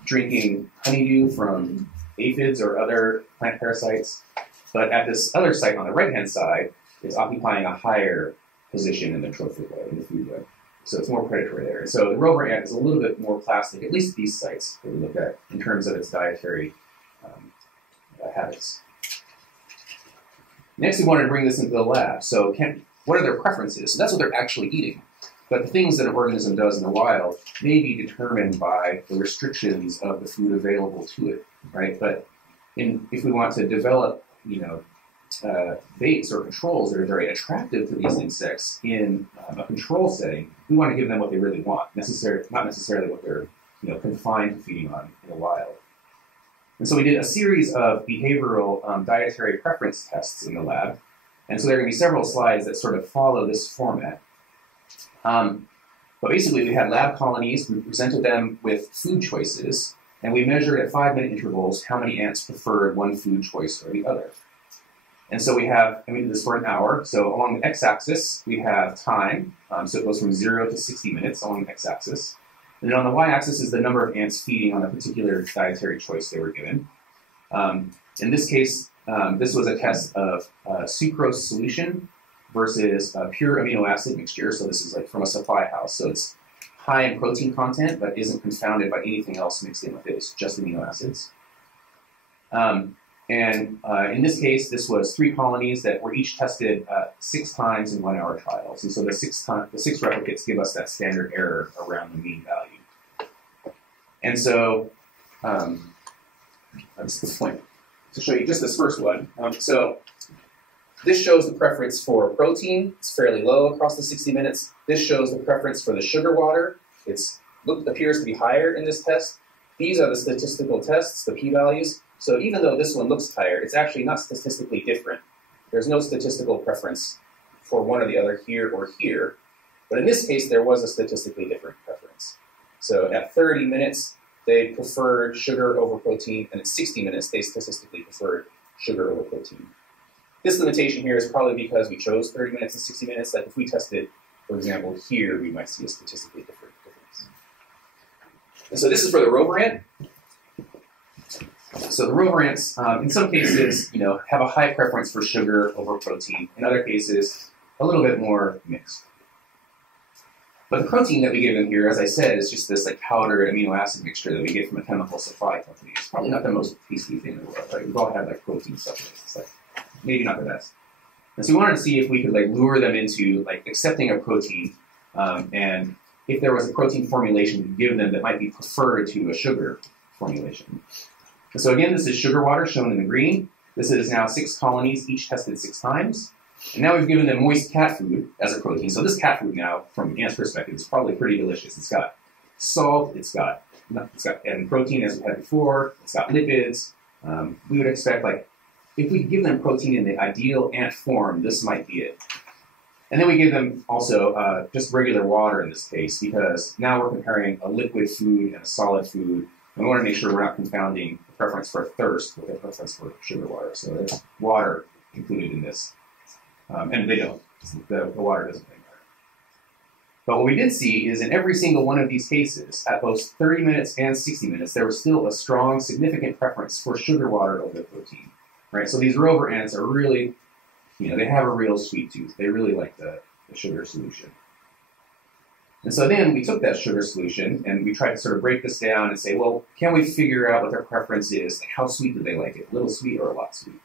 drinking honeydew from aphids or other plant parasites. But at this other site on the right-hand side, it's occupying a higher position in the trophic web, in the food web. So it's more predatory there. And so the rover ant is a little bit more plastic, at least these sites that we look at in terms of its dietary habits. Next, we wanted to bring this into the lab. So what are their preferences? So that's what they're actually eating. But the things that an organism does in the wild may be determined by the restrictions of the food available to it, right? But if we want to develop, you know, baits or controls that are very attractive to these insects in a control setting, we want to give them what they really want, not necessarily what they're, you know, confined to feeding on in the wild. And so we did a series of behavioral dietary preference tests in the lab. And so there are going to be several slides that sort of follow this format. But basically, we had lab colonies, we presented them with food choices, and we measured at 5-minute intervals how many ants preferred one food choice or the other. And so we did this for an hour. So along the x-axis, we have time. So it goes from 0 to 60 minutes along the x-axis. And then on the y-axis is the number of ants feeding on a particular dietary choice they were given. In this case, this was a test of sucrose solution versus pure amino acid mixture. So this is like from a supply house. So it's high in protein content, but isn't confounded by anything else mixed in with it. It's just amino acids. In this case, this was 3 colonies that were each tested 6 times in 1-hour trials. And so the 6 replicates give us that standard error around the mean value. And so that's the point. To show you just this first one. So this shows the preference for protein. It's fairly low across the 60 minutes. This shows the preference for the sugar water. It appears to be higher in this test. These are the statistical tests, the p-values. So even though this one looks higher, it's actually not statistically different. There's no statistical preference for one or the other here or here. But in this case, there was a statistically different preference. So at 30 minutes, they preferred sugar over protein, and at 60 minutes, they statistically preferred sugar over protein. This limitation here is probably because we chose 30 minutes and 60 minutes. Like if we tested, for example, here, we might see a statistically different difference. And so this is for the rover ant. So the rover ants, in some cases, have a high preference for sugar over protein. In other cases, a little bit more mixed. But the protein that we give them here, as I said, is just this like powdered amino acid mixture that we get from a chemical supply company. It's probably not the most tasty thing in the world. Right? We've all had like protein supplements. It's like maybe not the best. And so we wanted to see if we could like lure them into like accepting a protein, and if there was a protein formulation to give them that might be preferred to a sugar formulation. And so again, this is sugar water shown in the green. This is now 6 colonies, each tested 6 times. And now we've given them moist cat food as a protein. So this cat food now, from an ant's perspective, is probably pretty delicious. It's got salt, it's got and protein as we had before, it's got lipids. We would expect, like, if we give them protein in the ideal ant form, this might be it. And then we give them also just regular water in this case, because now we're comparing a liquid food and a solid food. And we want to make sure we're not confounding the preference for thirst with a preference for sugar water. So there's water included in this. And they don't. The water doesn't make water. But what we did see is in every single one of these cases, at both 30 minutes and 60 minutes, there was still a strong, significant preference for sugar water over protein. Right? So these rover ants are really, they have a real sweet tooth. They really like the sugar solution. And so then we took that sugar solution and we tried to sort of break this down and say, well, can we figure out what their preference is? Like how sweet do they like it? A little sweet or a lot sweet?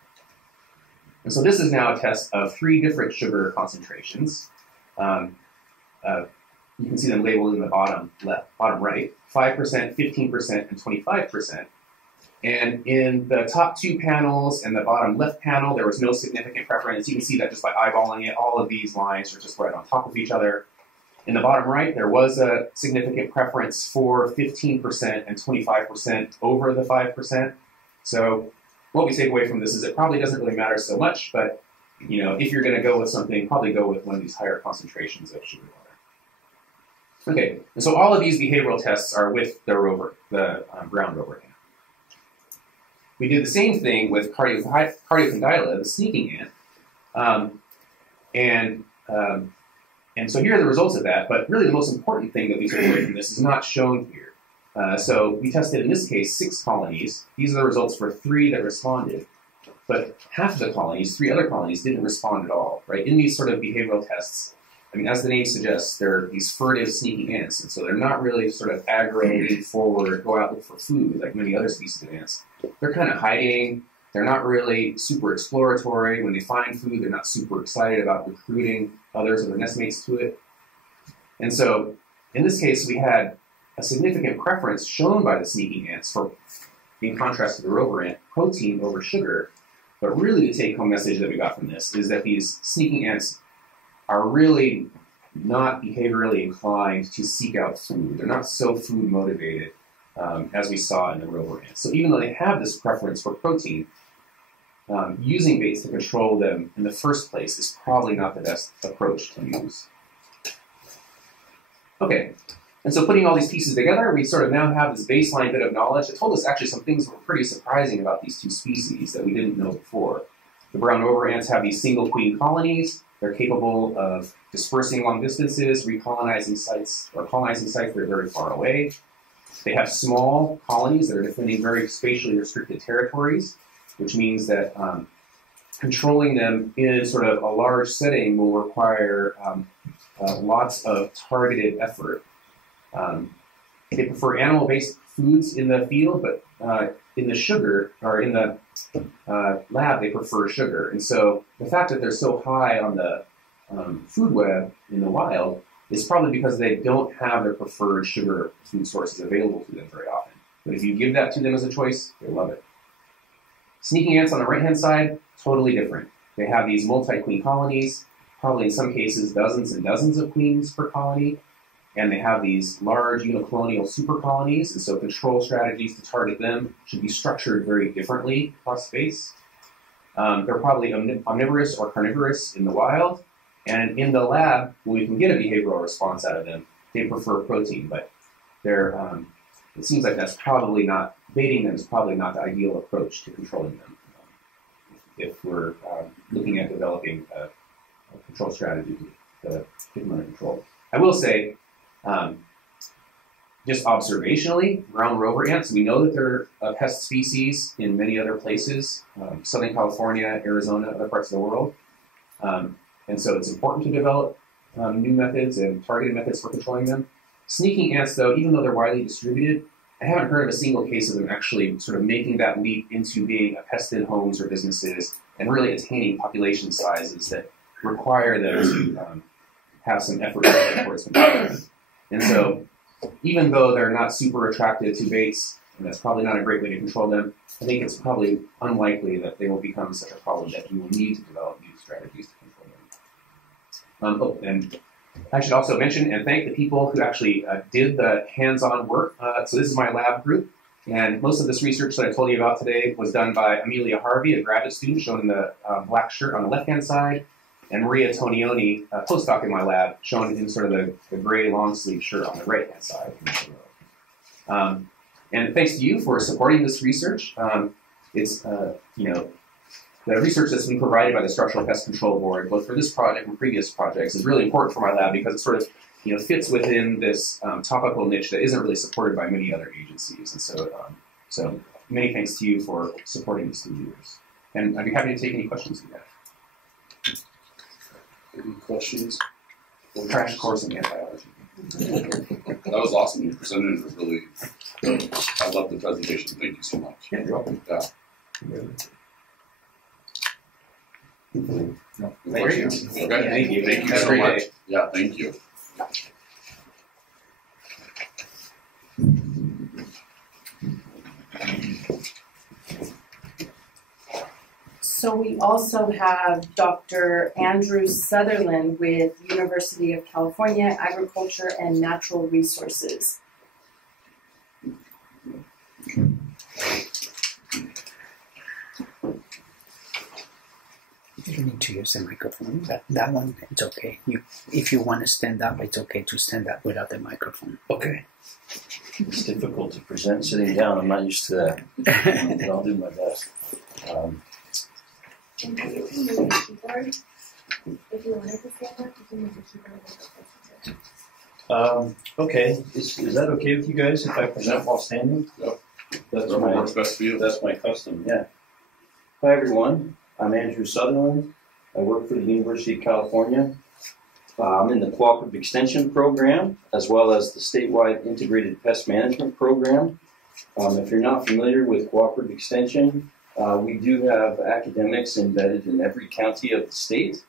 And so this is now a test of 3 different sugar concentrations. You can see them labeled in the bottom right, 5%, 15%, and 25%. And in the top 2 panels and the bottom left panel, there was no significant preference. You can see that just by eyeballing it, all of these lines are just right on top of each other. In the bottom right, there was a significant preference for 15% and 25% over the 5%. So what we take away from this is it probably doesn't really matter so much, but if you're going to go with something, probably go with one of these higher concentrations of sugar water. Okay, and so all of these behavioral tests are with the rover, the brown rover ant. We did the same thing with Cardiocondyla, the sneaking ant, and so here are the results of that. But really, the most important thing that we took away from this is not shown here. So we tested, in this case, 6 colonies. These are the results for 3 that responded. But half of the colonies, 3 other colonies, didn't respond at all, right? In these sort of behavioral tests, I mean, as the name suggests, they're these furtive, sneaking ants. And so they're not really sort of aggro, lean forward, go out, look for food like many other species of ants. They're kind of hiding. They're not really super exploratory. When they find food, they're not super excited about recruiting others of their nestmates to it. And so in this case, we had a significant preference shown by the sneaking ants for, in contrast to the rover ant, protein over sugar. But really the take-home message that we got from this is that these sneaking ants are really not behaviorally inclined to seek out food. They're not so food motivated as we saw in the rover ants. So even though they have this preference for protein, using baits to control them in the first place is probably not the best approach to use. Okay, and so putting all these pieces together, we sort of now have this baseline bit of knowledge that told us actually some things that were pretty surprising about these 2 species that we didn't know before. The brown rover ants have these single queen colonies. They're capable of dispersing long distances, recolonizing sites, or colonizing sites that are very far away. They have small colonies that are defending very spatially restricted territories, which means that controlling them in sort of a large setting will require lots of targeted effort. They prefer animal-based foods in the field, but in the sugar, or in the lab, they prefer sugar. And so the fact that they're so high on the food web in the wild is probably because they don't have their preferred sugar food sources available to them very often. But if you give that to them as a choice, they love it. Sneaking ants on the right-hand side, totally different. They have these multi-queen colonies, probably in some cases dozens and dozens of queens per colony, and they have these large unicolonial super colonies, and so control strategies to target them should be structured very differently across space. They're probably omnivorous or carnivorous in the wild, and in the lab, when we can get a behavioral response out of them, they prefer protein, but they're, it seems like that's probably not, baiting them is probably not the ideal approach to controlling them. if we're looking at developing a control strategy to keep them under control. I will say, just observationally, brown rover ants, we know that they're a pest species in many other places, Southern California, Arizona, other parts of the world. And so it's important to develop new methods and targeted methods for controlling them. Sneaking ants, though, even though they're widely distributed, I haven't heard of a single case of them actually sort of making that leap into being a pest in homes or businesses and really attaining population sizes that require them to have some effort towards control. And so, even though they're not super attracted to baits, and that's probably not a great way to control them, I think it's probably unlikely that they will become such a problem that you will need to develop new strategies to control them. And I should also mention and thank the people who actually did the hands-on work. So this is my lab group, and most of this research that I told you about today was done by Amelia Harvey, a graduate student shown in the black shirt on the left-hand side, and Maria Tonioni, a postdoc in my lab, shown in sort of the gray long-sleeve shirt on the right-hand side. And thanks to you for supporting this research. It's, the research that's been provided by the Structural Pest Control Board, both for this project and previous projects, is really important for my lab because it sort of fits within this topical niche that isn't really supported by many other agencies. And so many thanks to you for supporting this through years. And I'd be happy to take any questions you have. Any questions? Crash course in ant biology. That was awesome. You presented it really good. I love the presentation. Thank you so much. Yeah, you're welcome. Yeah. Thank you. Okay. Thank you. Thank you Have a so great much. day. Yeah, thank you. So we also have Dr. Andrew Sutherland with University of California, Agriculture and Natural Resources. You don't need to use the microphone. That one, it's okay. If you want to stand up, it's okay to stand up without the microphone. Okay. It's difficult to present sitting down. I'm not used to that. But I'll do my best. Okay. Is that okay with you guys if I present while standing? Yep. That's Whatever works best for you. That's my custom, yeah. Hi, everyone. I'm Andrew Sutherland. I work for the University of California. I'm in the Cooperative Extension Program, as well as the statewide Integrated Pest Management Program. If you're not familiar with Cooperative Extension, we do have academics embedded in every county of the state.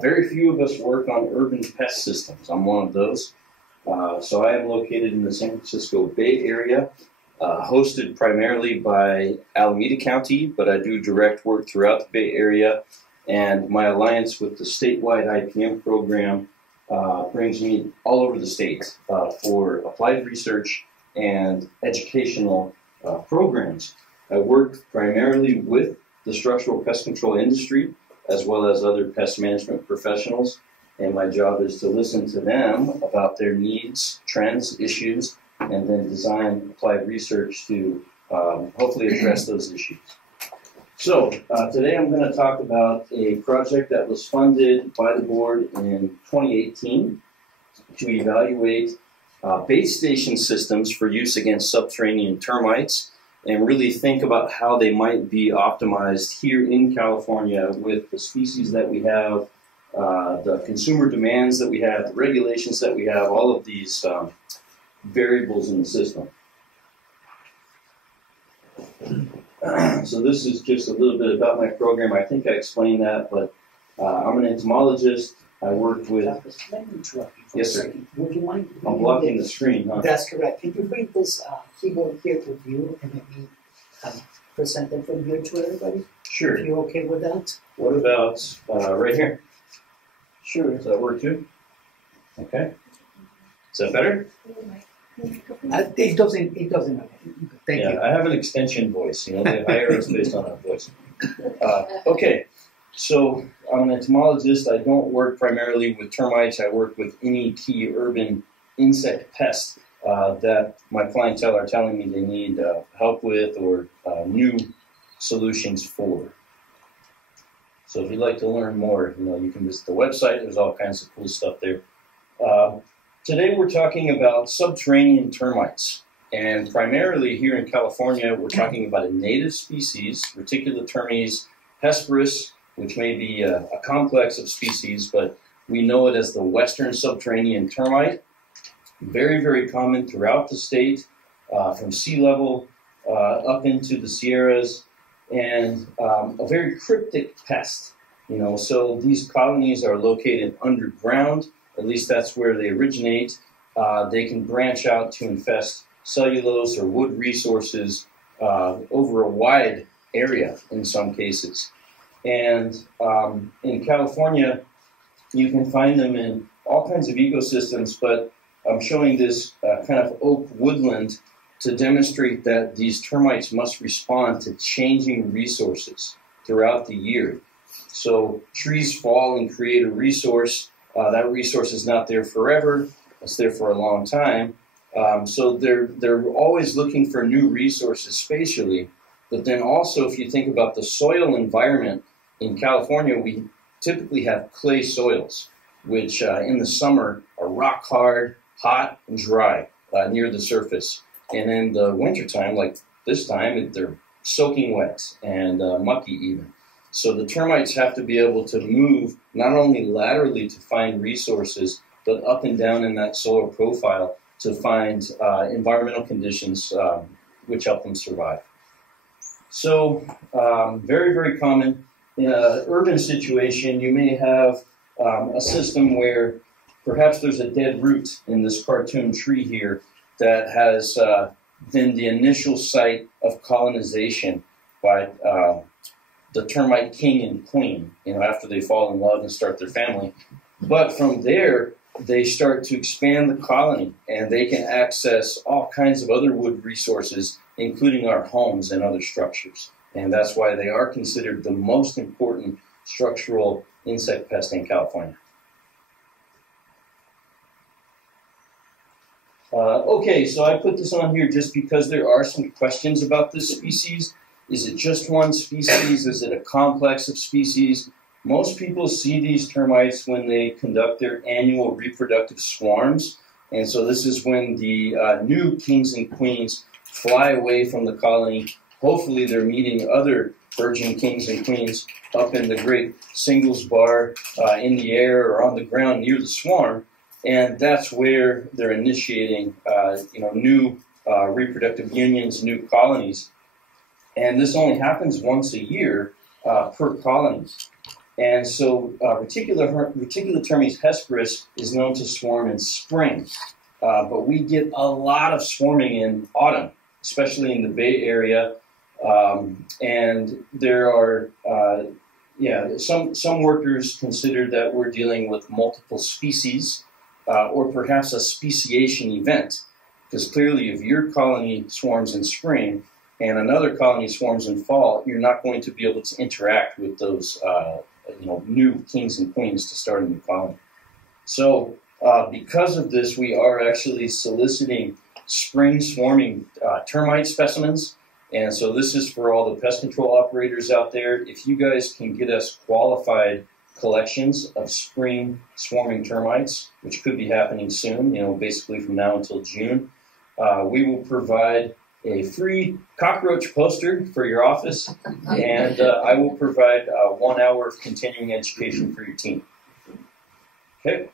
Very few of us work on urban pest systems. I'm one of those. So I am located in the San Francisco Bay Area, hosted primarily by Alameda County, but I do direct work throughout the Bay Area. And my alliance with the statewide IPM program brings me all over the state for applied research and educational programs. I work primarily with the structural pest control industry, as well as other pest management professionals. And my job is to listen to them about their needs, trends, issues, and then design applied research to hopefully address those issues. So today I'm going to talk about a project that was funded by the board in 2018 to evaluate base station systems for use against subterranean termites and really think about how they might be optimized here in California with the species that we have, the consumer demands that we have, the regulations that we have, all of these variables in the system. So this is just a little bit about my program. I think I explained that, but I'm an entomologist. I work with... Let me interrupt you for Yes, a sir. second. Would you mind? I'm blocking the screen, huh? That's correct. Can you read this keyboard here with you and maybe present it from here to everybody? Sure. Are you okay with that? What about right here? Sure. Does that work too? Okay. Is that better? It doesn't. Thank yeah, you. I have an extension voice. You know, they hire us based on our voice. Okay, so I'm an entomologist. I don't work primarily with termites. I work with any key urban insect pest that my clientele are telling me they need help with or new solutions for. So if you'd like to learn more, you can visit the website. There's all kinds of cool stuff there. Today we're talking about subterranean termites. And primarily here in California, we're talking about a native species, Reticulotermes hesperus, which may be a complex of species, but we know it as the western subterranean termite. Very, very common throughout the state, from sea level up into the Sierras, and a very cryptic pest. So these colonies are located underground. At least that's where they originate. They can branch out to infest cellulose or wood resources over a wide area in some cases. And in California, you can find them in all kinds of ecosystems, but I'm showing this kind of oak woodland to demonstrate that these termites must respond to changing resources throughout the year. So trees fall and create a resource. That resource is not there forever. It's there for a long time. So they're always looking for new resources spatially. But then also, if you think about the soil environment in California, we typically have clay soils, which in the summer are rock hard, hot, and dry near the surface. And in the wintertime, like this time, they're soaking wet and mucky even. So the termites have to be able to move not only laterally to find resources, but up and down in that soil profile to find environmental conditions which help them survive. So very, very common. In an urban situation, you may have a system where perhaps there's a dead root in this cartoon tree here that has been the initial site of colonization by the termite king and queen, after they fall in love and start their family. But from there, they start to expand the colony, and they can access all kinds of other wood resources, including our homes and other structures. And that's why they are considered the most important structural insect pest in California. Okay, so I put this on here just because there are some questions about this species. Is it just one species? Is it a complex of species? Most people see these termites when they conduct their annual reproductive swarms. And so this is when the new kings and queens fly away from the colony. Hopefully they're meeting other virgin kings and queens up in the great singles bar in the air or on the ground near the swarm. And that's where they're initiating new reproductive unions, new colonies. And this only happens once a year per colony. And so Reticulotermes hesperus is known to swarm in spring. But we get a lot of swarming in autumn, especially in the Bay Area. And there are, some workers consider that we're dealing with multiple species or perhaps a speciation event. Because clearly if your colony swarms in spring and another colony swarms in fall, you're not going to be able to interact with those new kings and queens to start a new colony. So because of this, we are actually soliciting spring swarming termite specimens. And so this is for all the pest control operators out there. If you guys can get us qualified collections of spring swarming termites, which could be happening soon, basically from now until June, we will provide a free cockroach poster for your office, and I will provide 1 hour of continuing education for your team. Okay.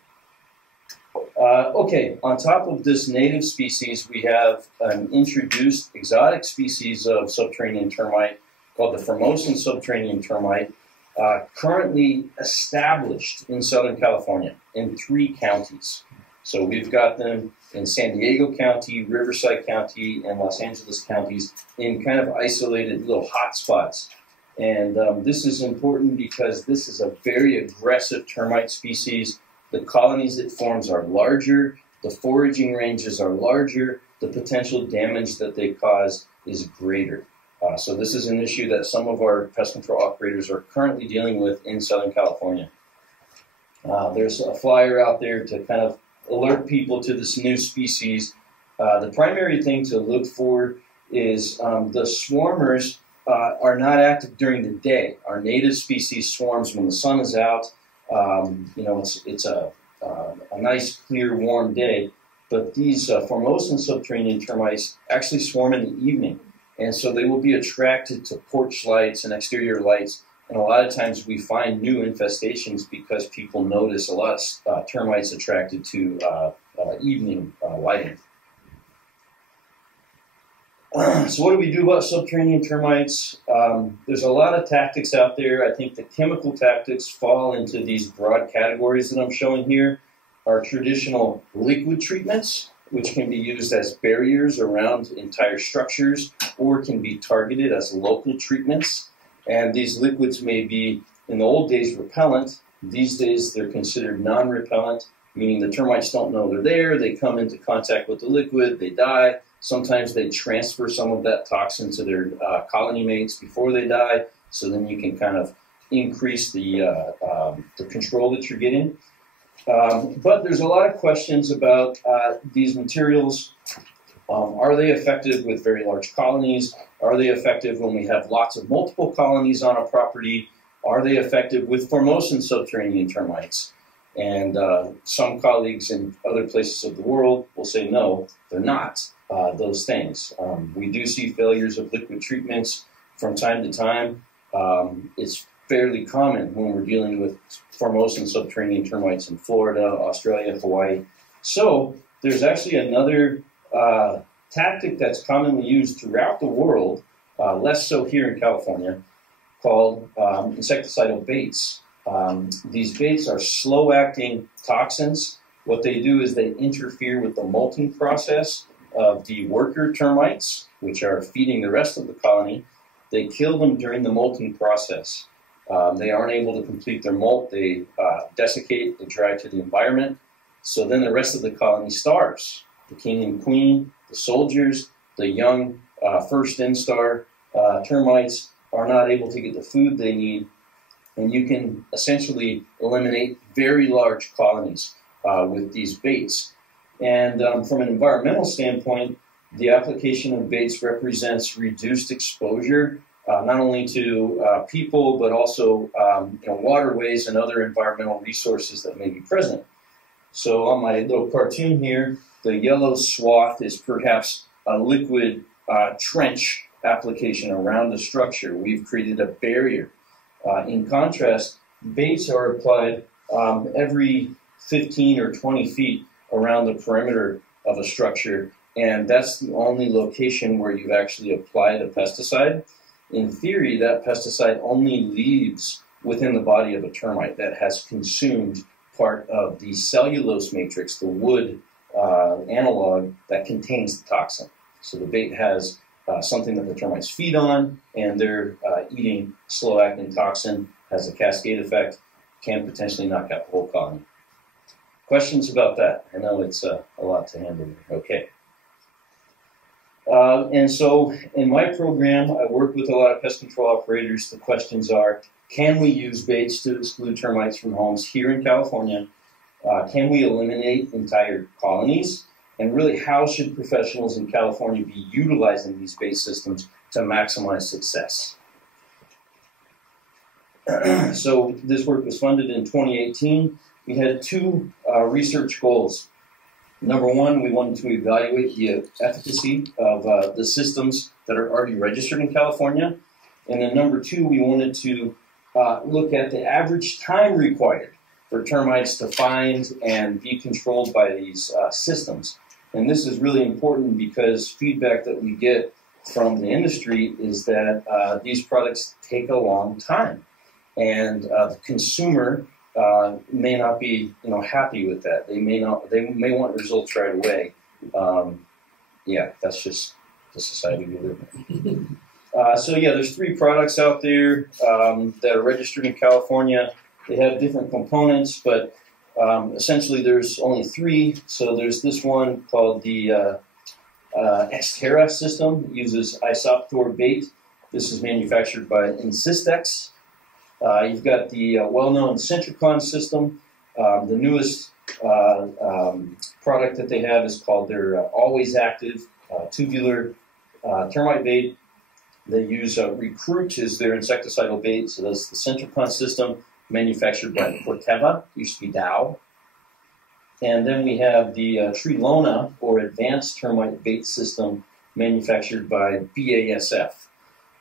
Okay, on top of this native species, we have an introduced exotic species of subterranean termite called the Formosan subterranean termite, currently established in Southern California in 3 counties. So we've got them in San Diego County, Riverside County, and Los Angeles counties in kind of isolated little hot spots. And this is important because this is a very aggressive termite species. The colonies it forms are larger, the foraging ranges are larger, the potential damage that they cause is greater. So this is an issue that some of our pest control operators are currently dealing with in Southern California. There's a flyer out there to kind of alert people to this new species. The primary thing to look for is the swarmers are not active during the day. Our native species swarms when the sun is out. It's a nice, clear, warm day. But these Formosan subterranean termites actually swarm in the evening. And so they will be attracted to porch lights and exterior lights. And a lot of times we find new infestations because people notice a lot of termites attracted to evening lighting. So what do we do about subterranean termites? There's a lot of tactics out there. I think the chemical tactics fall into these broad categories that I'm showing here. Our traditional liquid treatments, which can be used as barriers around entire structures or can be targeted as local treatments. And these liquids may be, in the old days, repellent. These days, they're considered non-repellent, meaning the termites don't know they're there. They come into contact with the liquid, they die. Sometimes they transfer some of that toxin to their colony mates before they die, so then you can kind of increase the control that you're getting. But there's a lot of questions about these materials. Are they effective with very large colonies? Are they effective when we have lots of multiple colonies on a property? Are they effective with Formosan subterranean termites? And some colleagues in other places of the world will say, no, they're not those things. We do see failures of liquid treatments from time to time. It's fairly common when we're dealing with Formosan subterranean termites in Florida, Australia, Hawaii. So there's actually another tactic that's commonly used throughout the world, less so here in California, called insecticidal baits. These baits are slow-acting toxins. What they do is they interfere with the molting process of the worker termites, which are feeding the rest of the colony. They kill them during the molting process. They aren't able to complete their molt. They desiccate, they dry to the environment. So then the rest of the colony starves. The king and queen, the soldiers, the young first instar termites are not able to get the food they need. And you can essentially eliminate very large colonies with these baits. And from an environmental standpoint, the application of baits represents reduced exposure, not only to people, but also waterways and other environmental resources that may be present. So on my little cartoon here, the yellow swath is perhaps a liquid trench application around the structure. We've created a barrier. In contrast, baits are applied every 15 or 20 feet around the perimeter of a structure, and that's the only location where you've actually applied a pesticide. In theory, that pesticide only leaves within the body of a termite that has consumed part of the cellulose matrix, the wood analog that contains the toxin. So the bait has something that the termites feed on, and they're eating slow-acting toxin, has a cascade effect, can potentially knock out the whole colony. Questions about that? I know it's a lot to handle here. Okay. And so in my program, I work with a lot of pest control operators. The questions are, can we use baits to exclude termites from homes here in California? Can we eliminate entire colonies? And really, how should professionals in California be utilizing these bait systems to maximize success? So this work was funded in 2018. We had two research goals. Number one, we wanted to evaluate the efficacy of the systems that are already registered in California. And then number two, we wanted to look at the average time required for termites to find and be controlled by these systems. And this is really important because feedback that we get from the industry is that these products take a long time. And the consumer may not be, happy with that. They may want results right away. Yeah, that's just the society we live in. There's three products out there that are registered in California. They have different components, but essentially there's only three. So there's this one called the Xterra system. It uses Isoptor bait. This is manufactured by Insistex. You've got the well-known Centricon system. The newest product that they have is called their Always Active tubular termite bait. They use Recruit as their insecticidal bait. So that's the Centricon system manufactured by Corteva, used to be Dow. And then we have the Trilona, or Advanced Termite Bait System, manufactured by BASF.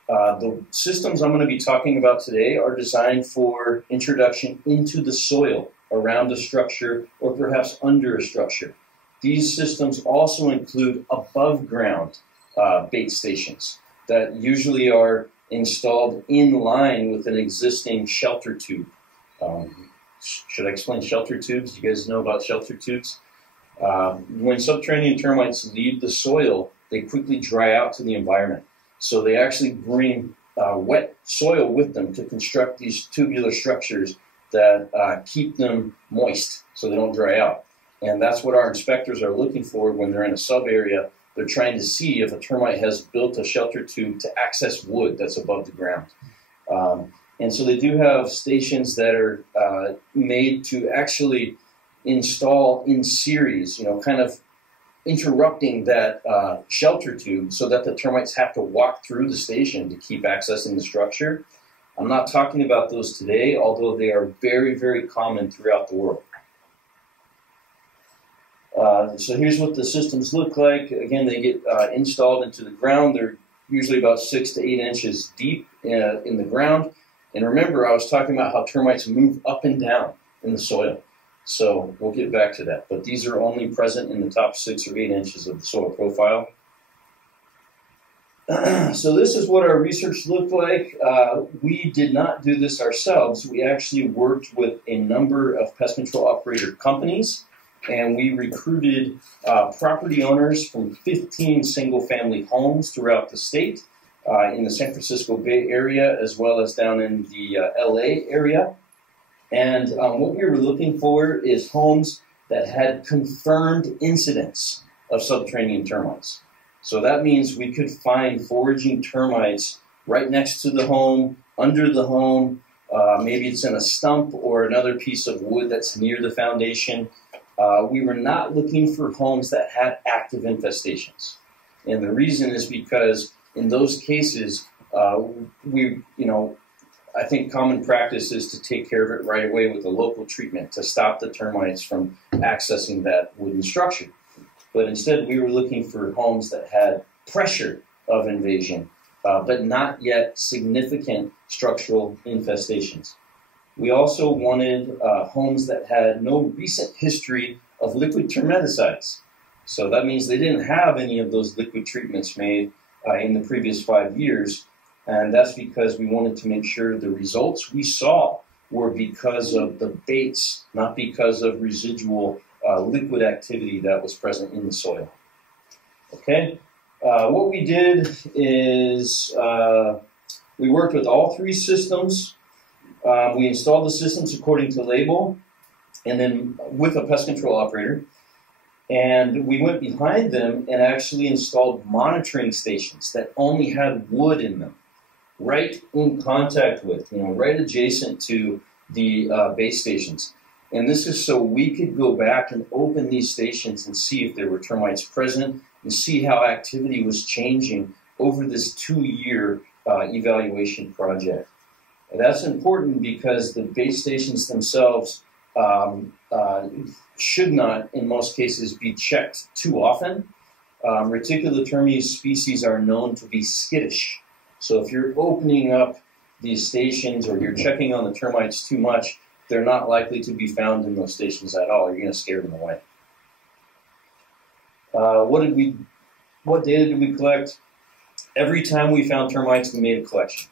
The systems I'm going to be talking about today are designed for introduction into the soil, around a structure, or perhaps under a structure. These systems also include above ground bait stations that usually are installed in line with an existing shelter tube. Should I explain shelter tubes? You guys know about shelter tubes? When subterranean termites leave the soil, they quickly dry out to the environment. So they actually bring wet soil with them to construct these tubular structures that keep them moist so they don't dry out. And that's what our inspectors are looking for when they're in a sub area. They're trying to see if a termite has built a shelter tube to access wood that's above the ground. And so they do have stations that are made to actually install in series, kind of interrupting that shelter tube so that the termites have to walk through the station to keep accessing the structure. I'm not talking about those today, although they are very, very common throughout the world. So here's what the systems look like. Again, they get installed into the ground. They're usually about 6 to 8 inches deep in the ground. And remember, I was talking about how termites move up and down in the soil. So we'll get back to that. But these are only present in the top 6 or 8 inches of the soil profile. So this is what our research looked like. We did not do this ourselves. We actually worked with a number of pest control operator companies, and we recruited property owners from 15 single-family homes throughout the state, in the San Francisco Bay Area, as well as down in the LA area. And what we were looking for is homes that had confirmed incidents of subterranean termites. So that means we could find foraging termites right next to the home, under the home. Maybe it's in a stump or another piece of wood that's near the foundation. We were not looking for homes that had active infestations. And the reason is because in those cases, I think common practice is to take care of it right away with a local treatment to stop the termites from accessing that wooden structure. But instead, we were looking for homes that had pressure of invasion, but not yet significant structural infestations. We also wanted homes that had no recent history of liquid termiticides. So that means they didn't have any of those liquid treatments made in the previous 5 years. And that's because we wanted to make sure the results we saw were because of the baits, not because of residual liquid activity that was present in the soil. Okay, what we did is we worked with all 3 systems. We installed the systems according to label, and then with a pest control operator. And we went behind them and actually installed monitoring stations that only had wood in them, right in contact with, right adjacent to the base stations. And this is so we could go back and open these stations and see if there were termites present and see how activity was changing over this 2-year evaluation project. And that's important because the base stations themselves should not, in most cases, be checked too often. Reticulotermes species are known to be skittish. So if you're opening up these stations or you're checking on the termites too much, they're not likely to be found in those stations at all. You're going to scare them away. What data did we collect? Every time we found termites, we made a collection.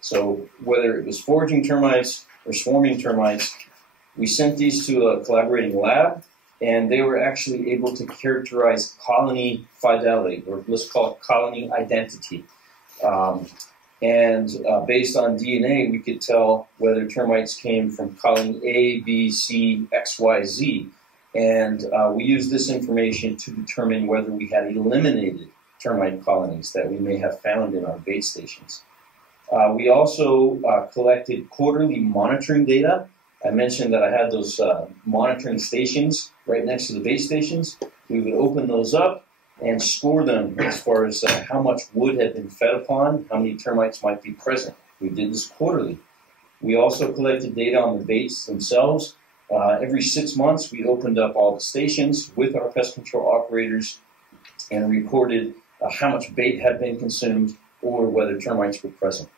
So whether it was foraging termites or swarming termites, we sent these to a collaborating lab, and they were actually able to characterize colony fidelity, or let's call it colony identity. Based on DNA, we could tell whether termites came from colony A, B, C, X, Y, Z. And we used this information to determine whether we had eliminated termite colonies that we may have found in our bait stations. We also collected quarterly monitoring data. I mentioned that I had those monitoring stations right next to the base stations. We would open those up, and score them as far as how much wood had been fed upon, how many termites might be present. We did this quarterly. We also collected data on the baits themselves. Every 6 months, we opened up all the stations with our pest control operators and recorded how much bait had been consumed or whether termites were present.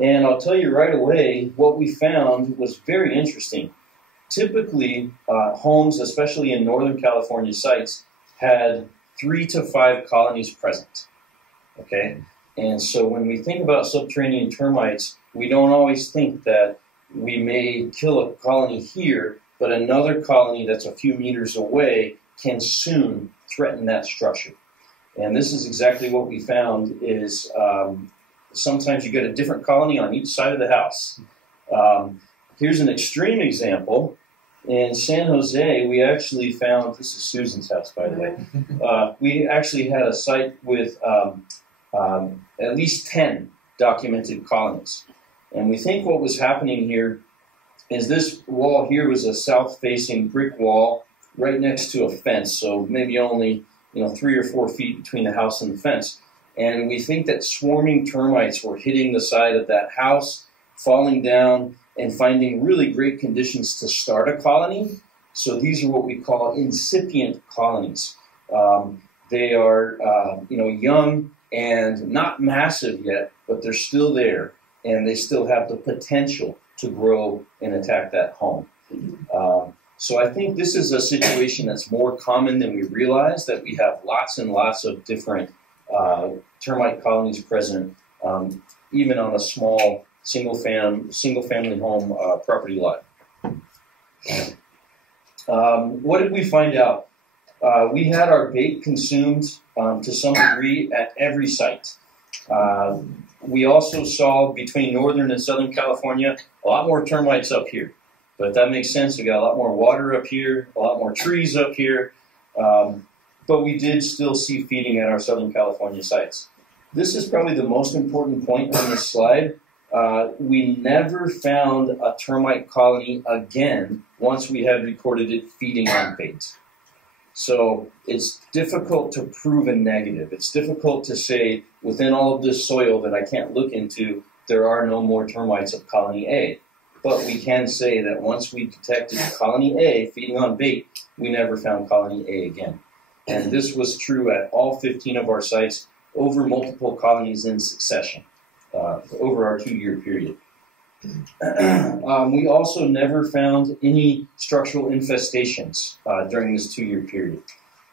And I'll tell you right away, what we found was very interesting. Typically, homes, especially in Northern California sites, had 3 to 5 colonies present, okay? And so when we think about subterranean termites, we don't always think that we may kill a colony here, but another colony that's a few meters away can soon threaten that structure. And this is exactly what we found is sometimes you get a different colony on each side of the house. Here's an extreme example. In San Jose, we actually found, this is Susan's house, by the way, we actually had a site with at least 10 documented colonies. And we think what was happening here is this wall here was a south-facing brick wall right next to a fence, so maybe only 3 or 4 feet between the house and the fence. And we think that swarming termites were hitting the side of that house, falling down, and finding really great conditions to start a colony. So these are what we call incipient colonies. They are young and not massive yet, but they're still there, and they still have the potential to grow and attack that home. So I think this is a situation that's more common than we realize, that we have lots and lots of different termite colonies present, even on a small single-family home property lot. What did we find out? We had our bait consumed to some degree at every site. We also saw between Northern and Southern California a lot more termites up here. But that makes sense. We got a lot more water up here, a lot more trees up here. But we did still see feeding at our Southern California sites. This is probably the most important point on this slide. We never found a termite colony again once we had recorded it feeding on bait. So it's difficult to prove a negative. It's difficult to say within all of this soil that I can't look into, there are no more termites of colony A. But we can say that once we detected colony A feeding on bait, we never found colony A again. And this was true at all 15 of our sites over multiple colonies in succession over our 2-year period. We also never found any structural infestations during this 2-year period.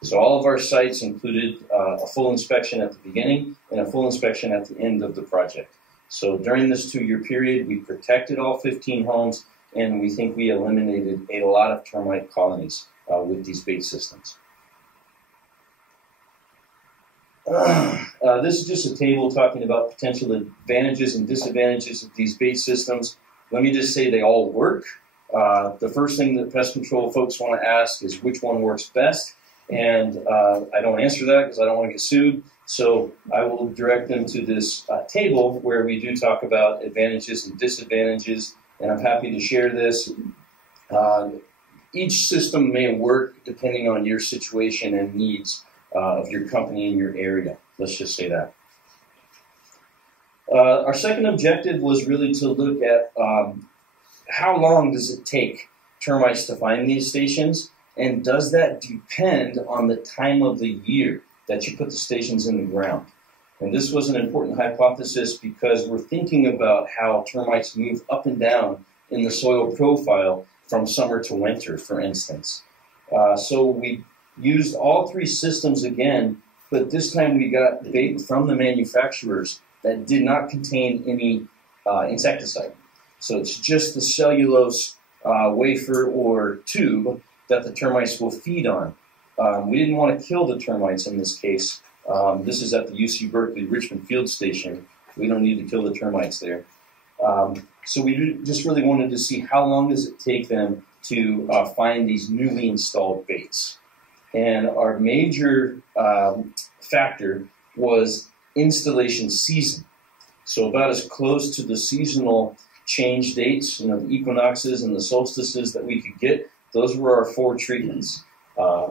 So all of our sites included a full inspection at the beginning and a full inspection at the end of the project. So during this 2-year period, we protected all 15 homes, and we think we eliminated a lot of termite colonies with these bait systems. This is just a table talking about potential advantages and disadvantages of these bait systems. Let me just say they all work. The first thing that pest control folks want to ask is which one works best, and I don't answer that because I don't want to get sued. So I will direct them to this table where we do talk about advantages and disadvantages, and I'm happy to share this. Each system may work depending on your situation and needs of your company in your area. Let's just say that. Our second objective was really to look at how long does it take termites to find these stations, and does that depend on the time of the year that you put the stations in the ground. And this was an important hypothesis because we're thinking about how termites move up and down in the soil profile from summer to winter, for instance. So we used all 3 systems again, but this time we got bait from the manufacturers that did not contain any insecticide. So it's just the cellulose wafer or tube that the termites will feed on. We didn't want to kill the termites in this case. This is at the UC Berkeley Richmond Field Station. We don't need to kill the termites there. So we just really wanted to see how long does it take them to find these newly installed baits. And our major factor was installation season. So about as close to the seasonal change dates, the equinoxes and the solstices that we could get, those were our 4 treatments.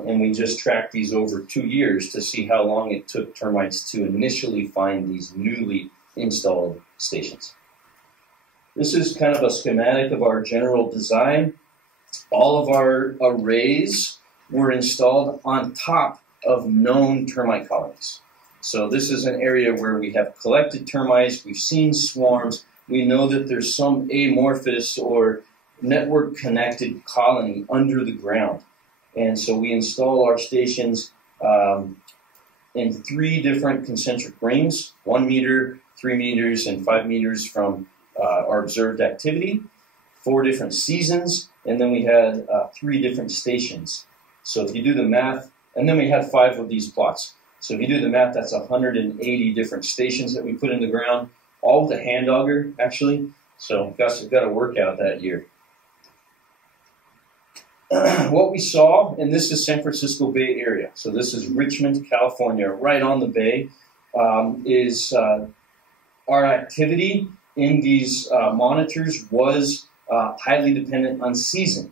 And we just tracked these over 2 years to see how long it took termites to initially find these newly installed stations. This is kind of a schematic of our general design. All of our arrays were installed on top of known termite colonies. So this is an area where we have collected termites, we've seen swarms, we know that there's some amorphous or network connected colony under the ground. And so we install our stations in 3 different concentric rings, 1 meter, 3 meters, and 5 meters from our observed activity, 4 different seasons, and then we had 3 different stations. So if you do the math, and then we had 5 of these plots. So if you do the math, that's 180 different stations that we put in the ground, all with a hand auger, actually. So Gus has got a workout that year. What we saw, and this is San Francisco Bay Area, so this is Richmond, California, right on the bay, is our activity in these monitors was highly dependent on season.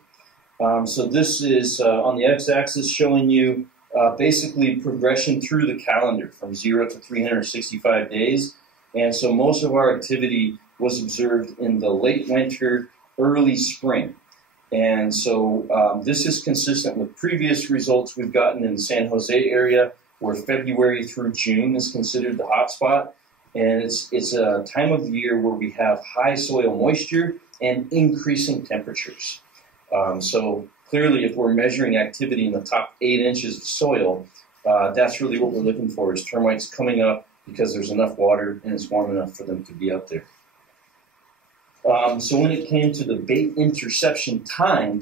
So this is on the x-axis showing you basically progression through the calendar from 0 to 365 days. And so most of our activity was observed in the late winter, early spring. And so this is consistent with previous results we've gotten in the San Jose area, where February through June is considered the hot spot. And it's a time of the year where we have high soil moisture and increasing temperatures. So clearly, if we're measuring activity in the top 8 inches of soil, that's really what we're looking for, is termites coming up because there's enough water and it's warm enough for them to be up there. So when it came to the bait interception time,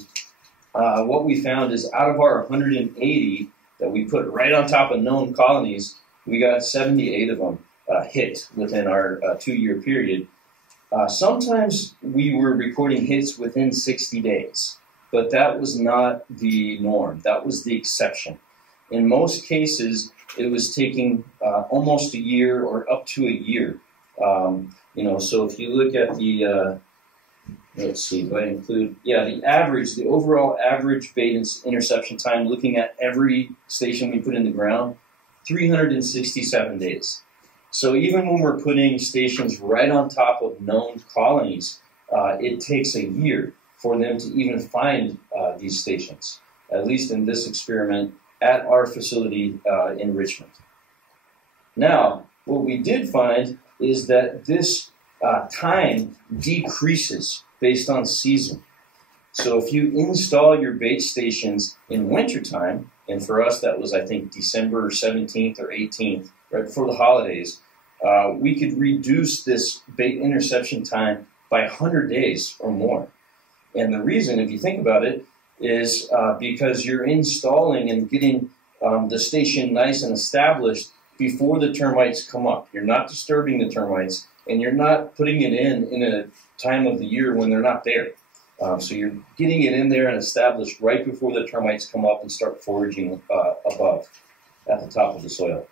what we found is out of our 180 that we put right on top of known colonies, we got 78 of them hit within our 2-year period. Sometimes we were recording hits within 60 days, but that was not the norm. That was the exception. In most cases, it was taking almost a year or up to a year. So if you look at the, let's see, if I include, the average, the overall average bait interception time, looking at every station we put in the ground, 367 days. So even when we're putting stations right on top of known colonies, it takes a year for them to even find these stations, at least in this experiment at our facility in Richmond. Now, what we did find is that this time decreases based on season. So if you install your bait stations in wintertime, and for us that was, I think, December 17th or 18th, right before the holidays, we could reduce this bait interception time by 100 days or more. And the reason, if you think about it, is because you're installing and getting the station nice and established before the termites come up. You're not disturbing the termites, and you're not putting it in a time of the year when they're not there. So you're getting it in there and established right before the termites come up and start foraging above, at the top of the soil.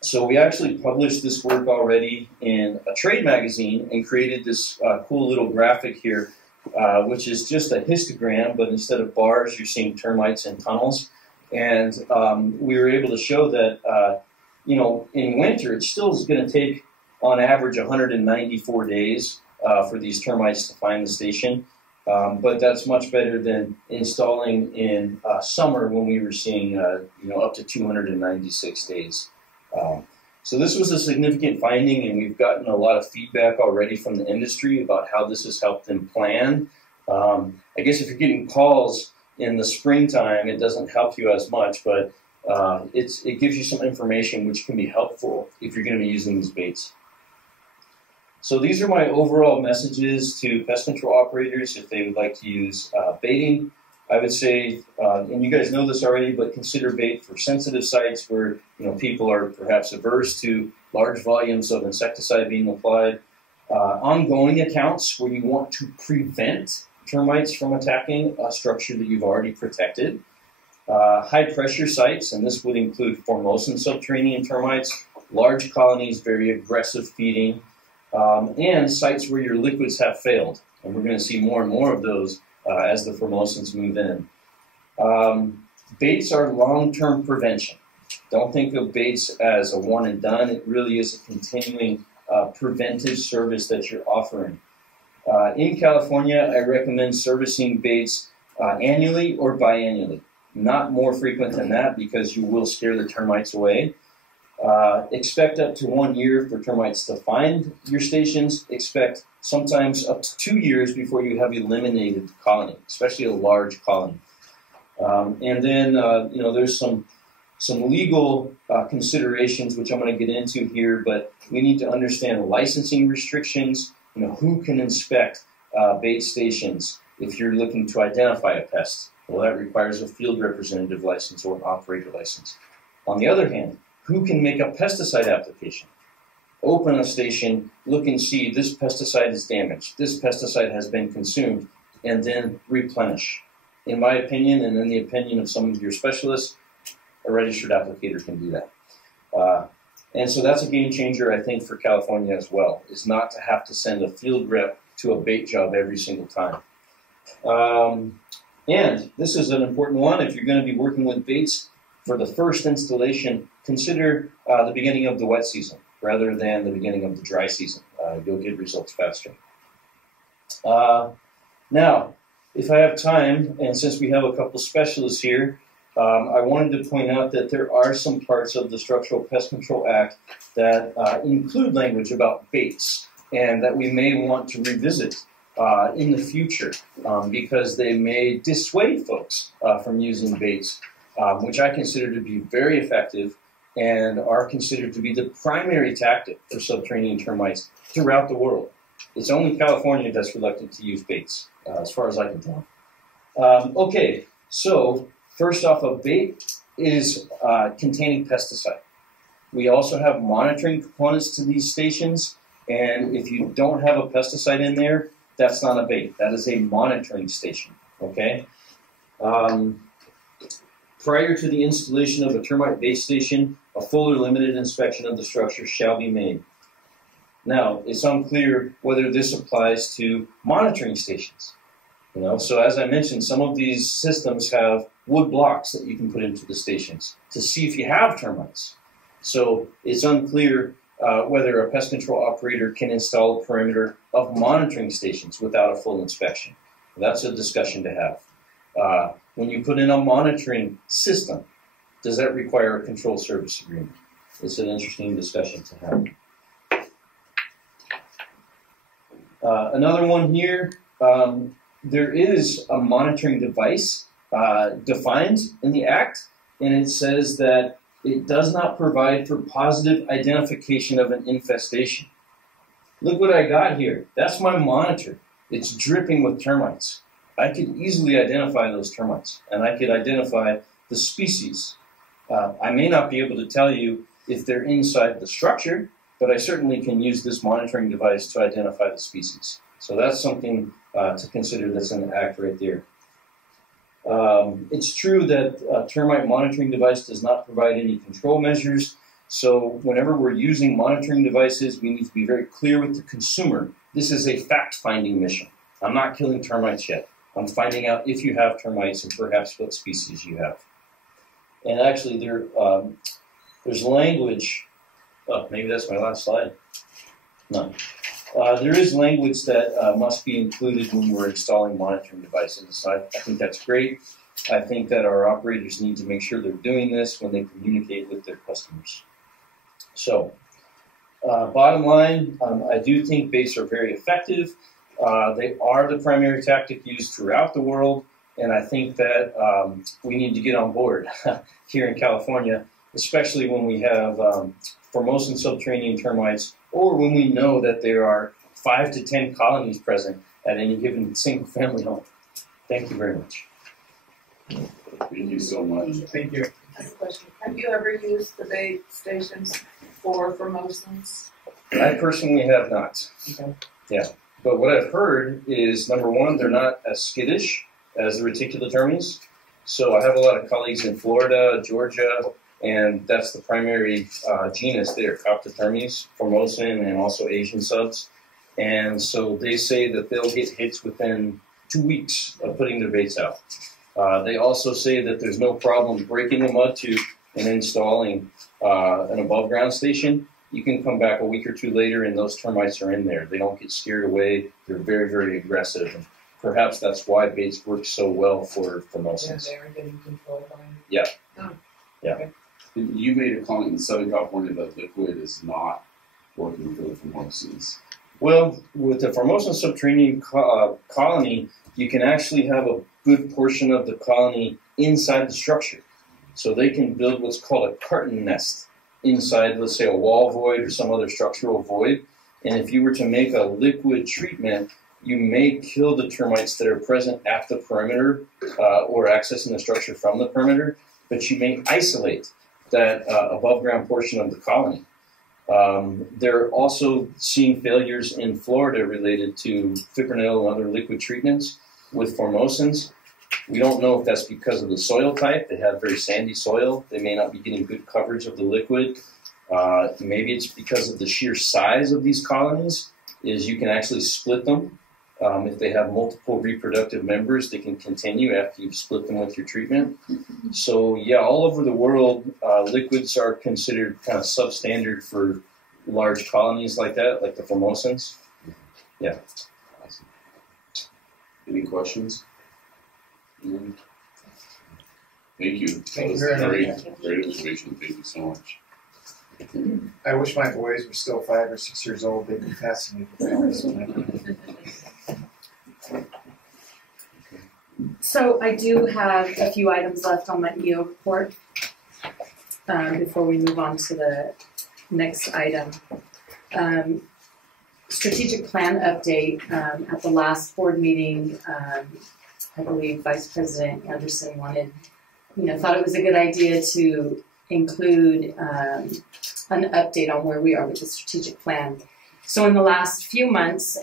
So we actually published this work already in a trade magazine and created this cool little graphic here, which is just a histogram, but instead of bars, you're seeing termites in tunnels. And we were able to show that, in winter, it still is going to take, on average, 194 days for these termites to find the station. But that's much better than installing in summer when we were seeing, up to 296 days. So this was a significant finding, and we've gotten a lot of feedback already from the industry about how this has helped them plan. I guess if you're getting calls in the springtime, it doesn't help you as much, but it gives you some information which can be helpful if you're going to be using these baits. So these are my overall messages to pest control operators if they would like to use baiting. I would say, and you guys know this already, but consider bait for sensitive sites where people are perhaps averse to large volumes of insecticide being applied. Ongoing accounts where you want to prevent termites from attacking a structure that you've already protected. High pressure sites, and this would include Formosan subterranean termites, large colonies, very aggressive feeding, and sites where your liquids have failed. And we're going to see more and more of those as the Formosans move in. Baits are long-term prevention. Don't think of baits as a one and done. It really is a continuing preventive service that you're offering. In California, I recommend servicing baits annually or biannually. Not more frequent than that because you will scare the termites away. Expect up to 1 year for termites to find your stations. Expect sometimes up to 2 years before you have eliminated the colony, especially a large colony. And then, there's some legal considerations, which I'm going to get into here, but we need to understand licensing restrictions, who can inspect bait stations if you're looking to identify a pest. Well, that requires a field representative license or an operator license. On the other hand, who can make a pesticide application? Open a station, look and see this pesticide is damaged, this pesticide has been consumed, and then replenish. In my opinion, and in the opinion of some of your specialists, a registered applicator can do that. And so that's a game changer, I think, for California as well, is not to have to send a field rep to a bait job every single time. And this is an important one. If you're going to be working with baits for the first installation, consider the beginning of the wet season rather than the beginning of the dry season. You'll get results faster. Now, if I have time, and since we have a couple specialists here, I wanted to point out that there are some parts of the Structural Pest Control Act that include language about baits and that we may want to revisit in the future because they may dissuade folks from using baits, which I consider to be very effective and are considered to be the primary tactic for subterranean termites throughout the world. It's only California that's reluctant to use baits, as far as I can tell. Okay, so first off, a bait is containing pesticide. We also have monitoring components to these stations, and if you don't have a pesticide in there, that's not a bait. That is a monitoring station, okay? Prior to the installation of a termite bait station, a full or limited inspection of the structure shall be made. Now, it's unclear whether this applies to monitoring stations. So as I mentioned, some of these systems have wood blocks that you can put into the stations to see if you have termites. So it's unclear whether a pest control operator can install a perimeter of monitoring stations without a full inspection. That's a discussion to have. When you put in a monitoring system, does that require a control service agreement? It's an interesting discussion to have. Another one here, there is a monitoring device defined in the Act, and it says that it does not provide for positive identification of an infestation. Look what I got here. That's my monitor. It's dripping with termites. I could easily identify those termites, and I could identify the species. I may not be able to tell you if they're inside the structure, but I certainly can use this monitoring device to identify the species. So that's something to consider that's in the Act right there. It's true that a termite monitoring device does not provide any control measures. So whenever we're using monitoring devices, we need to be very clear with the consumer. This is a fact-finding mission. I'm not killing termites yet. I'm finding out if you have termites and perhaps what species you have. And actually, there's language. Oh, maybe that's my last slide. No. There is language that must be included when we're installing monitoring devices. So I think that's great. I think that our operators need to make sure they're doing this when they communicate with their customers. So, bottom line, I do think baits are very effective. They are the primary tactic used throughout the world, and I think that we need to get on board here in California, especially when we have Formosan subterranean termites, or when we know that there are 5 to 10 colonies present at any given single-family home. Thank you very much. Thank you so much. Thank you. I have a question. Have you ever used the bait stations for Formosans? I personally have not. Okay. Yeah. But what I've heard is, number one, they're not as skittish as the reticulotermes. So I have a lot of colleagues in Florida, Georgia, and that's the primary genus there, Coptotermes, Formosan, and also Asian subs. And so they say that they'll get hits within 2 weeks of putting their baits out. They also say that there's no problem breaking a mud tube and installing an above ground station. You can come back a week or two later and those termites are in there. They don't get scared away. They're very, very aggressive. And perhaps that's why baits work so well for mussels. Yeah, they're getting controlled by. Yeah. Oh. Yeah. Okay. You made a comment in Southern California that liquid is not working for the formosans. Well, with the Formosan subterranean colony, you can actually have a good portion of the colony inside the structure. So they can build what's called a carton nest inside, let's say, a wall void or some other structural void. And if you were to make a liquid treatment, you may kill the termites that are present at the perimeter or accessing the structure from the perimeter, but you may isolate that above ground portion of the colony. They're also seeing failures in Florida related to fipronil and other liquid treatments with formosans. We don't know if that's because of the soil type. They have very sandy soil. They may not be getting good coverage of the liquid. Maybe it's because of the sheer size of these colonies, is you can actually split them. If they have multiple reproductive members, they can continue after you've split them with your treatment. So yeah, all over the world, liquids are considered kind of substandard for large colonies like that, like the formosans. Yeah. Awesome. Any questions? Thank you. That was very, great information. Thank you so much. I wish my boys were still 5 or 6 years old. They'd be fascinated with this one. So I do have a few items left on my EO report before we move on to the next item. Strategic plan update. At the last board meeting, I believe Vice President Anderson thought it was a good idea to include an update on where we are with the strategic plan. So in the last few months,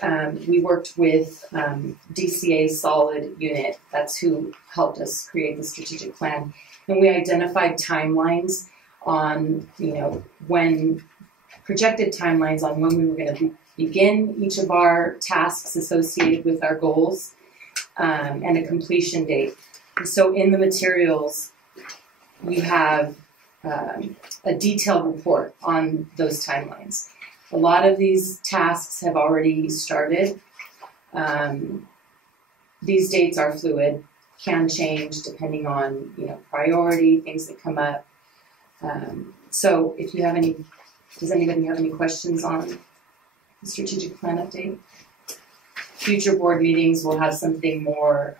we worked with DCA Solid Unit. That's who helped us create the strategic plan. And we identified timelines on, projected timelines on when we were going to begin each of our tasks associated with our goals, and a completion date. And so in the materials, you have a detailed report on those timelines. A lot of these tasks have already started. These dates are fluid, can change depending on priority, things that come up. So if you have does anybody have any questions on the strategic plan update? Future board meetings will have something more,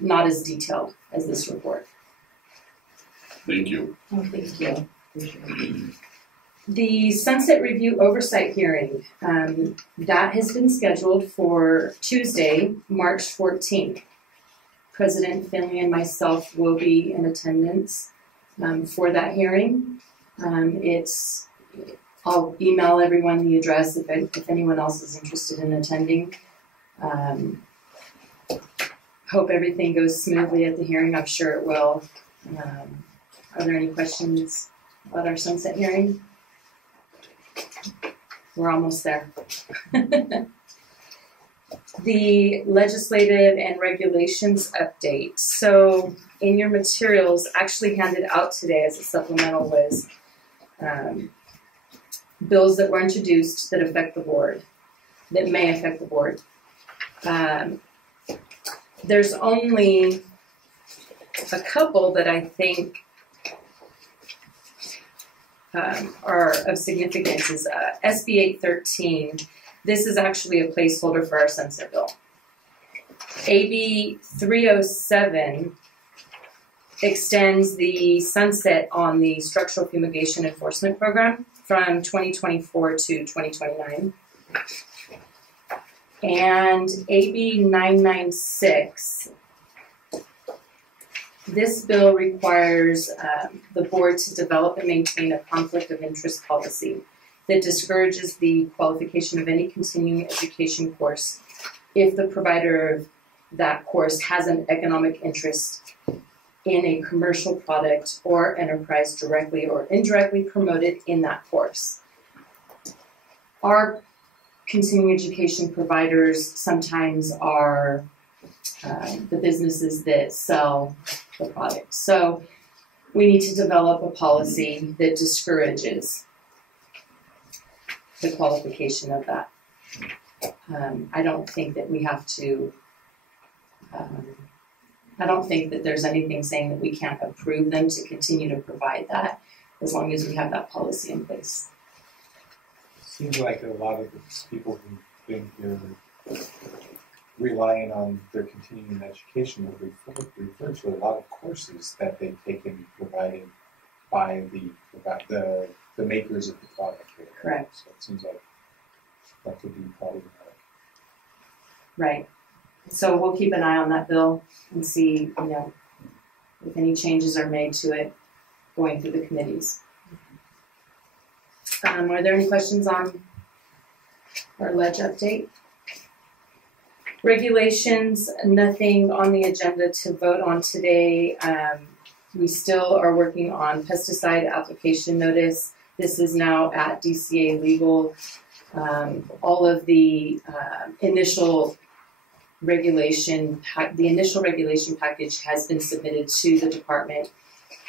not as detailed as this report. Thank you. Oh, thank you. Appreciate it. The Sunset Review Oversight Hearing, that has been scheduled for Tuesday, March 14th. President Finley and myself will be in attendance for that hearing. I'll email everyone the address if anyone else is interested in attending. Hope everything goes smoothly at the hearing. I'm sure it will. Are there any questions about our sunset hearing? We're almost there. The legislative and regulations update. So in your materials, actually handed out today as a supplemental, was bills that were introduced that affect the board, that may affect the board. There's only a couple that I think are of significance. Is SB 813. This is actually a placeholder for our sunset bill. AB 307 extends the sunset on the structural fumigation enforcement program from 2024 to 2029. And AB 996, this bill requires the board to develop and maintain a conflict of interest policy that discourages the qualification of any continuing education course if the provider of that course has an economic interest in a commercial product or enterprise directly or indirectly promoted in that course. Our continuing education providers sometimes are the businesses that sell the product. So we need to develop a policy that discourages the qualification of that. I don't think that we have to, I don't think that there's anything saying that we can't approve them to continue to provide that as long as we have that policy in place. Seems like a lot of the people who've been here relying on their continuing education will refer to a lot of courses that they've taken provided by the makers of the product here. Correct. So it seems like that could be problematic. Right. So we'll keep an eye on that bill and see, if any changes are made to it going through the committees. Are there any questions on our ledge update? Regulations, nothing on the agenda to vote on today. We still are working on pesticide application notice. This is now at DCA Legal. All of the initial regulation package has been submitted to the department.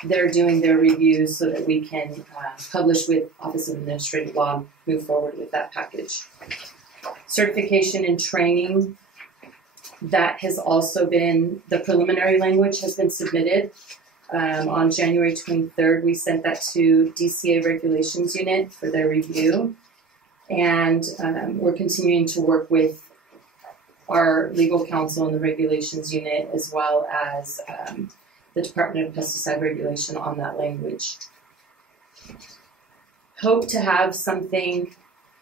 They're doing their reviews so that we can publish with Office of Administrative Law, move forward with that package. Certification and training, that has also been, the preliminary language has been submitted. On January 23rd, we sent that to DCA Regulations Unit for their review. And we're continuing to work with our legal counsel in the Regulations Unit as well as the Department of Pesticide Regulation on that language. Hope to have something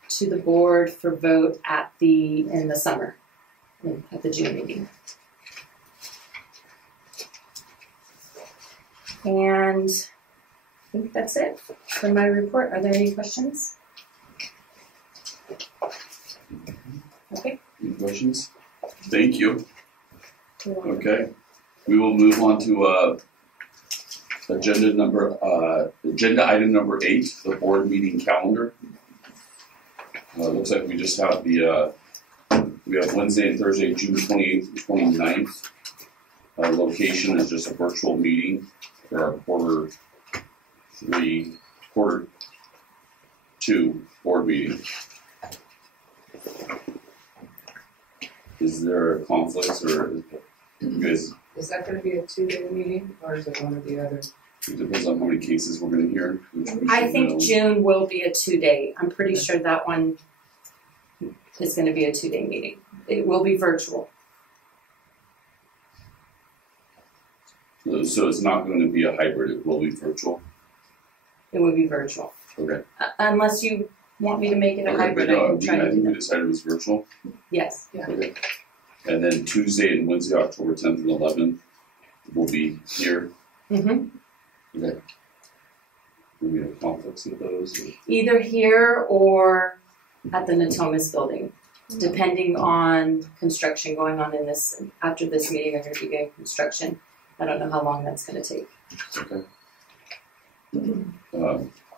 to the board for vote in the summer, at the June meeting. And I think that's it for my report. Are there any questions? Okay. Any questions? Thank you. Okay. We will move on to agenda item number 8, the board meeting calendar. Looks like we just have we have Wednesday and Thursday, June 28th and 29th. Location is just a virtual meeting for our quarter 2 board meeting. Is there conflicts or you guys? Is that going to be a 2-day meeting or is it one or the other? It depends on how many cases we're going to hear. I think June will be a 2-day. I'm pretty sure that one is going to be a 2-day meeting. It will be virtual. So it's not going to be a hybrid, it will be virtual? It will be virtual. Okay. Unless you want me to make it a hybrid, but no, I can try I to do think we that. decided it was virtual. Yes. Yeah. Okay. And then Tuesday and Wednesday, October 10th and 11th, will be here. Mm-hmm. Okay. Do we have conflicts with those? Or? Either here or at the Natomas building, depending on construction going on in this. After this meeting, they're going to be doing construction. I don't know how long that's going to take. Okay.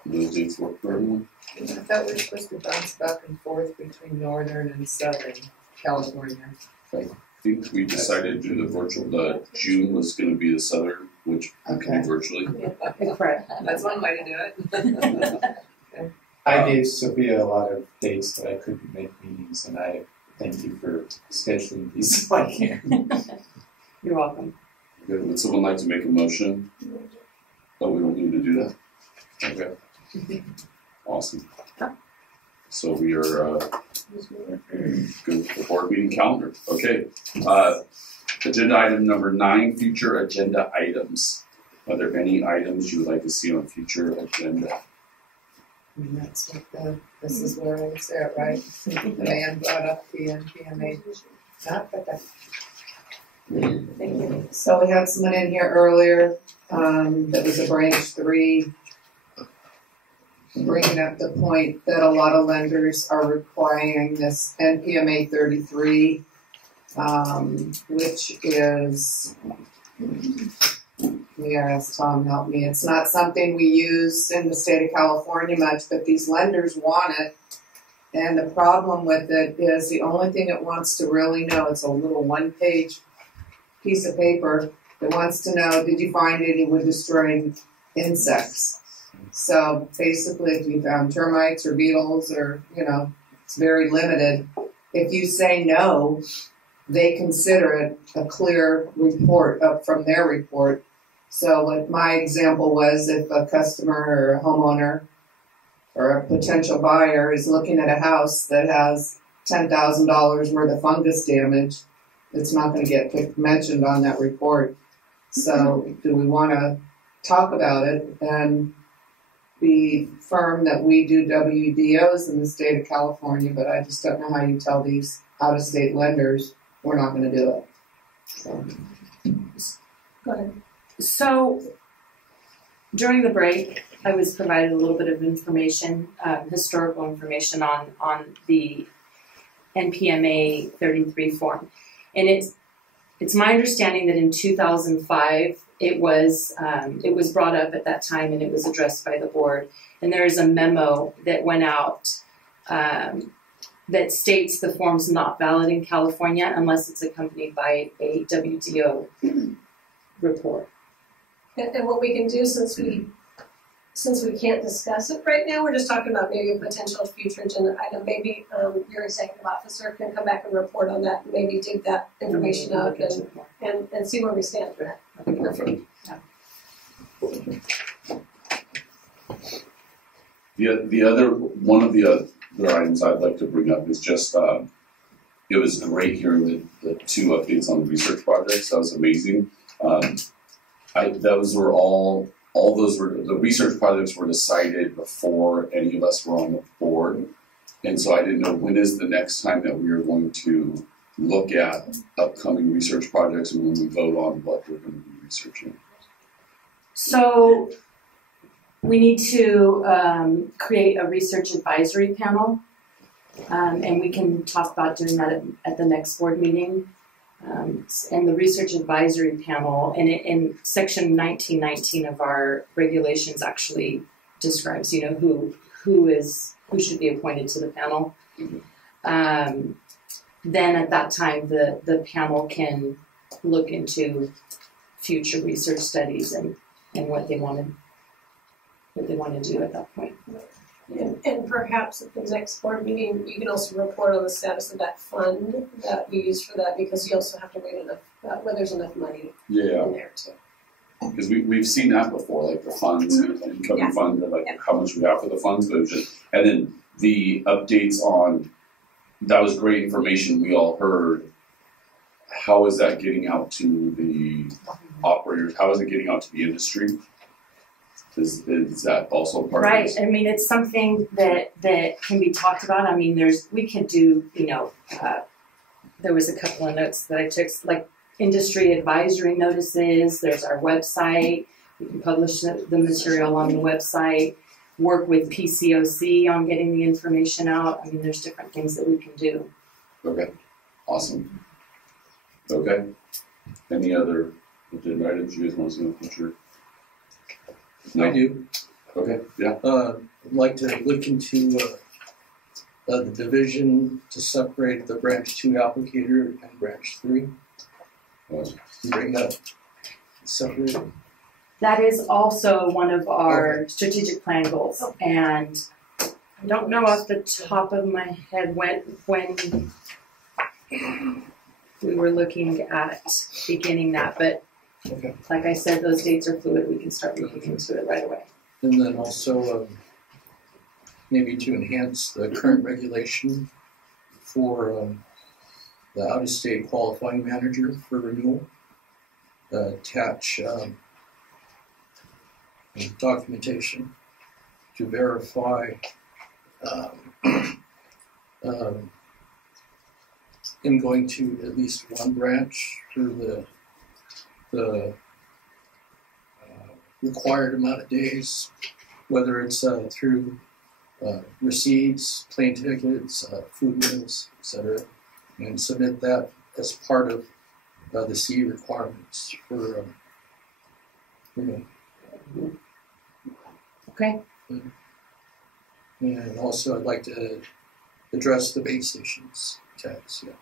Those dates work for everyone? I thought we were supposed to bounce back and forth between Northern and Southern California. I think we decided to do the virtual. The June was going to be the Southern, which could be virtually. Correct. That's one way to do it. Okay. I gave Sophia a lot of dates that I couldn't make meetings, and I thank you for scheduling these so I can. You're welcome. Okay, would someone like to make a motion? Oh, we don't need to do that? Okay. Awesome. So we are good with the board meeting calendar. Okay. Agenda item number 9, future agenda items. Are there any items you would like to see on future agenda? And that's what this is where I was at, right? The man brought up the NPMA. Not but that. So we had someone in here earlier that was a branch 3 bringing up the point that a lot of lenders are requiring this NPMA 33, which is, yes, Tom, help me. It's not something we use in the state of California much, but these lenders want it. And the problem with it is the only thing it wants to really know, it's a little 1-page piece of paper that wants to know, did you find any wood destroying insects? So basically, if you found termites or beetles or, it's very limited. If you say no, they consider it a clear report from their report. So what my example was, if a customer or a homeowner or a potential buyer is looking at a house that has $10,000 worth of fungus damage, it's not going to get mentioned on that report. So do we want to talk about it and be firm that we do WDOs in the state of California, but I just don't know how you tell these out-of-state lenders we're not going to do it. So. Go ahead. So during the break, I was provided a little bit of information, historical information on the NPMA 33 form. And it's my understanding that in 2005, it was brought up at that time and it was addressed by the board. And there is a memo that went out that states the form's not valid in California unless it's accompanied by a WDO report. And what we can do, since we can't discuss it right now, we're just talking about maybe a potential future agenda item. Maybe your executive officer can come back and report on that and maybe dig that information out and see where we stand. Perfect. The other one of the other items I'd like to bring up is just it was great hearing the 2 updates on the research projects. That was amazing. Those were all those were the research projects were decided before any of us were on the board, and so I didn't know when is the next time that we are going to look at upcoming research projects and when we vote on what we're going to be researching. So we need to create a research advisory panel, and we can talk about doing that at the next board meeting. And the research advisory panel, and in section 1919 of our regulations actually describes, who should be appointed to the panel. Then at that time, the panel can look into future research studies and what they want to do at that point. And perhaps at the next board meeting, you can also report on the status of that fund that we use for that, because you also have to wait enough, whether there's enough money in there too. Because we've seen that before, like the funds, incoming fund, like how much we have for the funds, but and then the updates on, that was great information we all heard. How is that getting out to the operators? How is it getting out to the industry? Is that also part of this? Right. I mean, it's something that can be talked about. I mean, we could do, there was a couple of notes that I took, like industry advisory notices. There's our website. We can publish the material on the website, work with PCOC on getting the information out. I mean, there's different things that we can do. Okay. Awesome. Okay. Any other agenda items you guys want to see in the future? No. I do. Okay, yeah. I'd like to look into the division to separate the branch 2 applicator and branch 3. Bring that separate. That is also one of our strategic plan goals, and I don't know off the top of my head when we were looking at beginning that, but like I said, those dates are fluid. We can start looking into it right away. And then also maybe to enhance the current regulation for the out-of-state qualifying manager for renewal, attach documentation to verify him going to at least one branch through the required amount of days, whether it's through receipts, plane tickets, food meals, etc., and submit that as part of the CE requirements for Okay. And also, I'd like to address the base stations tax. Yeah.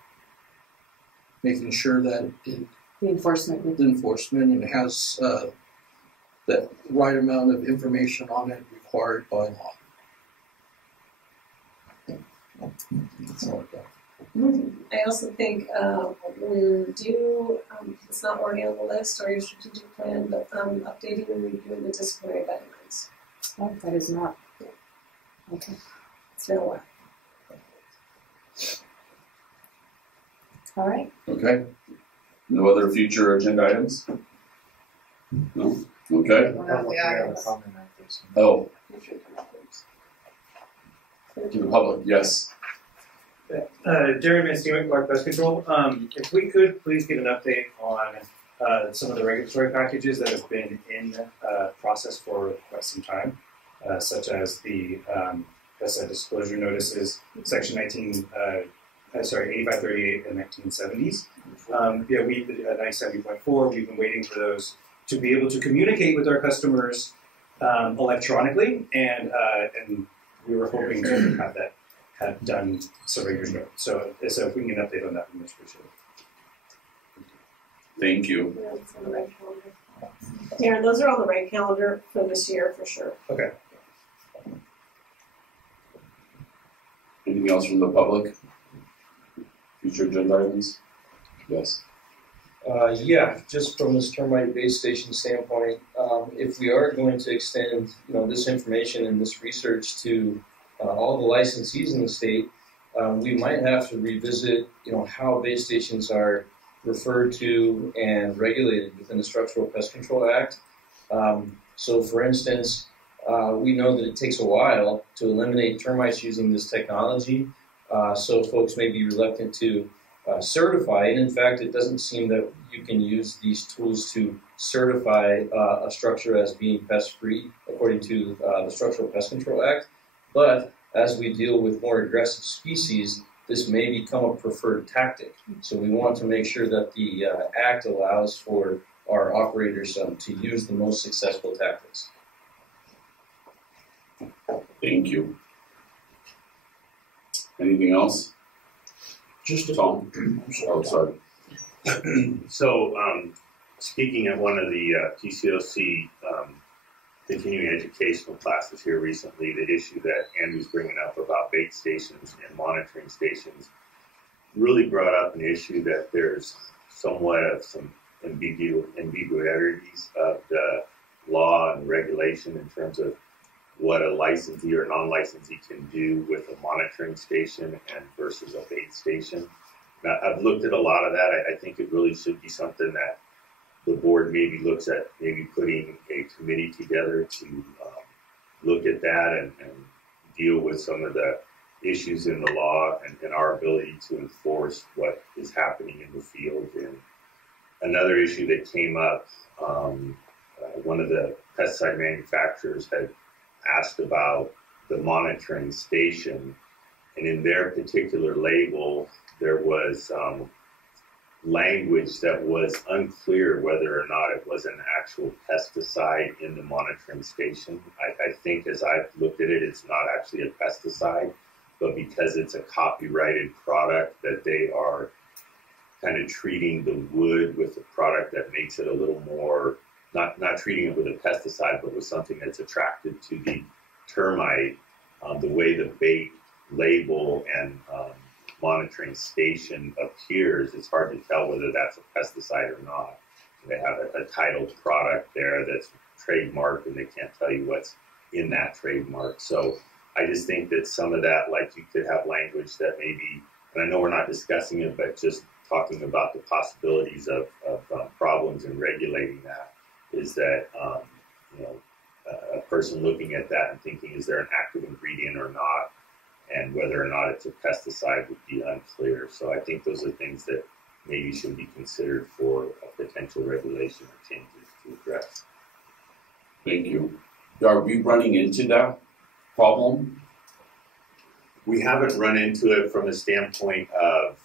Making sure that it The enforcement. The enforcement, and it has the right amount of information on it required by law. That's all I've got. I also think we're due, it's not already on the list or your strategic plan, but updating and reviewing the disciplinary guidelines. Oh, that is not. Okay. It's been a while. All right. Okay. No other future agenda items? No? Okay. Oh. To the public, yes. Jerry Van Steewick, Clark Pest Control. If we could please give an update on some of the regulatory packages that have been in process for quite some time, such as the pesticide disclosure notices, Section 8538 and 1970s. We 970.4. We've been waiting for those to be able to communicate with our customers electronically, and we were hoping to have that done several years ago. So if we can get an update on that, we much appreciate it. Thank you. Yeah, it's on the right calendar. Yeah, those are on the right calendar for this year for sure. Okay. Anything else from the public? Future agenda items? Yes. Just from this termite base station standpoint, if we are going to extend, this information and this research to all the licensees in the state, we might have to revisit, how base stations are referred to and regulated within the Structural Pest Control Act. So, for instance, we know that it takes a while to eliminate termites using this technology, so folks may be reluctant to certify, and in fact, it doesn't seem that you can use these tools to certify a structure as being pest-free, according to the Structural Pest Control Act. But as we deal with more aggressive species, this may become a preferred tactic. So we want to make sure that the Act allows for our operators to use the most successful tactics. Thank you. Anything else? Just a Tom. Oh, sorry. So, speaking at one of the PCOC continuing educational classes here recently, the issue that Andrew's bringing up about bait stations and monitoring stations really brought up an issue that there's somewhat of some ambiguities of the law and regulation in terms of what a licensee or non-licensee can do with a monitoring station and versus a bait station. Now, I've looked at a lot of that. I think it really should be something that the board maybe looks at, maybe putting a committee together to look at that and deal with some of the issues in the law and our ability to enforce what is happening in the field. And another issue that came up, one of the pesticide manufacturers had asked about the monitoring station, and in their particular label, there was language that was unclear whether or not it was an actual pesticide in the monitoring station. I think as I've looked at it, it's not actually a pesticide, but because it's a copyrighted product that they are kind of treating the wood with a product that makes it a little more, not treating it with a pesticide, but with something that's attracted to the termite. The way the bait label and monitoring station appears, it's hard to tell whether that's a pesticide or not. They have a titled product there that's trademarked, and they can't tell you what's in that trademark. So I just think that some of that, like you could have language that maybe, and I know we're not discussing it, but just talking about the possibilities of problems in regulating that, is that a person looking at that and thinking, is there an active ingredient or not, and whether or not it's a pesticide would be unclear. So I think those are things that maybe should be considered for a potential regulation or changes to address. Thank you. Are we running into that problem? We haven't run into it from the standpoint of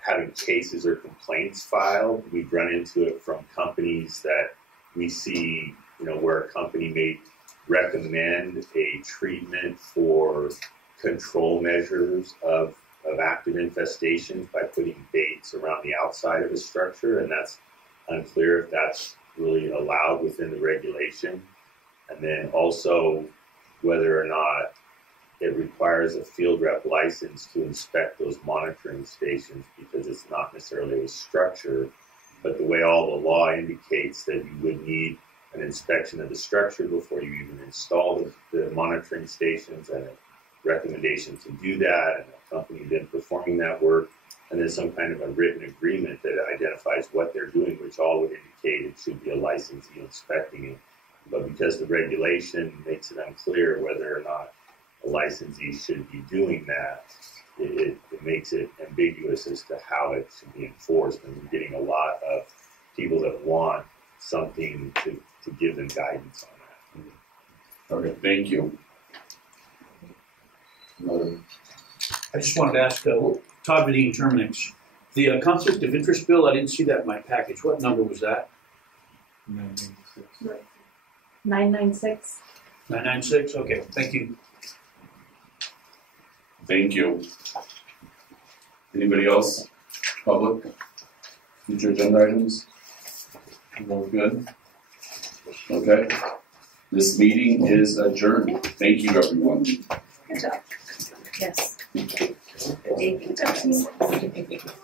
having cases or complaints filed. We've run into it from companies that we see, where a company may recommend a treatment for control measures of of active infestations by putting baits around the outside of a structure, and that's unclear if that's really allowed within the regulation. And then also whether or not it requires a field rep license to inspect those monitoring stations, because it's not necessarily a structure, but the way all the law indicates that you would need an inspection of the structure before you even install the monitoring stations, and a recommendation to do that, and a company then performing that work, and then some kind of a written agreement that identifies what they're doing, which all would indicate it should be a licensee inspecting it. But because the regulation makes it unclear whether or not a licensee should be doing that, it makes it ambiguous as to how it should be enforced. And we're getting a lot of people that want something to give them guidance on that. Okay, thank you. I just wanted to ask Todd Vadine, Terminix, the conflict of interest bill, I didn't see that in my package. What number was that? 996. 996? Okay, thank you. Thank you. Anybody else? Public? Future agenda items? All good? Okay. This meeting is adjourned. Thank you, everyone. Good job. Yes. Good job.